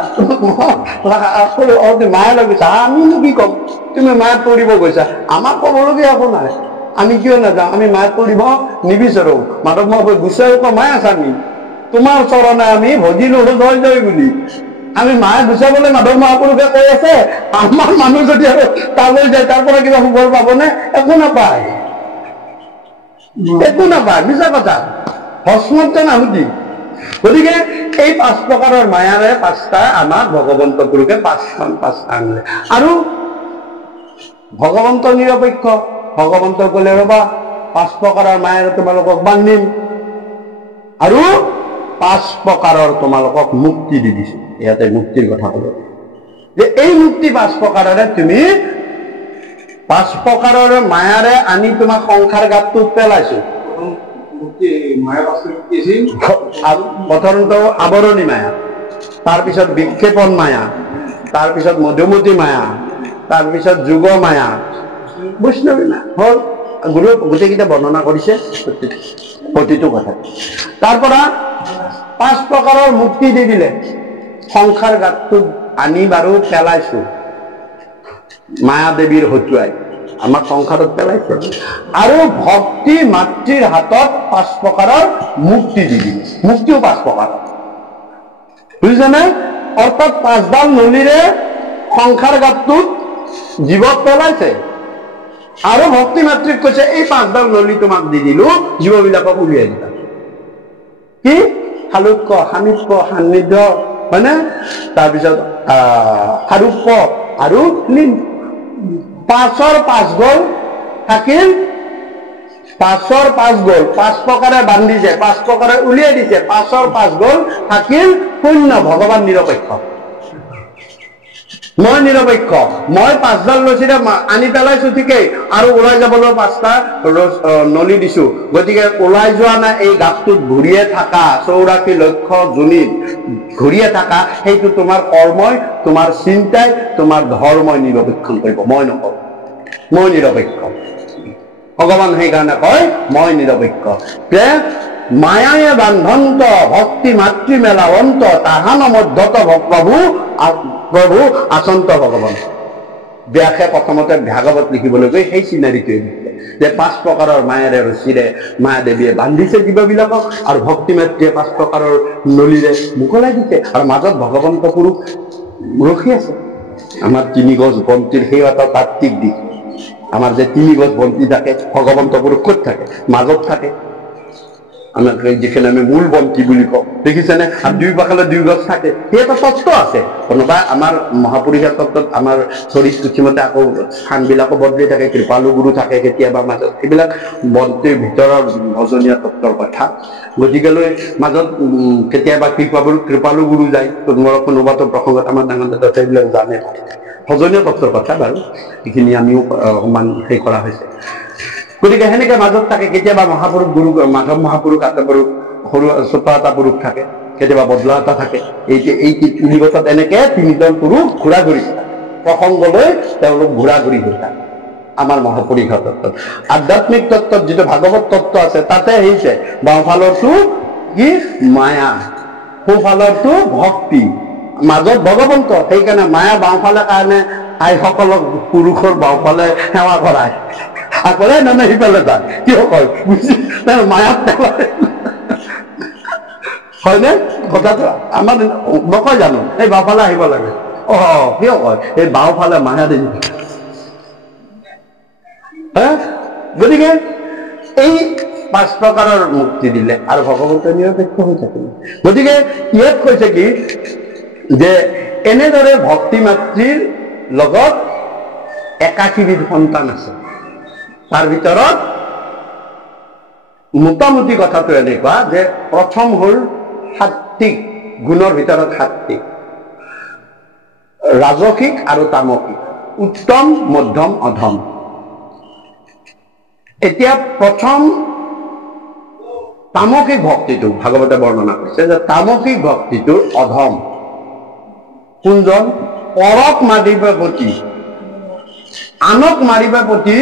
মায়া লাগিছা, আমিনো কি কম? তুমি মায়াত পৰিব গৈছা, আমাক কবলগীয়া একো নাই। আমি কিয় নাযাওঁ? আমি মায়াত পৰিব নিবিচাৰো। মাধৱ মহাপুৰুষ গুচাই মায়া স্বামী, তোমাৰ চৰণে আমি ভজিলো জয় জয় বুলি। আমি মায়ে গুচাবলৈ মাধৱ মহাপুৰুষে কৈ আছে, আমাৰ মানুহ যদি আৰু তালৈ যায় তাৰ পৰা কিবা সুফল পাবনে? একো নাপায়, একো নাপায়, মিছা কথা। ভস্মত যেন আহুতি, গতিকে এই 5 প্ৰকাৰৰ মায়াৰে 5টা আমাৰ ভগৱন্ত পুৰুষে 5 আনিলে। আৰু ভগৱন্ত নিৰপেক্ষ, ভগৱন্ত কলে ৰবা 5 প্ৰকাৰৰ মায়াৰে তোমালোকক বান্ধিম আৰু 5 প্ৰকাৰৰ তোমালোকক মুক্তি দি দিছো। ইয়াতে মুক্তিৰ কথা কলো যে এই মুক্তি 5 প্ৰকাৰৰে তুমি 5 প্ৰকাৰৰ মায়াৰে আনি তোমাক সংসাৰ গাতটোত পেলাইছো। প্ৰথমটো আৱৰণী মায়া, তাৰপিছত বিক্ষেপণ মায়া, তাৰপিছত মধুমতী মায়া, তাৰপিছত যোগ মায়া, বৈষ্ণৱী মায়া হল। গুৰু গোটেইকেইটা বৰ্ণনা কৰিছে প্ৰতিটো কথা। তাৰ পৰা 5 প্ৰকাৰৰ মুক্তি দি দিলে। সংসাৰ গাতটোত আনি বাৰু পেলাইছো, মায়া দেৱীৰ হতুৱাই আমাক সংসাৰত পেলাইছে। আৰু ভক্তি মাতৃৰ হাতত 5 প্ৰকাৰৰ মুক্তি দি দিলে। মুক্তিও 5 প্ৰকাৰৰ, বুজিছানে? অৰ্থাৎ 5ডাল নলীৰে সংসাৰ গাতটোত জীৱক পেলাইছে। আৰু ভক্তি মাতৃক কৈছে এই 5ডাল নলী তোমাক দি দিলো, জীৱবিলাকক উলিয়াই দিবা। কি? সালোক্য, সামিপ্য, সান্নিধ্য, হয়নে? তাৰপিছত সাৰূপ্য আৰু লীন। 5ৰ 5 গ'ল থাকিল, 5ৰ 5 গ'ল, 5 প্ৰকাৰে বান্ধিছে, 5 প্ৰকাৰে উলিয়াই দিছে, 5ৰ 5 গ'ল থাকিল শূন্য। ভগৱান নিৰপেক্ষ, মই নিৰপেক্ষ। মই 5ডাল ৰছীৰে আনি পেলাইছো ঠিকেই, আৰু ওলাই যাবলৈ 5টা নলী দিছো। গতিকে ওলাই যোৱা নাই, এই গাতটোত ঘূৰিয়ে থাকা, 84 লক্ষ যোনিত ঘূৰিয়ে থাকা, সেইটো তোমাৰ কৰ্মই, তোমাৰ চিন্তাই, তোমাৰ ধৰ্মই নিৰপেক্ষণ কৰিব। মই নকৰো, মই নিৰপেক্ষ। ভগৱান সেইকাৰণে কয় মই নিৰপেক্ষ। যে মায়ায়ে বান্ধন্ত ভক্তি মাতৃ মেলাৱন্ত, তাহান মধ্যত প্ৰভু প্ৰভু আচন্ত ভগৱান। ব্যাসে প্ৰথমতে ভাগৱত লিখিবলৈ গৈ সেই চিনাৰীটোৱে লিখিলে যে 5 প্ৰকাৰৰ মায়াৰে ৰছীৰে মায়া দেৱীয়ে বান্ধিছে জীৱবিলাকক, আৰু ভক্তি মাতৃয়ে 5 প্ৰকাৰৰ নলীৰে মোকলাই দিছে, আৰু মাজত ভগৱন্ত পুৰুষ ৰখি আছে। আমাৰ 3 গজ বন্তিৰ সেই এটা তাত্ত্বিক দিশ। আমাৰ যে 3 গজ বন্তি থাকে, ভগৱন্ত পুৰুষ ক'ত থাকে? মাজত থাকে। আমাক যিখিনি আমি মূল বন্তি বুলি কওঁ, দেখিছেনে? আৰু 2 পাশলে 2 গজ থাকে। সেই এটা তত্ত্ব আছে। কোনোবা আমাৰ মহাপুৰুষৰ তত্ত্বত আমাৰ চৰিত পুথিমতে আকৌ স্থানবিলাকো বদলি থাকে, কৃপালু গুৰু থাকে কেতিয়াবা মাজত। এইবিলাক বন্তিৰ ভিতৰৰ ভজনীয় তত্ত্বৰ কথা। গতিকেলৈ মাজত কেতিয়াবা কৃপালু গুৰু যায়, কোনোবাটো প্ৰসংগত আমাৰ ডাঙৰ দাদা এইবিলাক জানে। ভজনীয় তত্ত্বৰ কথা বাৰু, এইখিনি আমিও সমান সেই কৰা হৈছে। গতিকে সেনেকে মাজত থাকে। কেতিয়াবা মহাপুৰুষ গুৰু, মাধৱ মহাপুৰুষ, আটা পুৰুষ, সৰু ছোটা এটা পুৰুষ থাকে, কেতিয়াবা বদলা এটা থাকে। এই তিনিগছত এনেকে 3জন পুৰুষ ঘূৰা ঘূৰি থাকে, প্ৰসংগলৈ তেওঁলোক ঘূৰা ঘূৰি হৈ থাকে। আমাৰ মহাপুৰুষৰ তত্ত্বত, আধ্যাত্মিক তত্ত্বত যিটো ভাগৱত তত্ত্ব আছে তাতে আহিছে বাওঁফালৰটো কি? মায়া, সোঁফালৰটো ভক্তি, মাজত ভগৱন্ত। সেইকাৰণে মায়া বাওঁফালে কাৰণে আইসকলক পুৰুষৰ বাওঁফালে সেৱা কৰায়। আকলে নানে সিফালে যায়, কিয় কয়? মায়াত পেলাই, হয়নে কথাটো? আমাৰ নকয় জানো এই বাওঁফালে আহিব লাগে? কিয় কয়? এই বাওঁফালে মায়া দি। গতিকে এই 5 প্ৰকাৰৰ মুক্তি দিলে, আৰু ভগৱন্ত নিৰপেক্ষ হৈ থাকিলে। গতিকে ইয়াত কৈছে কি যে এনেদৰে ভক্তি মাতৃৰ লগত 81বিধ সন্তান আছে। তাৰ ভিতৰত মোটামুটি কথাটো এনেকুৱা যে প্ৰথম হ'ল সাত্বিক গুণৰ ভিতৰত সাত্বিক, ৰাজসিক আৰু তামসিক, উত্তম, মধ্যম, অধম। এতিয়া প্ৰথম তামসিক ভক্তিটো ভাগৱতে বৰ্ণনা কৰিছে যে তামসিক ভক্তিটো অধম। কোনজন? পৰক মাৰিব প্ৰতি, আনক মাৰিব প্ৰতি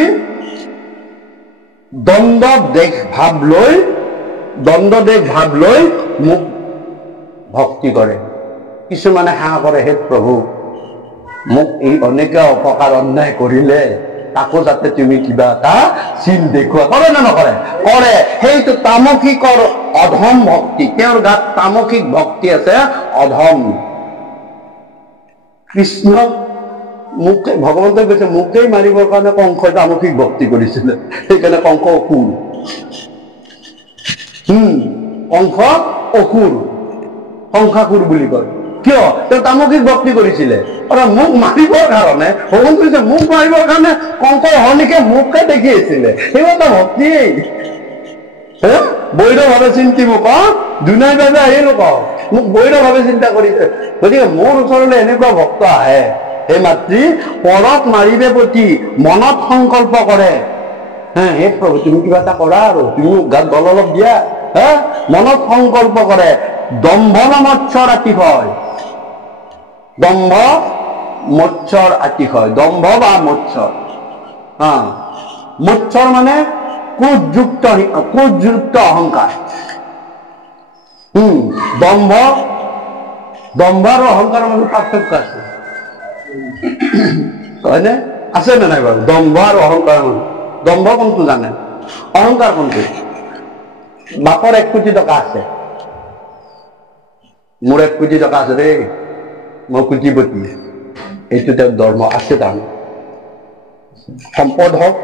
দ্বন্দ্ব দেশ ভাৱ লৈ মোক ভক্তি কৰে। কিছুমানে সেৱা কৰে, হে প্ৰভু মোক এই অনেকে অপকাৰ অন্যায় কৰিলে, তাকো যাতে তুমি কিবা এটা চিন দেখুওৱা। কৰে নে নকৰে? কৰে। সেইটো তামসিকৰ অধম ভক্তি। তেওঁৰ গাত তামসিক ভক্তি আছে, অধম। কৃষ্ণক ভগৱন্তই কৈছে মোকেই মাৰিবৰ কাৰণে কংসই তামসিক ভক্তি কৰিছিলে, সেইকাৰণে কংস অসুৰ। কংস অসুৰ, সংসাসুৰ বুলি কয়। কিয়? তেওঁ তামসিক ভক্তি কৰিছিলে। মোক মাৰিবৰ কাৰণে, ভগৱান কৈছে মোক মাৰিবৰ কাৰণে কংসৰ হৰণিকে মোকহে দেখি আহিছিলে। সেইবোৰ এটা ভক্তিয়েই। বৈধভাৱে চিন্তি মোক দুনাই বাবে আহিলো মোক বৈধভাৱে চিন্তা কৰিছে। গতিকে মোৰ ওচৰলৈ এনেকুৱা ভক্ত আহে, হে মাতৃ পৰত মাৰিবে প্ৰতি মনত সংকল্প কৰে। হে প্ৰভু তুমি কিবা এটা কৰা আৰু তুমি গাত বল অলপ দিয়া। মনত সংকল্প কৰে। দম্ভ মৎসৰ আতিশয়, দম্ভ মৎসৰ আতিশয়, দম্ভ বা মৎসৰ। মৎসৰ মানে ক্ৰোধযুক্ত অহংকাৰ। দম্ভ আৰু অহংকাৰৰ মাজত পাৰ্থক্য আছে, হয়নে? আছে নে নাই বাৰু? দম্ভ আৰু অহংকাৰৰ মাজত। দম্ভ কোনটো জানে? অহংকাৰ কোনটো? বাপৰ 1 কোটি টকা আছে, মোৰ 1 কোটি টকা আছে দেই, মই কোটিপতি, এইটো তেওঁৰ ধৰ্ম আছে। তাৰমানে সম্পদ হওক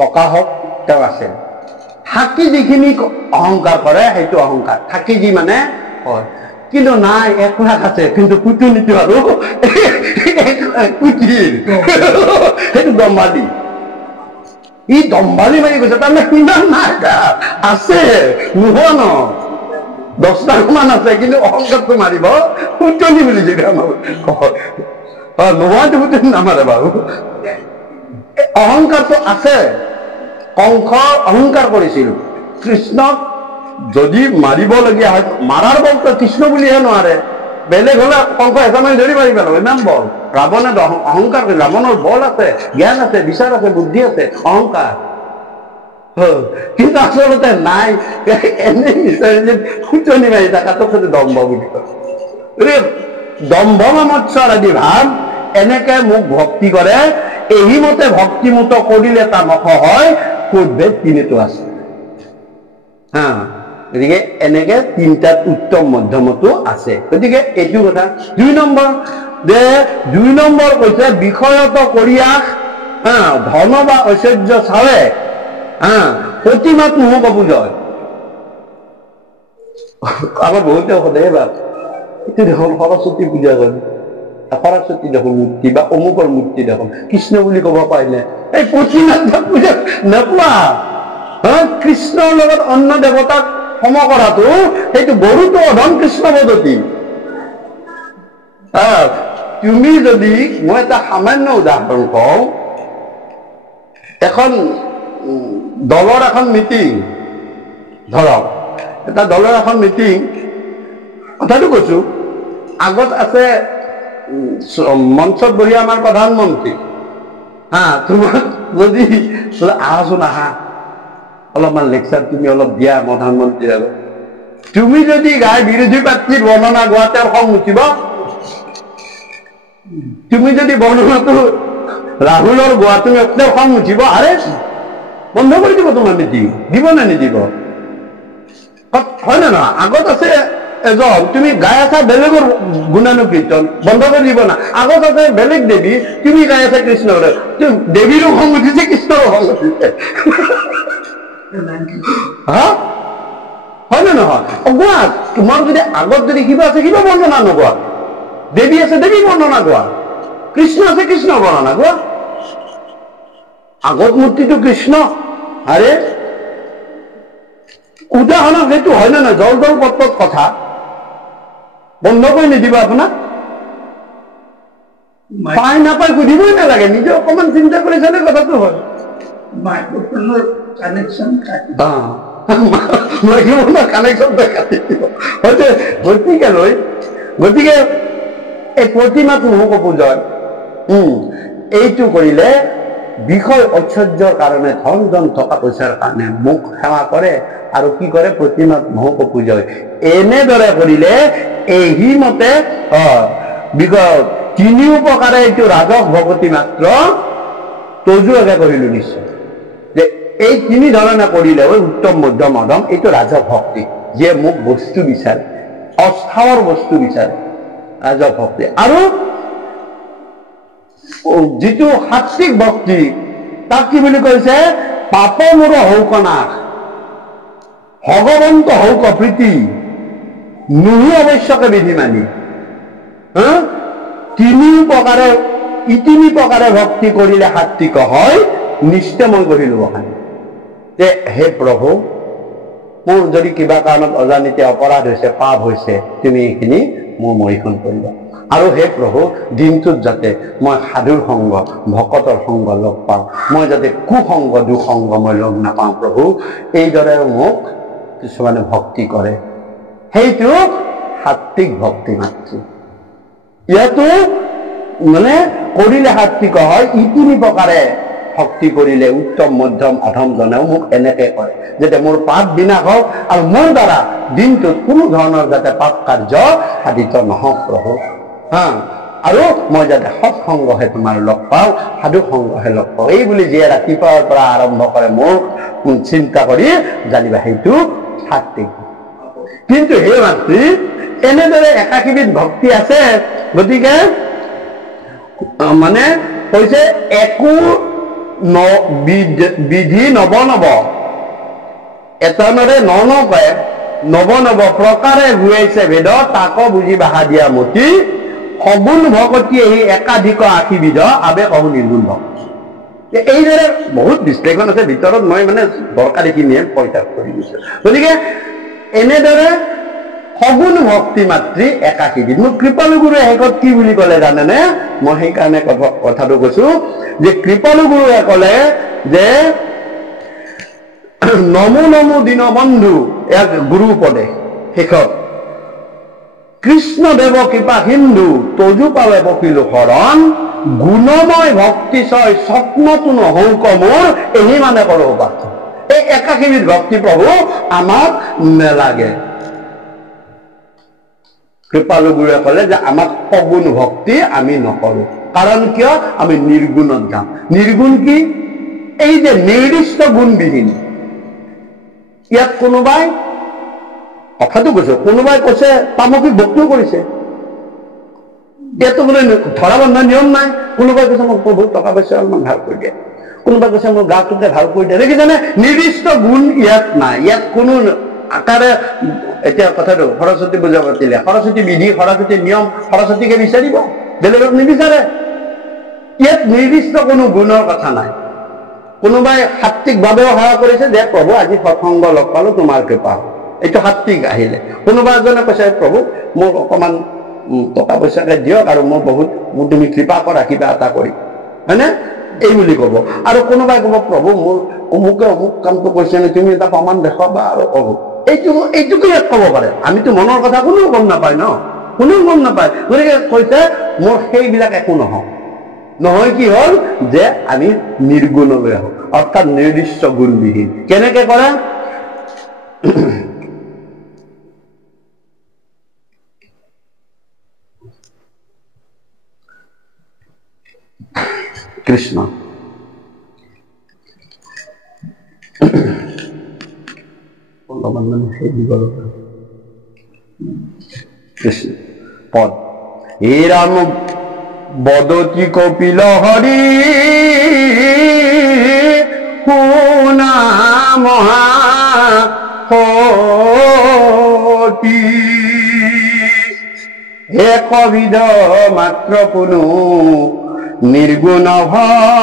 টকা হওক তেওঁ আছে। থাকি যিখিনি অহংকাৰ কৰে সেইটো অহংকাৰ। থাকি যি মানে হয়, কিন্তু নাই 1 লাখ আছে কিন্তু কুটনীতি আৰু কুটিৰ, সেইটো দম্ভালি। ই দম্ভালি মাৰি গৈছে। তাৰমানে কিমান নাই আছে, নোহোৱা ন 10 লাখ মান আছে, কিন্তু অহংকাৰটো মাৰিব কুটনি বুলি যদি আমাৰ নোহোৱাটো কুটনি নামাৰে বাৰু। অহংকাৰটো আছে। কংস অহংকাৰ কৰিছিল। কৃষ্ণক যদি মাৰিবলগীয়া হয়, মাৰাৰ বলটো কৃষ্ণ বুলিহে নোৱাৰে, বেলেগ হলে কংস এটা মাৰি ধৰি মাৰি পেলাব, ইমান বল। ৰাৱণে অহংকাৰ কৰি, ৰাৱণৰ বল আছে, জ্ঞান আছে, বিচাৰ আছে, বুদ্ধি আছে, অহংকাৰ। কিন্তু আচলতে নাই, এনেই বিচাৰি যে ফুটনি মাৰি থকাটোক দম্ভ বুলি কয়। দম্ভ মৎসৰ আদি ভাৱ এনেকে মোক ভক্তি কৰে। এই মতে ভক্তিমত কৰিলে তামস হয়, ক্ৰোধভেদ তিনিটো আছে। গতিকে এনেকে 3টাত উত্তম মধ্যমতো আছে। গতিকে এইটো কথা। 2 নম্বৰ যে 2 নম্বৰ কৈছে বিষয়ত কৰিয়াস ধন বা ঐশ্বৰ্য চাৱে প্ৰতিমাত মোহক পূজয়। আমাৰ বহুতে সদায় বা এইটো দেখোন সৰস্বতী পূজা কৰি, সৰস্বতী দেখোন মূৰ্তি বা অমুকৰ মূৰ্তি দেখোন কৃষ্ণ বুলি কব পাৰিলে এই প্ৰতিমাত পূজা নোপোৱা। কৃষ্ণৰ লগত অন্য দেৱতাক সম কৰাটো সেইটো বহুতো অধম কৃষ্ণ পদ্ধতি। তুমি যদি, মই এটা সামান্য উদাহৰণ কওঁ, এখন দলৰ এখন মিটিং, ধৰক এটা দলৰ এখন মিটিং, কথাটো কৈছো, আগত আছে মঞ্চত বহি আমাৰ প্ৰধানমন্ত্ৰী। তোমাক যদি আহাচোন আহা অলপমান লেকচাৰ তুমি অলপ দিয়া প্ৰধানমন্ত্ৰীৰ আগত, তুমি যদি গাই বিৰোধী প্ৰাৰ্থীৰ বৰ্ণনা গোৱা তেওঁৰ খং উঠিব? তুমি যদি বৰ্ণনাটো ৰাহুলৰ গোৱা তুমি তেওঁ খং উঠিব? আৰে বন্ধ কৰি দিব তোমাৰ মিটিং, দিব নে নিদিব? হয় নে নহয়? আগত আছে এজন, তুমি গাই আছা বেলেগৰ গুণানুকীৰ্তন, বন্ধ কৰি দিব না। আগত আছে বেলেগ দেৱী, তুমি গাই আছা কৃষ্ণৰ, দেৱীৰো খং উঠিছে, কৃষ্ণৰো খং উঠিছে। হয় নে নহয়? গোৱা, তোমাৰ যদি আগত যদি কিবা আছে কিবা বৰ্ণনা নোগোৱা, দেৱী আছে দেৱী বৰ্ণনা গোৱা, কৃষ্ণ আছে কৃষ্ণ বৰ্ণনা গোৱা। আগত মূৰ্তিটো কৃষ্ণ। আৰে উদাহৰণ সেইটো হয় নে নহয়? জল জল পত্ৰত কথা বন্ধ কৰি নিদিবা আপোনাক? পাই নাপাই সুধিবই নালাগে, নিজে অকমান চিন্তা কৰি চালে কথাটো হয়। মাইক্ৰফোনৰ কানেকশ্যন কাটি দিব। গতিকে এই প্ৰতিমাত মোহক পূজয়, এইটো কৰিলে বিষয় ঐশ্বৰ্যৰ কাৰণে, ধন জন টকা পইচাৰ কাৰণে মোক সেৱা কৰে আৰু কি কৰে? প্ৰতিমাত মোহক পূজয়। এনেদৰে কৰিলে এই মতে বিষয় 3 প্ৰকাৰে এইটো ৰাজস ভকতি মাত্ৰ তজু আগে কৰিলো নিশ্চয় যে এই 3 ধৰণে কৰিলে উত্তম মধ্যম অধম, এইটো ৰাজস ভক্তি, যে মোক বস্তু বিচাৰে, অস্থাৱৰ বস্তু বিচাৰে, ৰাজস ভক্তি। আৰু যিটো সাত্বিক ভক্তি, তাক কি বুলি কৈছে? পাপ মোৰ হৌক নাশ, ভগৱন্ত হৌক প্ৰীতি, নুহি অৱশ্যকে বিধি মানি তিনি প্ৰকাৰে ভক্তি কৰিলে সাত্বিক হয়। নিশ্চয় মই কৰিলো যে হে প্ৰভু, মোৰ যদি কিবা কাৰণত অজানিতে অপৰাধ হৈছে, পাপ হৈছে, তুমি এইখিনি মোৰ মৰিখন কৰিবা। আৰু হে প্ৰভু, দিনটোত যাতে মই সাধুৰ সংগ, ভকতৰ সংগ লগ পাওঁ, মই যাতে কুসংগ দুসংগ মই লগ নাপাওঁ প্ৰভু। এইদৰে মোক কিছুমানে ভক্তি কৰে, সেইটো সাত্বিক ভক্তি মাতৃ। ইয়াতো মানে কৰিলে সাত্বিক হয়। ই তিনি প্ৰকাৰে ভক্তি কৰিলে উত্তম মধ্যম অধম জনেও মোক এনেকে কৰে, যাতে মোৰ পাপ বিনাশ হওক আৰু মোৰ দ্বাৰা দিনটোত কোনো ধৰণৰ যাতে পাপ কাৰ্য সাধিত নহওক প্ৰভু। আৰু মই যাতে সৎসংগহে তোমাৰ লগ পাওঁ, সাধু সংগহে লগ পাওঁ। এই বুলি যিয়ে ৰাতিপুৱাৰ পৰা আৰম্ভ কৰে মোৰ চিন্তা কৰি জানিবা সেইটো সাত্বিক। কিন্তু সেই মাতৃ এনেদৰে একাকীবিধ ভক্তি আছে। গতিকে মানে কৈছে একো বিধি নব এতনৰে নকয় নব প্ৰকাৰে হুৱাইছে ভেদ, তাকো বুজি বাহা দিয়া মতি। সগুণ ভকতি এই একাধিক আশীবিধ আবে কহু নিৰ্গুণ ভক্তি। এইদৰে বহুত বিশ্লেষণ আছে ভিতৰত, মই মানে দৰকাৰীখিনিয়ে পইণ্ট কৰি দিছো। গতিকে এনেদৰে সগুণ ভক্তি মাতৃ একাকীবিধ। মোক কৃপালু গুৰুৱে শেষত কি বুলি ক'লে জানেনে? মই সেইকাৰণে কথাটো কৈছো যে কৃপালু গুৰুৱে ক'লে যে নমো নমো দীনবন্ধু, এক গুৰু উপদেশ শেষত, কৃষ্ণদেৱ কৃপা সিন্ধু তজু পাৱে বকিলো শৰণ, গুণময় ভক্তি ছয় স্বপ্নতো নহৌক মোৰ, এহি মানে কৰো পাঠ। এই একাকীবিধ ভক্তি প্ৰভু আমাক নেলাগে। কৃপালু গুৰুৱে ক'লে যে আমাক সগুণ ভক্তি আমি নকৰো। কাৰণ কিয়? আমি নিৰ্গুণত যাম। নিৰ্গুণ কি? এই যে নিৰ্দিষ্ট গুণবিহীন। ইয়াত কোনোবাই কথাটো কৈছো, কোনোবাই কৈছে তামসিক ভক্তিও কৰিছে, ইয়াতো বোলে ধৰা বন্ধা নিয়ম নাই। কোনোবাই কৈছে মোক প্ৰভু টকা পইচা অলপমান ভাল কৰি দিয়ে, কোনোবাই কৈছে মোৰ গাটোতে ভাল কৰি দিয়ে। দেখিছেনে? নিৰ্দিষ্ট গুণ ইয়াত নাই। ইয়াত কোনো আকাৰে, এতিয়া কথাটো সৰস্বতী পূজা পাতিলে সৰস্বতী বিধি, সৰস্বতী নিয়ম, সৰস্বতীকে বিচাৰিব, বেলেগক নিবিচাৰে। ইয়াত নিৰ্দিষ্ট কোনো গুণৰ কথা নাই। কোনোবাই সাত্বিকভাৱেও সেৱা কৰিছে যে প্ৰভু আজি সৎসংগ লগ পালো, তোমাৰ কৃপা, এইটো সাত্বিক আহিলে। কোনোবা এজনে কৈছে প্ৰভু মোক অকমান টকা পইচাকে দিয়ক আৰু মোৰ বহুত তুমি কৃপা কৰা কিবা এটা কৰি, হয়নে? এই বুলি ক'ব। আৰু কোনোবাই ক'ব প্ৰভু মোৰ অমুকে অমুক কামটো কৰিছে নে, তুমি এটা প্ৰমাণ দেখুৱাবা আৰু ক'ব। এইটোকে ইয়াত ক'ব পাৰে। আমিতো মনৰ কথা কোনেও গম নাপায় ন, কোনেও গম নাপায়। গতিকে কৈছে মোৰ সেইবিলাক একো নহয় কি হ'ল যে আমি নিৰ্গুণলৈ আহো, অৰ্থাৎ নিৰ্দিষ্ট গুণবিহীন। কেনেকে কৰে? কৃষ্ণ কৃষ্ণ পদ হে ৰাম বদতি কপিল হৰি, শুনা মহা সতী, একবিধ মাত্ৰ কোনো নিৰ্গুণ ভকতি।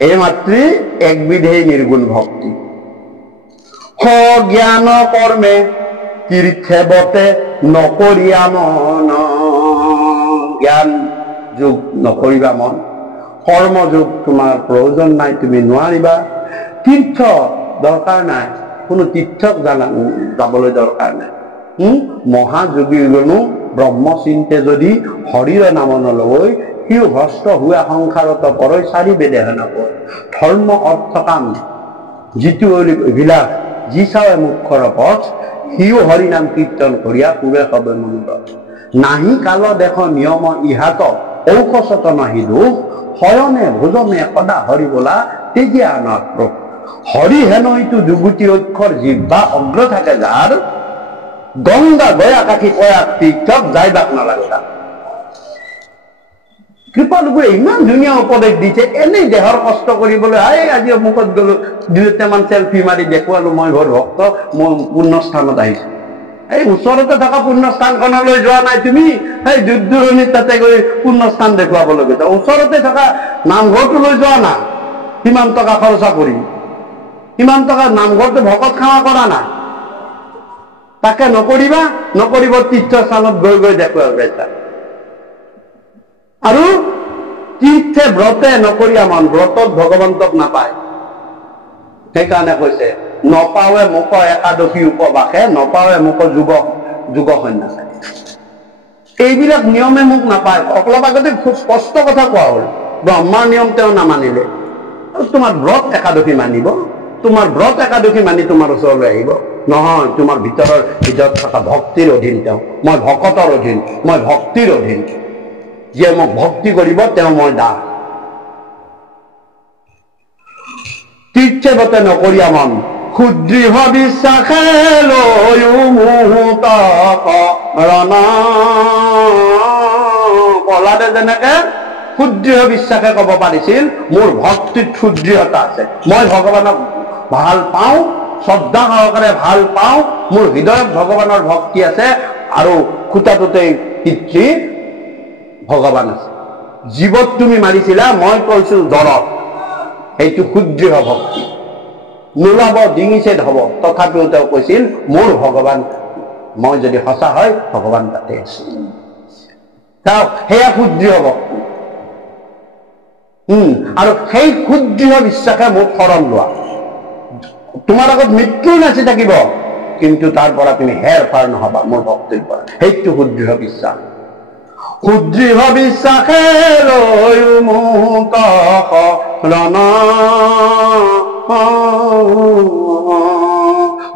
এই মাতৃ একবিধেই নিৰ্গুণ ভক্তি। জ্ঞান কৰ্মে তীৰ্থেবতে নকৰিয়া মন, জ্ঞান যোগ নকৰিবা মন, কৰ্মযোগ তোমাৰ প্ৰয়োজন নাই, তুমি নোৱাৰিবা। তীৰ্থ দৰকাৰ নাই, কোনো তীৰ্থক যাবলৈ দৰকাৰ নাই। মহাযোগীজনো ব্ৰহ্মচিন্তে যদি হৰিৰ নাম নলয়, সিও ভ্ৰষ্ট হোৱা সংসাৰত পৰৈ চাৰি বেদে নকয়। ধৰ্ম অৰ্থ কাম যিটো অভিলাষ, যি চাৱে মুখৰ পথ, সিও হৰি নাম কীৰ্তন কৰিয়া পুৰে সবে মন্দ। নাহি কাল দেখ নিয়ম ইহাত ঔকচত নাহি দুখ, শয়নে ভোজনে সদা হৰি বোলা তেজিয়া আনক। হৰি হেন ইটো যুগুতি অক্ষৰ জিহ্বা অগ্ৰ থাকে যাৰ, গংগা গয়া কাকি কয়া তীৰ্থক যাইবাক নালাগে তাক। কৃপালুগুৰে ইমান ধুনীয়া উপদেশ দিছে, এনেই দেহৰ কষ্ট কৰিবলৈ আজি অমুকত গলো, 2টা মান চেলফি মাৰি দেখুৱালো মই বৰ ভক্ত, মই পুণ্যস্থানত আহিছো। এই ওচৰতে থকা পুণ্যস্থানখনলৈ যোৱা নাই তুমি, সেই দূৰ-দূৰণিত তাতে গৈ পুণ্যস্থান দেখুৱাবলৈ গৈছা। ওচৰতে থকা নামঘৰটোলৈ যোৱা না, কিমান টকা খৰচা কৰি, কিমান টকা নামঘৰটো ভকত খাৱা কৰা না, তাকে নকৰিবা, নকৰিব তীৰ্থস্থানত গৈ গৈ দেখুৱাব গৈছা। আৰু তীৰ্থে ব্ৰতে নকৰিয়া মন, ব্ৰতত ভগৱন্তক নাপায়। সেইকাৰণে কৈছে নপাৱে মোক একাদশী উপবাসে, নপাৱে মোক যোগ সন্ন্যাসে। এইবিলাক নিয়মে মোক নাপায়। অলপ আগতে খুব স্পষ্ট কথা কোৱা হ'ল, ব্ৰহ্মাৰ নিয়ম তেওঁ নামানিলে। তোমাৰ ব্ৰত একাদশী মানিব, তোমাৰ ব্ৰত একাদশী মানি তোমাৰ ওচৰলৈ আহিব নহয়, তোমাৰ ভিতৰত থকা ভক্তিৰ অধীন তেওঁ। মই ভকতৰ অধীন, মই ভক্তিৰ অধীন, যিয়ে মোক ভক্তি কৰিব তেওঁ মই দাস। তীৰ্থে নকৰিয়া মন, সুদৃঢ় বিশ্বাসে লৈও মুহূৰ্তক ৰণ। প্ৰহ্লাদে যেনেকে সুদৃঢ় বিশ্বাসে কব পাৰিছিল মোৰ ভক্তিত সুদৃঢ়তা আছে, মই ভগৱানক ভাল পাওঁ, শ্ৰদ্ধা সহকাৰে ভাল পাওঁ, মোৰ হৃদয়ত ভগৱানৰ ভক্তি আছে, আৰু খুটাটোতে পিতৃ ভগৱান আছে। জীৱত তুমি মাৰিছিলা, মই কৈছো জড়ত, সেইটো সুদৃঢ় ভক্তি। নোলাব ডিঙিছেদ হব, তথাপিও তেওঁ কৈছিল মোৰ ভগৱান, মই যদি সঁচা হয় ভগৱান তাতে আছে। সেয়া সুদৃঢ় ভক্তি। আৰু সেই সুদৃঢ় বিশ্বাসে মোক শৰণ লোৱা। তোমাৰ আগত মৃত্যু নাচি থাকিব, কিন্তু তাৰ পৰা তুমি হেৰ ফাৰ নহবা মোৰ ভক্তিৰ পৰা। সেইটো সুদৃঢ় বিশ্বাস। সুদৃঢ় বিশ্বাসে লৈ মুহূৰ্ত শৰণ,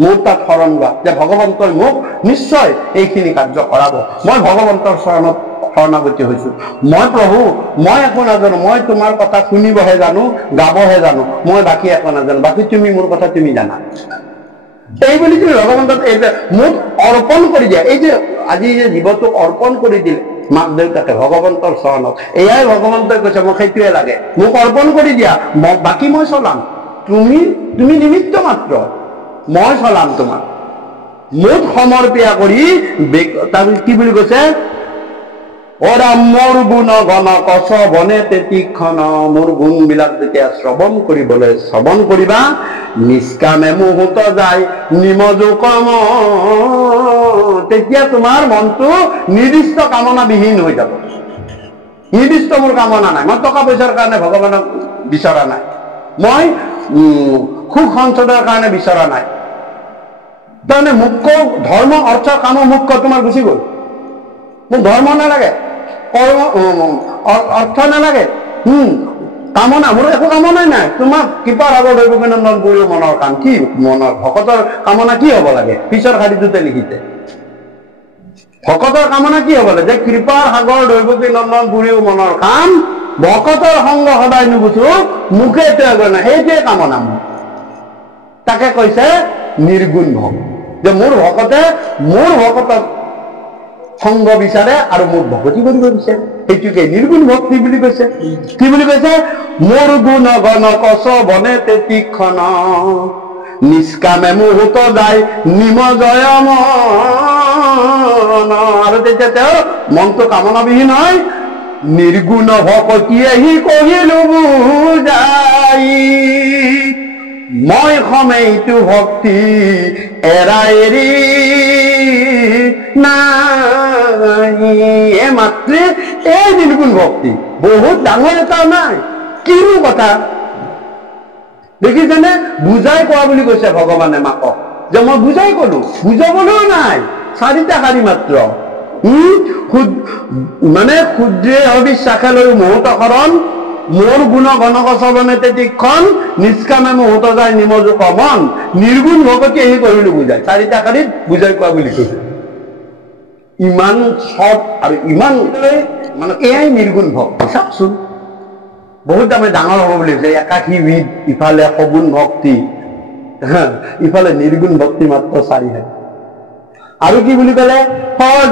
মোৰ তাত শৰণ লোৱা, যে ভগৱন্তই মোক নিশ্চয় এইখিনি কাৰ্য কৰাব। মই ভগৱন্তৰ চৰণত শৰণাগতি হৈছো। মই প্ৰভু, মই একো নাজানো, মই তোমাৰ কথা শুনিবহে জানো, গাবহে জানো, মই বাকী একো নাজানো, বাকী তুমি মোৰ কথা তুমি জানা। এইবুলি তুমি ভগৱন্তক মোক অৰ্পণ কৰি দিয়া। এই যে আজি যে জীৱটোক অৰ্পণ কৰি দিলে মাক দেউতাকে ভগৱন্তৰ চৰণত, এয়াই ভগৱন্তই কৈছে মোক সেইটোৱে লাগে, মোক অৰ্পণ কৰি দিয়া, বাকী মই চলাম, তুমি নিমিত্ত মাত্ৰ, মই চলাম তোমাক। মোক সমৰ্পিয়া কৰি তাৰপিছত কি বুলি কৈছে, ওৰা মোৰ গুণ গণ কচ বনে তেতিক্ষণ, মোৰ গুণ বিলাক যেতিয়া শ্ৰৱণ কৰিবা, নিষ্কামে মুহূৰ্ত যায় নিমজু কম, তেতিয়া তোমাৰ মনটো নিৰ্দিষ্ট কামনাবিহীন হৈ যাব। নিৰ্দিষ্ট মোৰ কামনা নাই, মই টকা পইচাৰ কাৰণে ভগৱানক বিচৰা নাই, মই সুখ সঞ্চয়ৰ কাৰণে বিচৰা নাই। তাৰমানে মুখ্য ধৰ্ম অৰ্থ কাম মুখ্য তোমাৰ গুচি গ'ল। মোক ধৰ্ম নালাগে, কৰ্ম অৰ্থ নালাগে, কামনা, মোৰ একো কামনাই নাই। তোমাক কৃপাৰ আগৰ দৈৱকীনন্দন কৰিও মনৰ কাম কি, মনৰ ভকতৰ কামনা কি হব লাগে, পিছৰ শাৰীটোতে লিখিছে। ভকতৰ কামনা কি হব লাগে, যে কৃপাৰ সাগৰ দৈৱকীনন্দন পুৰীও মনৰ কাম, ভকতৰ সংগ সদায় নুগুচো, মুখে ত্যাগ নাই, সেইটোৱে কামনা মোৰ। তাকে কৈছে নিৰ্গুণ ভক্ত, যে মোৰ ভকতক সংগ বিচাৰে আৰু মোৰ ভকতি কৰিব বিচাৰে, সেইটোকে নিৰ্গুণ ভক্তি বুলি কৈছে। কি বুলি কৈছে, মোৰ গুণ গণ কচ বনে তেতিক্ষণ, নিষ্কামে মুহূৰ্ত যায় নিম জয় মন। আৰু তেতিয়া তেওঁৰ মনটো কামনাবিহীন হয়, নিৰ্গুণ ভকতিয়ে সি কহিলো বুজাই, মই সমৈটো ভক্তি এৰা এৰি নাই। মাতৃ এই নিৰ্গুণ ভক্তি বহুত ডাঙৰ এটা নাই, কিনো কথা দেখিছেনে, বুজাই কোৱা বুলি কৈছে ভগৱানে মাকক, যে মই বুজাই কলো, বুজাবলৈও নাই, 4টা শাৰী মাত্ৰ। মানে ক্ষুদ্ৰে বিশ্বাসে লৈ মুহূৰ্ত শৰণ, মোৰ গুণ গণকচবনে তেতিক্ষণ, নিষ্কামে মুহূৰ্ত যায় নিমজু কমন, নিৰ্গুণ ভকতি আহি কৰিলো বুজাই, 4টা শাৰীত বুজাই কোৱা বুলি কৈছে। ইমান চট আৰু ইমান মানে এয়াই নিৰ্গুণ ভক্তি। চাওকচোন, বহুত আমি ডাঙৰ হব বুলি ভাবিছে, একাশীবিধ, ইফালে সগুণ ভক্তি, ইফালে নিৰ্গুণ ভক্তি মাত্ৰ 4হে। আৰু কি বুলি কলে,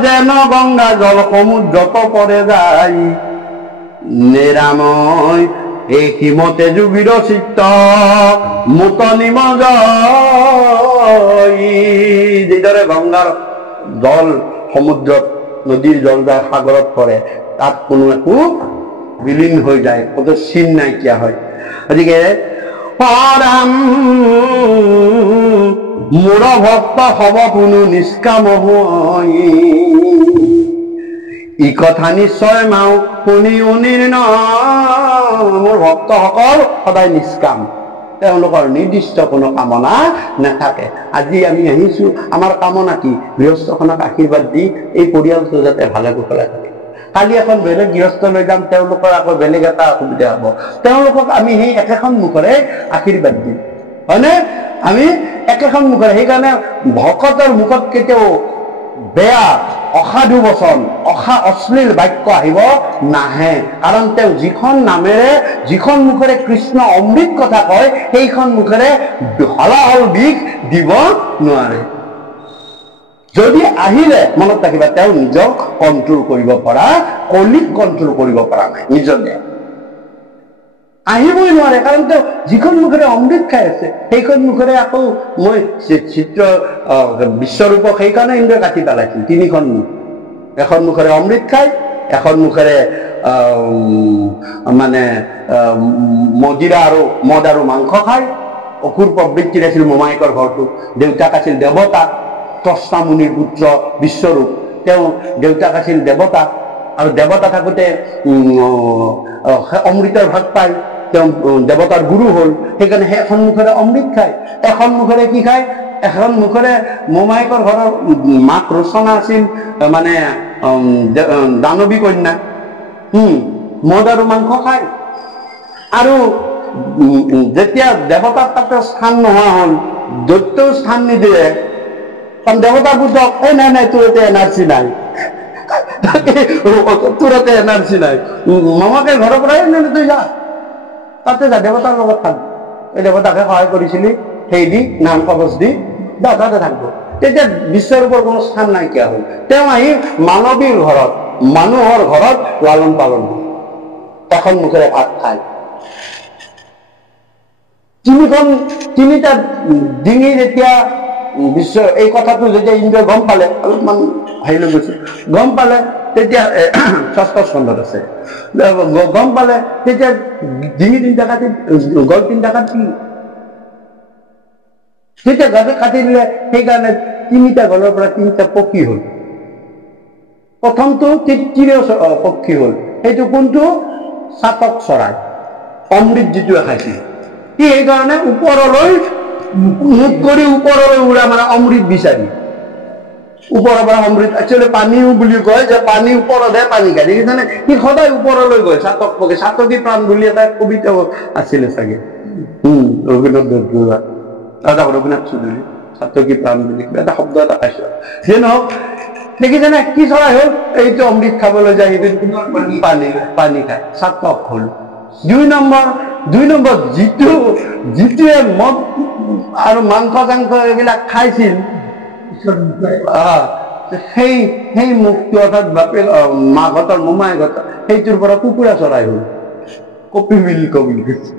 যেন গংগা জল সমুদ্ৰত পৰে যায়, নিৰাময় এই হিমতে যোগীৰ চিত্ত মুত নিমজ যিদৰে গংগাৰ জল সমুদ্ৰত নদীৰ জল যায় সাগৰত পৰে তাত কোনো একো বিলীন হৈ যায় কত চিন নাইকিয়া হয় গতিকে পৰাম মোৰ ভক্ত হব কোনো নিষ্কাম হৈ ই কথা নিশ্চয় মাও শুনি উনিৰ্ণ মোৰ ভক্তসকল সদায় নিষ্কাম তেওঁলোকৰ নিৰ্দিষ্ট কোনো কামনা নাথাকে আজি আমি আহিছো আমাৰ কামনা কি গৃহস্থখনক আশীৰ্বাদ দি এই পৰিয়ালটো যাতে ভালে কুশলে থাকে কালি এখন বেলেগ গৃহস্থ লৈ যাম তেওঁলোকৰ আকৌ বেলেগ এটা অসুবিধা হ'ব তেওঁলোকক আমি সেই একেখন মুখৰে আশীৰ্বাদ দিম হয়নে আমি একেখন মুখৰে সেইকাৰণে ভকতৰ মুখত কেতিয়াও বেয়া অসাধু বচন অশ্লীল বাক্য আহিব নাহে কাৰণ তেওঁ যিখন নামেৰে যিখন মুখেৰে কৃষ্ণ অমৃত কথা কয় সেইখন মুখেৰে হলাহল বিষ দিব নোৱাৰে যদি আহিলে মনত ৰাখিবা তেওঁ নিজক কন্ট্ৰোল কৰিব পৰা কলিক কন্ট্ৰোল কৰিব পৰা নাই নিজকে আহিবই নোৱাৰে কাৰণ তেওঁ যিখন মুখেৰে অমৃত খাই আছে সেইখন মুখেৰে আকৌ মই চিত্ৰ বিশ্বৰূপক সেইকাৰণে ইন্দ্ৰই কাটি পেলাইছিল তিনিখন মুখ এখন মুখেৰে অমৃত খায় এখন মুখেৰে মানে মদিৰা আৰু মদ আৰু মাংস খায় অসুৰ প্ৰবৃত্তিৰ আছিল মোমায়েকৰ ঘৰটো দেউতাক আছিল দেৱতা ত্ৰষ্টা মুনিৰ পুত্ৰ বিশ্বৰূপ তেওঁ দেউতাক আছিল দেৱতা আৰু দেৱতা থাকোঁতে অমৃতৰ ভাগ পায় তেওঁ দেৱতাৰ গুৰু হ'ল সেইকাৰণে সেই এখন মুখেৰে অমৃত খায় এখন মুখেৰে কি খায় এখন মুখেৰে মোমায়েকৰ ঘৰৰ মাক ৰচনা আছিল মানে দানৱী কন্যা মদ আৰু মাংস খায় আৰু যেতিয়া দেৱতাৰ তাতে স্থান নোহোৱা হ'ল দৈত্যও স্থান নিদিয়ে কাৰণ দেৱতাৰ পুত্ৰক এই নাই তোৰ এতিয়া এনাৰ্জি নাই তোৰ এতিয়া এনাৰ্জি নাই মামাকে ঘৰৰ পৰাই তই যা তাতে যা দেৱতাৰ লগত থাক এই দেৱতাকে সহায় কৰিছিলি সেই দি নাম কবচ দি তাতে থাকব তেতিয়া বিশ্বৰূপৰ কোনো স্থান নাইকিয়া হ'ল তেওঁ আহি মানৱীৰ ঘৰত মানুহৰ ঘৰত লালন পালন হ'ল এখন মুখেৰে ভাত খায় তিনিটা ডিঙি যেতিয়া বিশ্ব এই কথাটো যেতিয়া ইন্দ্ৰই গম পালে অলপমান হেৰি লৈ গৈছে গম পালে তেতিয়া ষষ্ঠ স্কন্ধত আছে গম পালে তেতিয়া ডিঙি তিনিটা কাটি গল তিনিটা কাটি তেতিয়া গাতে কাটি দিলে সেইকাৰণে তিনিটা গলৰ পৰা তিনিটা পক্ষী হ'ল প্ৰথমটো তৃতীয় পক্ষী হ'ল সেইটো কোনটো চাতক চৰাই অমৃত যিটোৱে খাইছিল সি সেইকাৰণে ওপৰলৈ মুখ কৰি ওপৰলৈ উৰা মানে অমৃত বিচাৰি ওপৰৰ পৰা অমৃত একচুৱেলি পানীও বুলি কয় যে পানী ওপৰতহে পানী খায় দেখিছানে সি সদায় ওপৰলৈ গৈ চাতক পক্ষী চাতকী প্ৰাণ বুলি এটা কবিতাও আছিলে চাগে ৰবীন্দ্ৰনাথ বৰদলৈ ৰঘুনাথ চৌধুৰী চাতকী প্ৰাণ বুলি এটা শব্দ এটা পাইছো যে নহওক দেখিছানে কি চৰাই হ'ল এইটো অমৃত খাবলৈ যায় সেইটো পানী খায় চাতক হ'ল দুই নম্বৰ যিটোৱে মদ আৰু মাংস চাংস এইবিলাক খাইছিল সেই মুখটো অৰ্থাৎ বাপেক মাকহঁতৰ মোমায়েকহঁতৰ সেইটোৰ পৰা কুকুৰা চৰাই হ'ল কপি বুলি কৈছে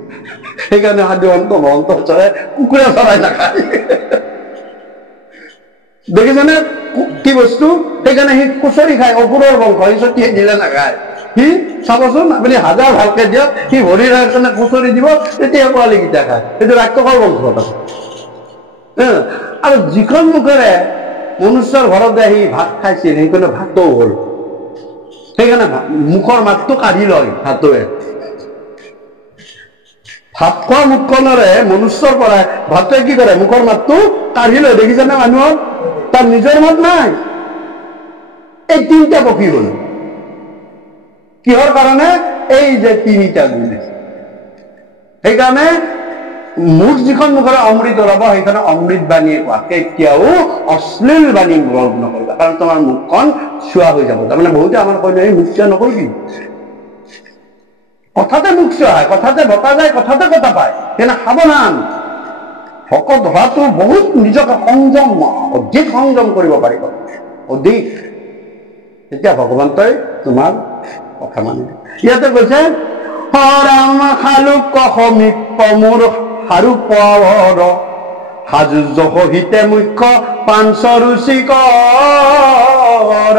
সেইকাৰণে সাধু মহন্ত চৰাই কুকুৰা চৰাই নাখায় দেখিছানে কি বস্তু সেইকাৰণে সি কুচৰি খায় অসুৰৰ বংশ সি ছটিয়াই দিলে নাখায় সি চাবচোন আপুনি হাজাৰ ভালকে দিয়ক সি ভৰিৰ কাৰণে কুচৰি দিব তেতিয়া পোৱালীকেইটা খায় সেইটো ৰাক্ষসৰ বংশ আৰু যিখন মুখেৰে মনুষ্যৰ ঘৰতে আহি ভাত খাইছিল সেইকাৰণে ভাতো হ'ল সেইকাৰণে মুখৰ মাতটো কাঢ়ি লয় ভাতোৱে ভাত খোৱা মুখখনেৰে মনুষ্যৰ পৰা ভাতোৱে কি কৰে মুখৰ মাতটো কাঢ়ি লয় দেখিছানে মানুহৰ তাৰ নিজৰ মাত নাই এই তিনিটা পক্ষী হ'ল কিহৰ কাৰণে এই যে তিনিটা গুণ সেইকাৰণে মুখ যিখন মুখেৰে অমৃত ওলাব সেইখনে অমৃত বাণীয়ে কোৱা কেতিয়াও অশ্লীল বাণী গ্ৰহণ নকৰিবা কাৰণ তোমাৰ মুখখন চুৱা হৈ যাব তাৰমানে বহুতে আমাৰ কয় এই মুখ চুৱা নকৰিবি কথাতে মুখ চুৱা হয় কথাতে বতা যায় কথাতে কথা পায় তেনে সাৱধান ভকত হোৱাটো বহুত নিজকে অধিক সংযম কৰিব পাৰিব অধিক তেতিয়া ভগৱন্তই তোমাৰ কথা মানে ইয়াতে কৈছে হৰাম শালুক সমীপ মোৰ হাৰু পৰ সাজুজ সহিতে মুখ্য পাঞ্চ ৰুচিকৰ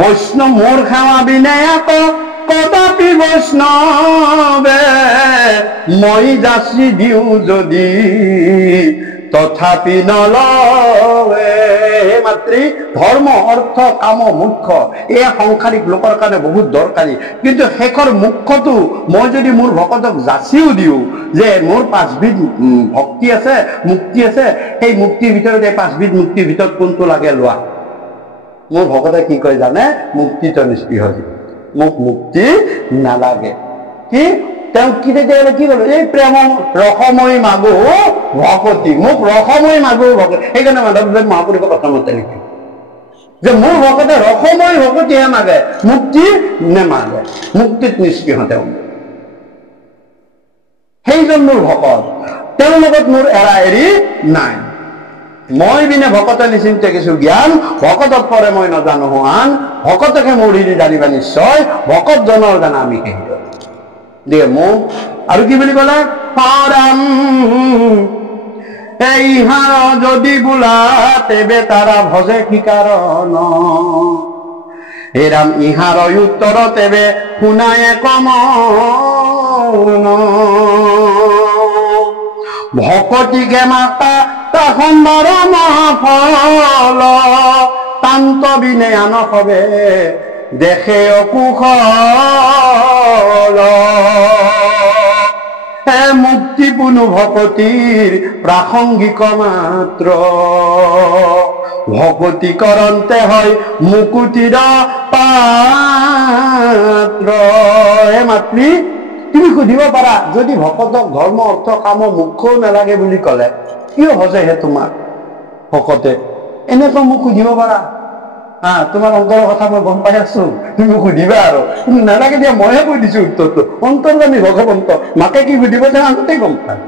বৈষ্ণৱ মোৰ সেৱা বিনে আকৌ কদাপি বৈষ্ণৱে মই যাচি দিওঁ যদি তথাপি নলৱে মাতৃ ধৰ্ম অৰ্থ কাম মুখ্য এই সাংসাৰিক লোকৰ কাৰণে বহুত দৰকাৰী কিন্তু শেষৰ মুখ্যটো মই যদি মোৰ ভকতক যাচিও দিওঁ যে মোৰ 5 বিধ ভক্তি আছে মুক্তি আছে সেই মুক্তিৰ ভিতৰত এই 5 বিধ মুক্তিৰ ভিতৰত কোনটো লাগে লোৱা মোৰ ভকতে কি কয় জানে মুক্তিটো নিষ্পৃহ মোক মুক্তি নালাগে কি তেওঁ কি তেতিয়াহ'লে কি ক'লো এই প্ৰেম ৰসময় মাগো ভকতি মোক ৰসময় মাগো ভকতি সেইকাৰণে মাধৱদেৱ মহাপুৰুষে প্ৰথমতে লিখে যে মোৰ ভকতে ৰসময় ভকতিহে মাগে মুক্তি নেমাগে মুক্তিত নিষ্পৃহ তেওঁ সেইজন মোৰ ভকত তেওঁৰ লগত মোৰ এৰা এৰি নাই মই বিনে ভকতে নিশ্চিন্তে কিছু জ্ঞান ভকতক পৰে মই নজানো আন ভকতকে মোৰ হৃদি জানিবা নিশ্চয় ভকত জনৰ জানা আমি কেহি দিয়ে মোক আৰু কি বুলি ক'লে হৰাম এই হার যদি বোলা তেবে তারা ভজে কি কারণ এরাম ইহার উত্তর তেবে শুনায় কমন ভকতিকে মাতা তখন বড় মহাফল তান্ত বিনে আন হবে দেখে অকুশল মুক্তি পুনু ভকতির প্রাসঙ্গিক মাত্র ভকতি করন্তে হয় মুকুটির পাত্র হে মাতৃ তুমি সুধিব পাৰা যদি ভকতক ধৰ্ম অৰ্থ কাম মুখ্যও নালাগে বুলি ক'লে কিয় হজে হে তোমাক ভকতে এনেকৈ মোক সুধিব পাৰা তোমাৰ অন্তৰৰ কথা মই গম পাই আছো তুমি মোক সুধিবা আৰু নালাগে দিয়া মইহে কৈ দিছো উত্তৰটো অন্তৰ্যামী ভগৱন্ত মাকে কি সুধিব তেওঁ আগতে গম পায়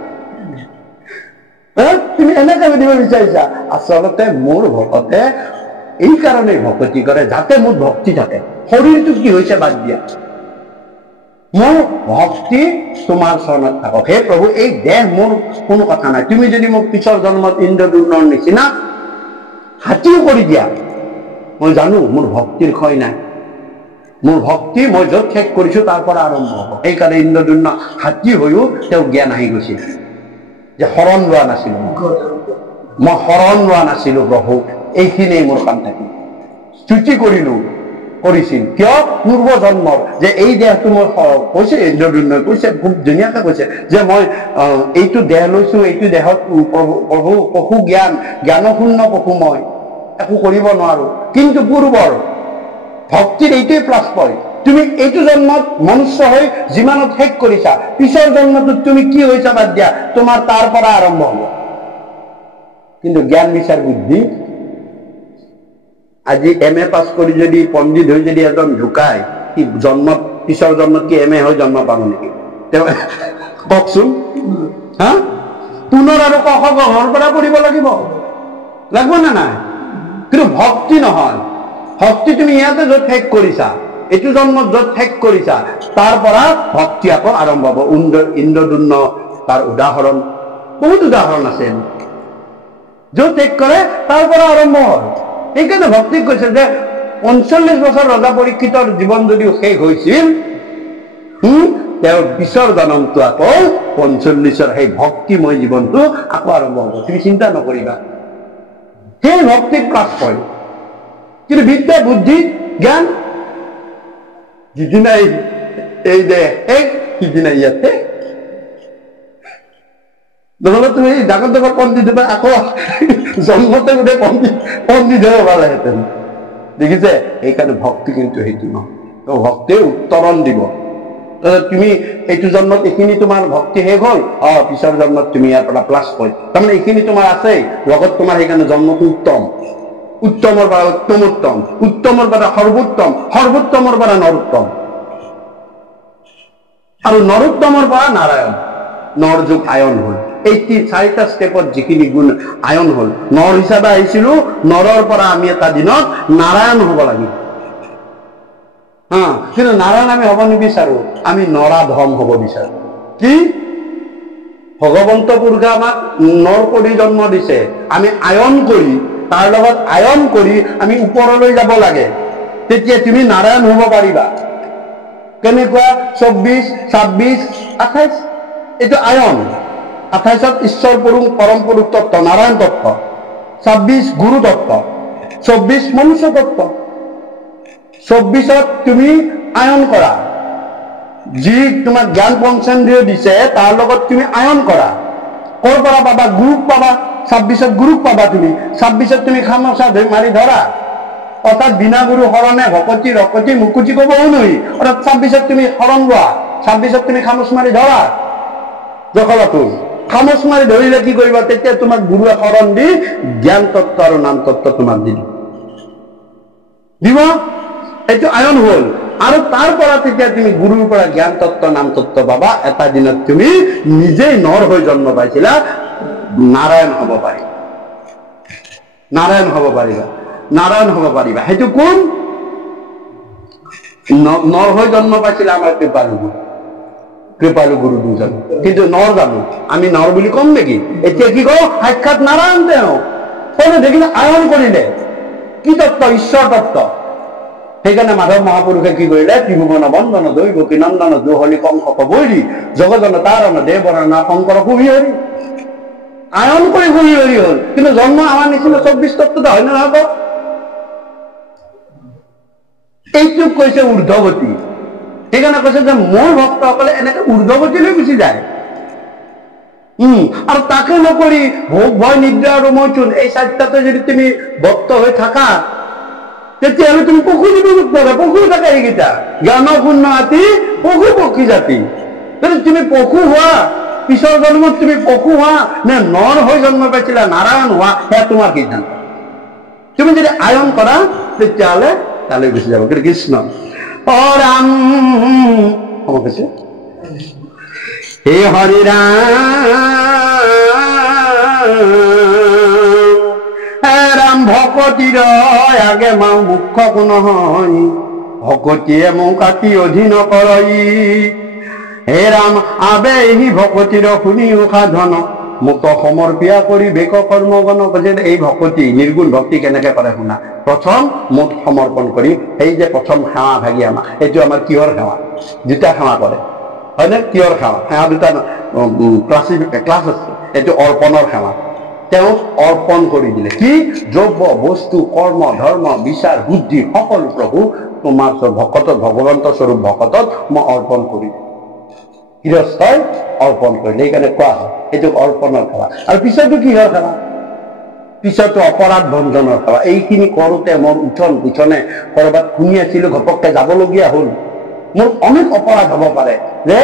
তুমি এনেকৈ সুধিব বিচাৰিছা আচলতে মোৰ ভকতে এই কাৰণেই ভকতি কৰে যাতে মোৰ ভক্তি থাকে শৰীৰটো কি হৈছে বাদ দিয়া মোৰ ভক্তি তোমাৰ চৰণত থাকক হে প্ৰভু এই দেহ মোৰ কোনো কথা নাই তুমি যদি মোক পিছৰ জন্মত ইন্দ্ৰদুম্নৰ নিচিনা হাতীও কৰি দিয়া মই জানো মোৰ ভক্তিৰ ক্ষয় নাই মোৰ ভক্তি মই য'ত শেষ কৰিছো তাৰ পৰা আৰম্ভ হ'ব সেইকাৰণে ইন্দ্ৰদুম্ন হাতী হৈও তেওঁ জ্ঞান আহি গৈছিল যে শৰণ লোৱা নাছিলো মই শৰণ লোৱা নাছিলো প্ৰভু এইখিনিয়ে মোৰ কাম থাকিল চ্যুতি কৰিছিল কিয় পূৰ্ব জন্মৰ যে এই দেহটো মই কৈছে ইন্দ্ৰদুম্নই কৈছে খুব ধুনীয়াকে কৈছে যে মই এইটো দেহ লৈছো এইটো দেহত প্ৰভু পশু জ্ঞানশূন্য পশু মই একো কৰিব নোৱাৰো কিন্তু পূৰ্বৰ ভক্তিৰ এইটোৱে প্লাছ পইণ্ট তুমি এইটো জন্মত মনুষ্য হৈ যিমানত শেষ কৰিছা পিছৰ জন্মটোত তুমি কি হৈছা বাদ দিয়া তোমাৰ তাৰ পৰা আৰম্ভ হ'ব কিন্তু জ্ঞান বিচাৰ বুদ্ধি আজি MA পাছ কৰি যদি পণ্ডিত হৈ যদি এজন ঢুকায় কি জন্মত পিছৰ জন্মত কি MA হৈ জন্ম পাব নেকি তেওঁ কওকচোন পুনৰ আৰু ক ঘৰৰ পৰা পঢ়িব লাগিব নে নাই কিন্তু ভক্তি নহয় ভক্তি তুমি ইয়াতে য'ত শেষ কৰিছা এইটো জন্মত য'ত শেষ কৰিছা তাৰ পৰা ভক্তি আকৌ আৰম্ভ হ'ব ইন্দ্ৰদুম্ন তাৰ উদাহৰণ বহুত উদাহৰণ আছে য'ত শেষ কৰে তাৰ পৰা আৰম্ভ হয় সেইকাৰণে ভক্তিক কৈছে যে ৪৫ বছৰ ৰজা পৰীক্ষিতৰ জীৱন যদিও শেষ হৈছিল তেওঁৰ পিছৰ জন্মটো আকৌ ৪৫ৰ সেই ভক্তিময় জীৱনটো আকৌ আৰম্ভ হ'ব তুমি চিন্তা নকৰিবা সেই ভক্তিৰ প্লাছ পইণ্ট কিন্তু বিদ্যা বুদ্ধি জ্ঞান যিদিনা এই দেহ শেষ সিদিনা ইয়াতে নহ'লে তুমি ডাঙৰ ডাঙৰ পণ্ডিত আকৌ জন্মতে গোটেই পণ্ডিত হ'ব পালেহেঁতেন দেখিছে সেইকাৰণে ভক্তি কিন্তু সেইটো নহয় ভক্তিয়ে উত্তৰণ দিব তুমি এইটো জন্মত এইখিনি তোমাৰ ভক্তি শেষ হ'ল পিছৰ জন্মত তুমি ইয়াৰ পৰা প্লাছ পইণ্ট তাৰমানে এইখিনি তোমাৰ আছেই লগত তোমাৰ সেইকাৰণে জন্মটো উত্তমৰ পৰা উত্তমোত্তম উত্তমৰ পৰা সৰ্বোত্তম সৰ্বোত্তমৰ পৰা নৰোত্তম আৰু নৰোত্তমৰ পৰা নাৰায়ণ নৰ যুগ আয়ন হ'ল এই 4টা ষ্টেপত যিখিনি গুণ আয়ন হ'ল নৰ হিচাপে আহিছিলো নৰৰ পৰা আমি এটা দিনত নাৰায়ণ হ'ব লাগিব হ্যাঁ, কিন্তু নাৰায়ণ আমি হব নিবিচাৰো, আমি নৰাধম হব বিচাৰো। কি ভগৱন্ত পুৰুষে আমাক নৰ কৰি জন্ম দিছে, আমি আয়ন কৰি তাৰ লগত আয়ন কৰি আমি ওপৰলৈ যাব লাগে, তেতিয়া তুমি নাৰায়ণ হব পাৰিবা। কেনেকুৱা? 24, 26, 28 এইটো আয়ন। 28ত ঈশ্বৰ পুৰুষ পৰম পুৰুষ তত্ত্ব নাৰায়ণ তত্ত্ব, 26 গুৰু তত্ত্ব, 24 মনুষ্য তত্ত্ব। 24ত তুমি আয়ন কৰা, যি তোমাক জ্ঞান পঞ্চেন্দ্ৰিয় দিছে তাৰ লগত তুমি আয়ন কৰা। কৰ পৰা পাবা? গুৰুক পাবা। 26ত গুৰুক পাবা তুমি। 26ত তুমি খামোচা মাৰি ধৰা, অৰ্থাৎ বিনা গুৰু শৰণে ভকতি ৰকতি মুকুতি কবও নোৱাৰি। অৰ্থাৎ 26ত তুমি শৰণ লোৱা, 26ত তুমি খামোচ মাৰি ধৰা। জখলাটো খামোচ মাৰি ধৰিলে কি কৰিবা? তেতিয়া তোমাক গুৰুৱে শৰণ দি জ্ঞান তত্ত্ব আৰু নাম তত্ত্ব তোমাক দিব। এইটো আয়ন হল। আৰু তাৰ পৰা তেতিয়া তুমি গুৰুৰ পৰা জ্ঞান তত্ত্ব নাম তত্ত্ব পাবা। এটা দিনত তুমি নিজেই নৰ হৈ জন্ম পাইছিলা, নাৰায়ণ হব পাৰিবা। নাৰায়ণ হব পাৰিবা, নাৰায়ণ হব পাৰিবা। সেইটো কোন? নৰ হৈ জন্ম পাইছিলে আমাৰ কৃপালু গুৰু, কৃপালু গুৰু দুজন। কিন্তু নৰ জানো? আমি নৰ বুলি কম নেকি? এতিয়া কি কওঁ? সাক্ষাৎ নাৰায়ণ তেওঁ। কোনে দেখিলে? আয়ন কৰিলে। কি তত্ত্ব? ঈশ্বৰ তত্ত্ব। সেইকাৰণে মাধৱ মহাপুৰুষে কি কৰিলে? ত্ৰিভুৱন বন্দন দৈৱকী নন্দন জোহলি কংসক বৈৰী জগজন তাৰণ দেৱৰণ শংকৰ সুহি হৰি। আয়ন কৰি সুহি হৰি হল। কিন্তু জন্ম আমাৰ নিচিনা 24 তত্ত্বতা হয় নে নহয়? এইটোক কৈছে ঊৰ্ধ্বগতি। সেইকাৰণে কৈছে যে মোৰ ভক্তসকলে এনেকে ঊৰ্ধ্বগতিলৈ গুচি যায়। আৰু তাকে নকৰি ভোগ ভয় নিদ্ৰা আৰু মৈথুন এই চাৰিটাতে যদি তুমি বক্ত হৈ থাকা, তেতিয়াহ'লে তুমি পশু জীৱযুক্ত হবে। পশু থাকে এইকেইটা, জ্ঞান শূন্য আতি পশু পক্ষী জাতি। তুমি পশু হোৱা, পিছৰ জন্মত তুমি পশু হোৱা নে নৰ হৈ জন্ম পাইছিলা নাৰায়ণ হোৱা, সেয়া তোমাৰ সিদ্ধান্ত। তুমি যদি আয়ন কৰা তেতিয়াহ'লে তালৈ গুচি যাব। কৃষ্ণ অ ৰাম হ'ব কৈছে, হে হৰি ৰাম ভকতিৰ আগে মাও মুখ্য কোন হয়, ভকতিয়ে মোক কাটি অধীন কৰই। হে ৰাম আবে এই ভকতিৰ শুনিও সাধন, মোক সমৰ্পিয়া কৰি বেক কৰ্মগণ। এই ভকতি নিৰ্গুণ ভক্তি কেনেকে কৰে শুনা। প্ৰথম মোক সমৰ্পণ কৰি, সেই যে প্ৰথম সেৱা ভাগি আমাৰ, এইটো আমাৰ কিহৰ সেৱা? দুটা সেৱা কৰে হয়নে? কিহৰ সেৱা? সেৱা দুটা ক্লাছ আছে। এইটো অৰ্পণৰ সেৱা। তেওঁক অৰ্পণ কৰি দিলে। কি? দ্ৰব্য বস্তু কৰ্ম ধৰ্ম বিচাৰ বুদ্ধি সকলো প্ৰভু তোমাৰ ভকতত, ভগৱন্ত স্বৰূপ ভকতত মই অৰ্পণ কৰি দিম। গৃহস্থই অৰ্পণ কৰিলে, সেইকাৰণে কোৱা হয় এইটোক অৰ্পণৰ সেৱা। আৰু পিছতো কিহৰ সেৱা? পিছতো অপৰাধ ভঞ্জনৰ সেৱা। এইখিনি কৰোঁতে মোৰ উঠন পিছনে কৰবাত শুনি আছিলো, ঘপককে যাবলগীয়া হল। মোৰ অনেক অপৰাধ হব পাৰে। যে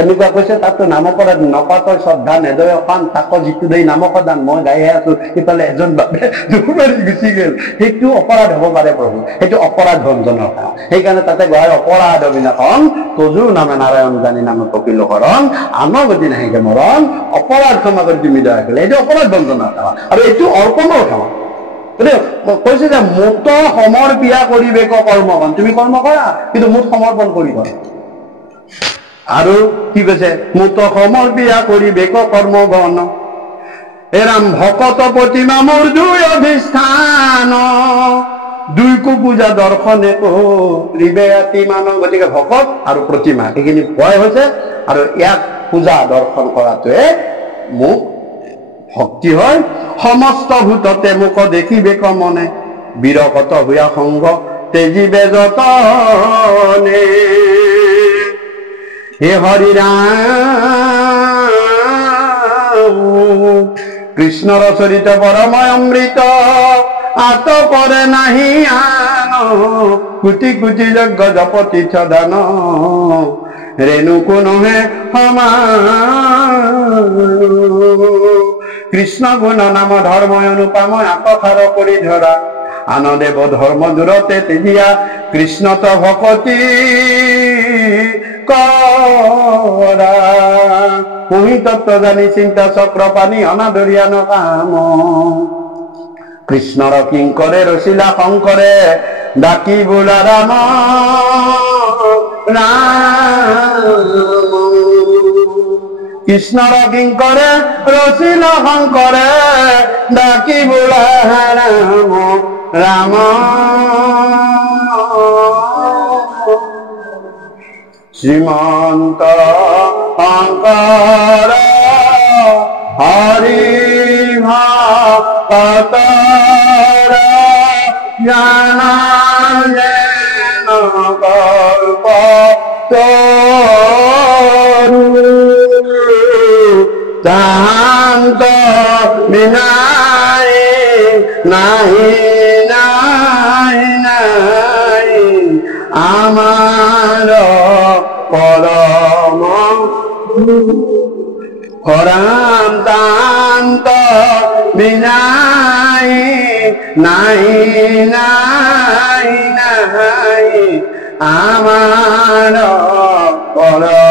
এনেকুৱা কৈছে, তাতো নাম অপৰাধ নপাতই শ্ৰদ্ধা নেদয় পান, তাকো যিটো দেই নামক দান। মই গাইহে আছো, সিফালে এজন বাবে দুমাৰি গুচি গল। সেইটো অপৰাধ হব পাৰে প্ৰভু। সেইটো অপৰাধ ভঞ্জনৰ সেৱা। সেইকাৰণে তাতে গাই অপৰাধ অবিনাশন তজু নামে নাৰায়ণ জানি নামে কপিল হৰণ, আনগতি নাহিকে মৰণ, অপৰাধ ক্ষমা কৰি তুমি দয়া কৰিলে। এইটো অপৰাধ ভঞ্জনৰ সেৱা। আৰু এইটো অৰ্পণৰ সেৱা। কৈছে যে মোত সমৰ্পিয়া কৰিবে কৰ্মগণ। তুমি কৰ্ম কৰা, কিন্তু মোক সমৰ্পণ কৰিব। আৰু কি কৈছে? মোত সমৰ্পিয়া কৰিবে কৰ্মগণ, এৰাম ভকত প্ৰতিমা মোৰ দুই অধিষ্ঠান, দুইকো পূজা দৰ্শনে কৰিবে অতি মান। গতিকে ভকত আৰু প্ৰতিমা এইখিনি ভয় হৈছে, আৰু ইয়াক পূজা দৰ্শন কৰাটোৱে মোক ভক্তি হয়। সমস্ত ভূততে মোক দেখিবে কমনে, বিৰকত হোৱা সংগ তেজিবে যতনে। হে হৰি ৰাম কৃষ্ণৰ চৰিত পৰময় অমৃত, আত পৰে নাহি আন, কোটি কোটি যজ্ঞ জপতি সদান, ৰেণু কোনহে সমান। কৃষ্ণ গুণ নাম ধৰ্ম অনুপময় আকসাৰ কৰি ধৰা, আনদেৱ ধৰ্ম দূৰতে তেজিয়া, কৃষ্ণত ভকতি কৰা। পুহি তত্ত্ব জানি চিন্তা চক্ৰ পানী অনাদৰিয়া নকাম, কৃষ্ণৰ কিংকৰে ৰচিলা শংকৰে, ডাকি বোলা রাম রাম। কৃষ্ণর কিঙ্করে রসিল শঙ্করে ডাকি বোলা রাম রাম। শ্রীমন্ত শঙ্কর হরি ভক্ত জ্ঞান যেন কল্প তরু শান্ত বিনাই নাহি নাহি নাহি আমার পরম পরাম তান্ত বিনাই নাহি নাহি নাহি আমার পরম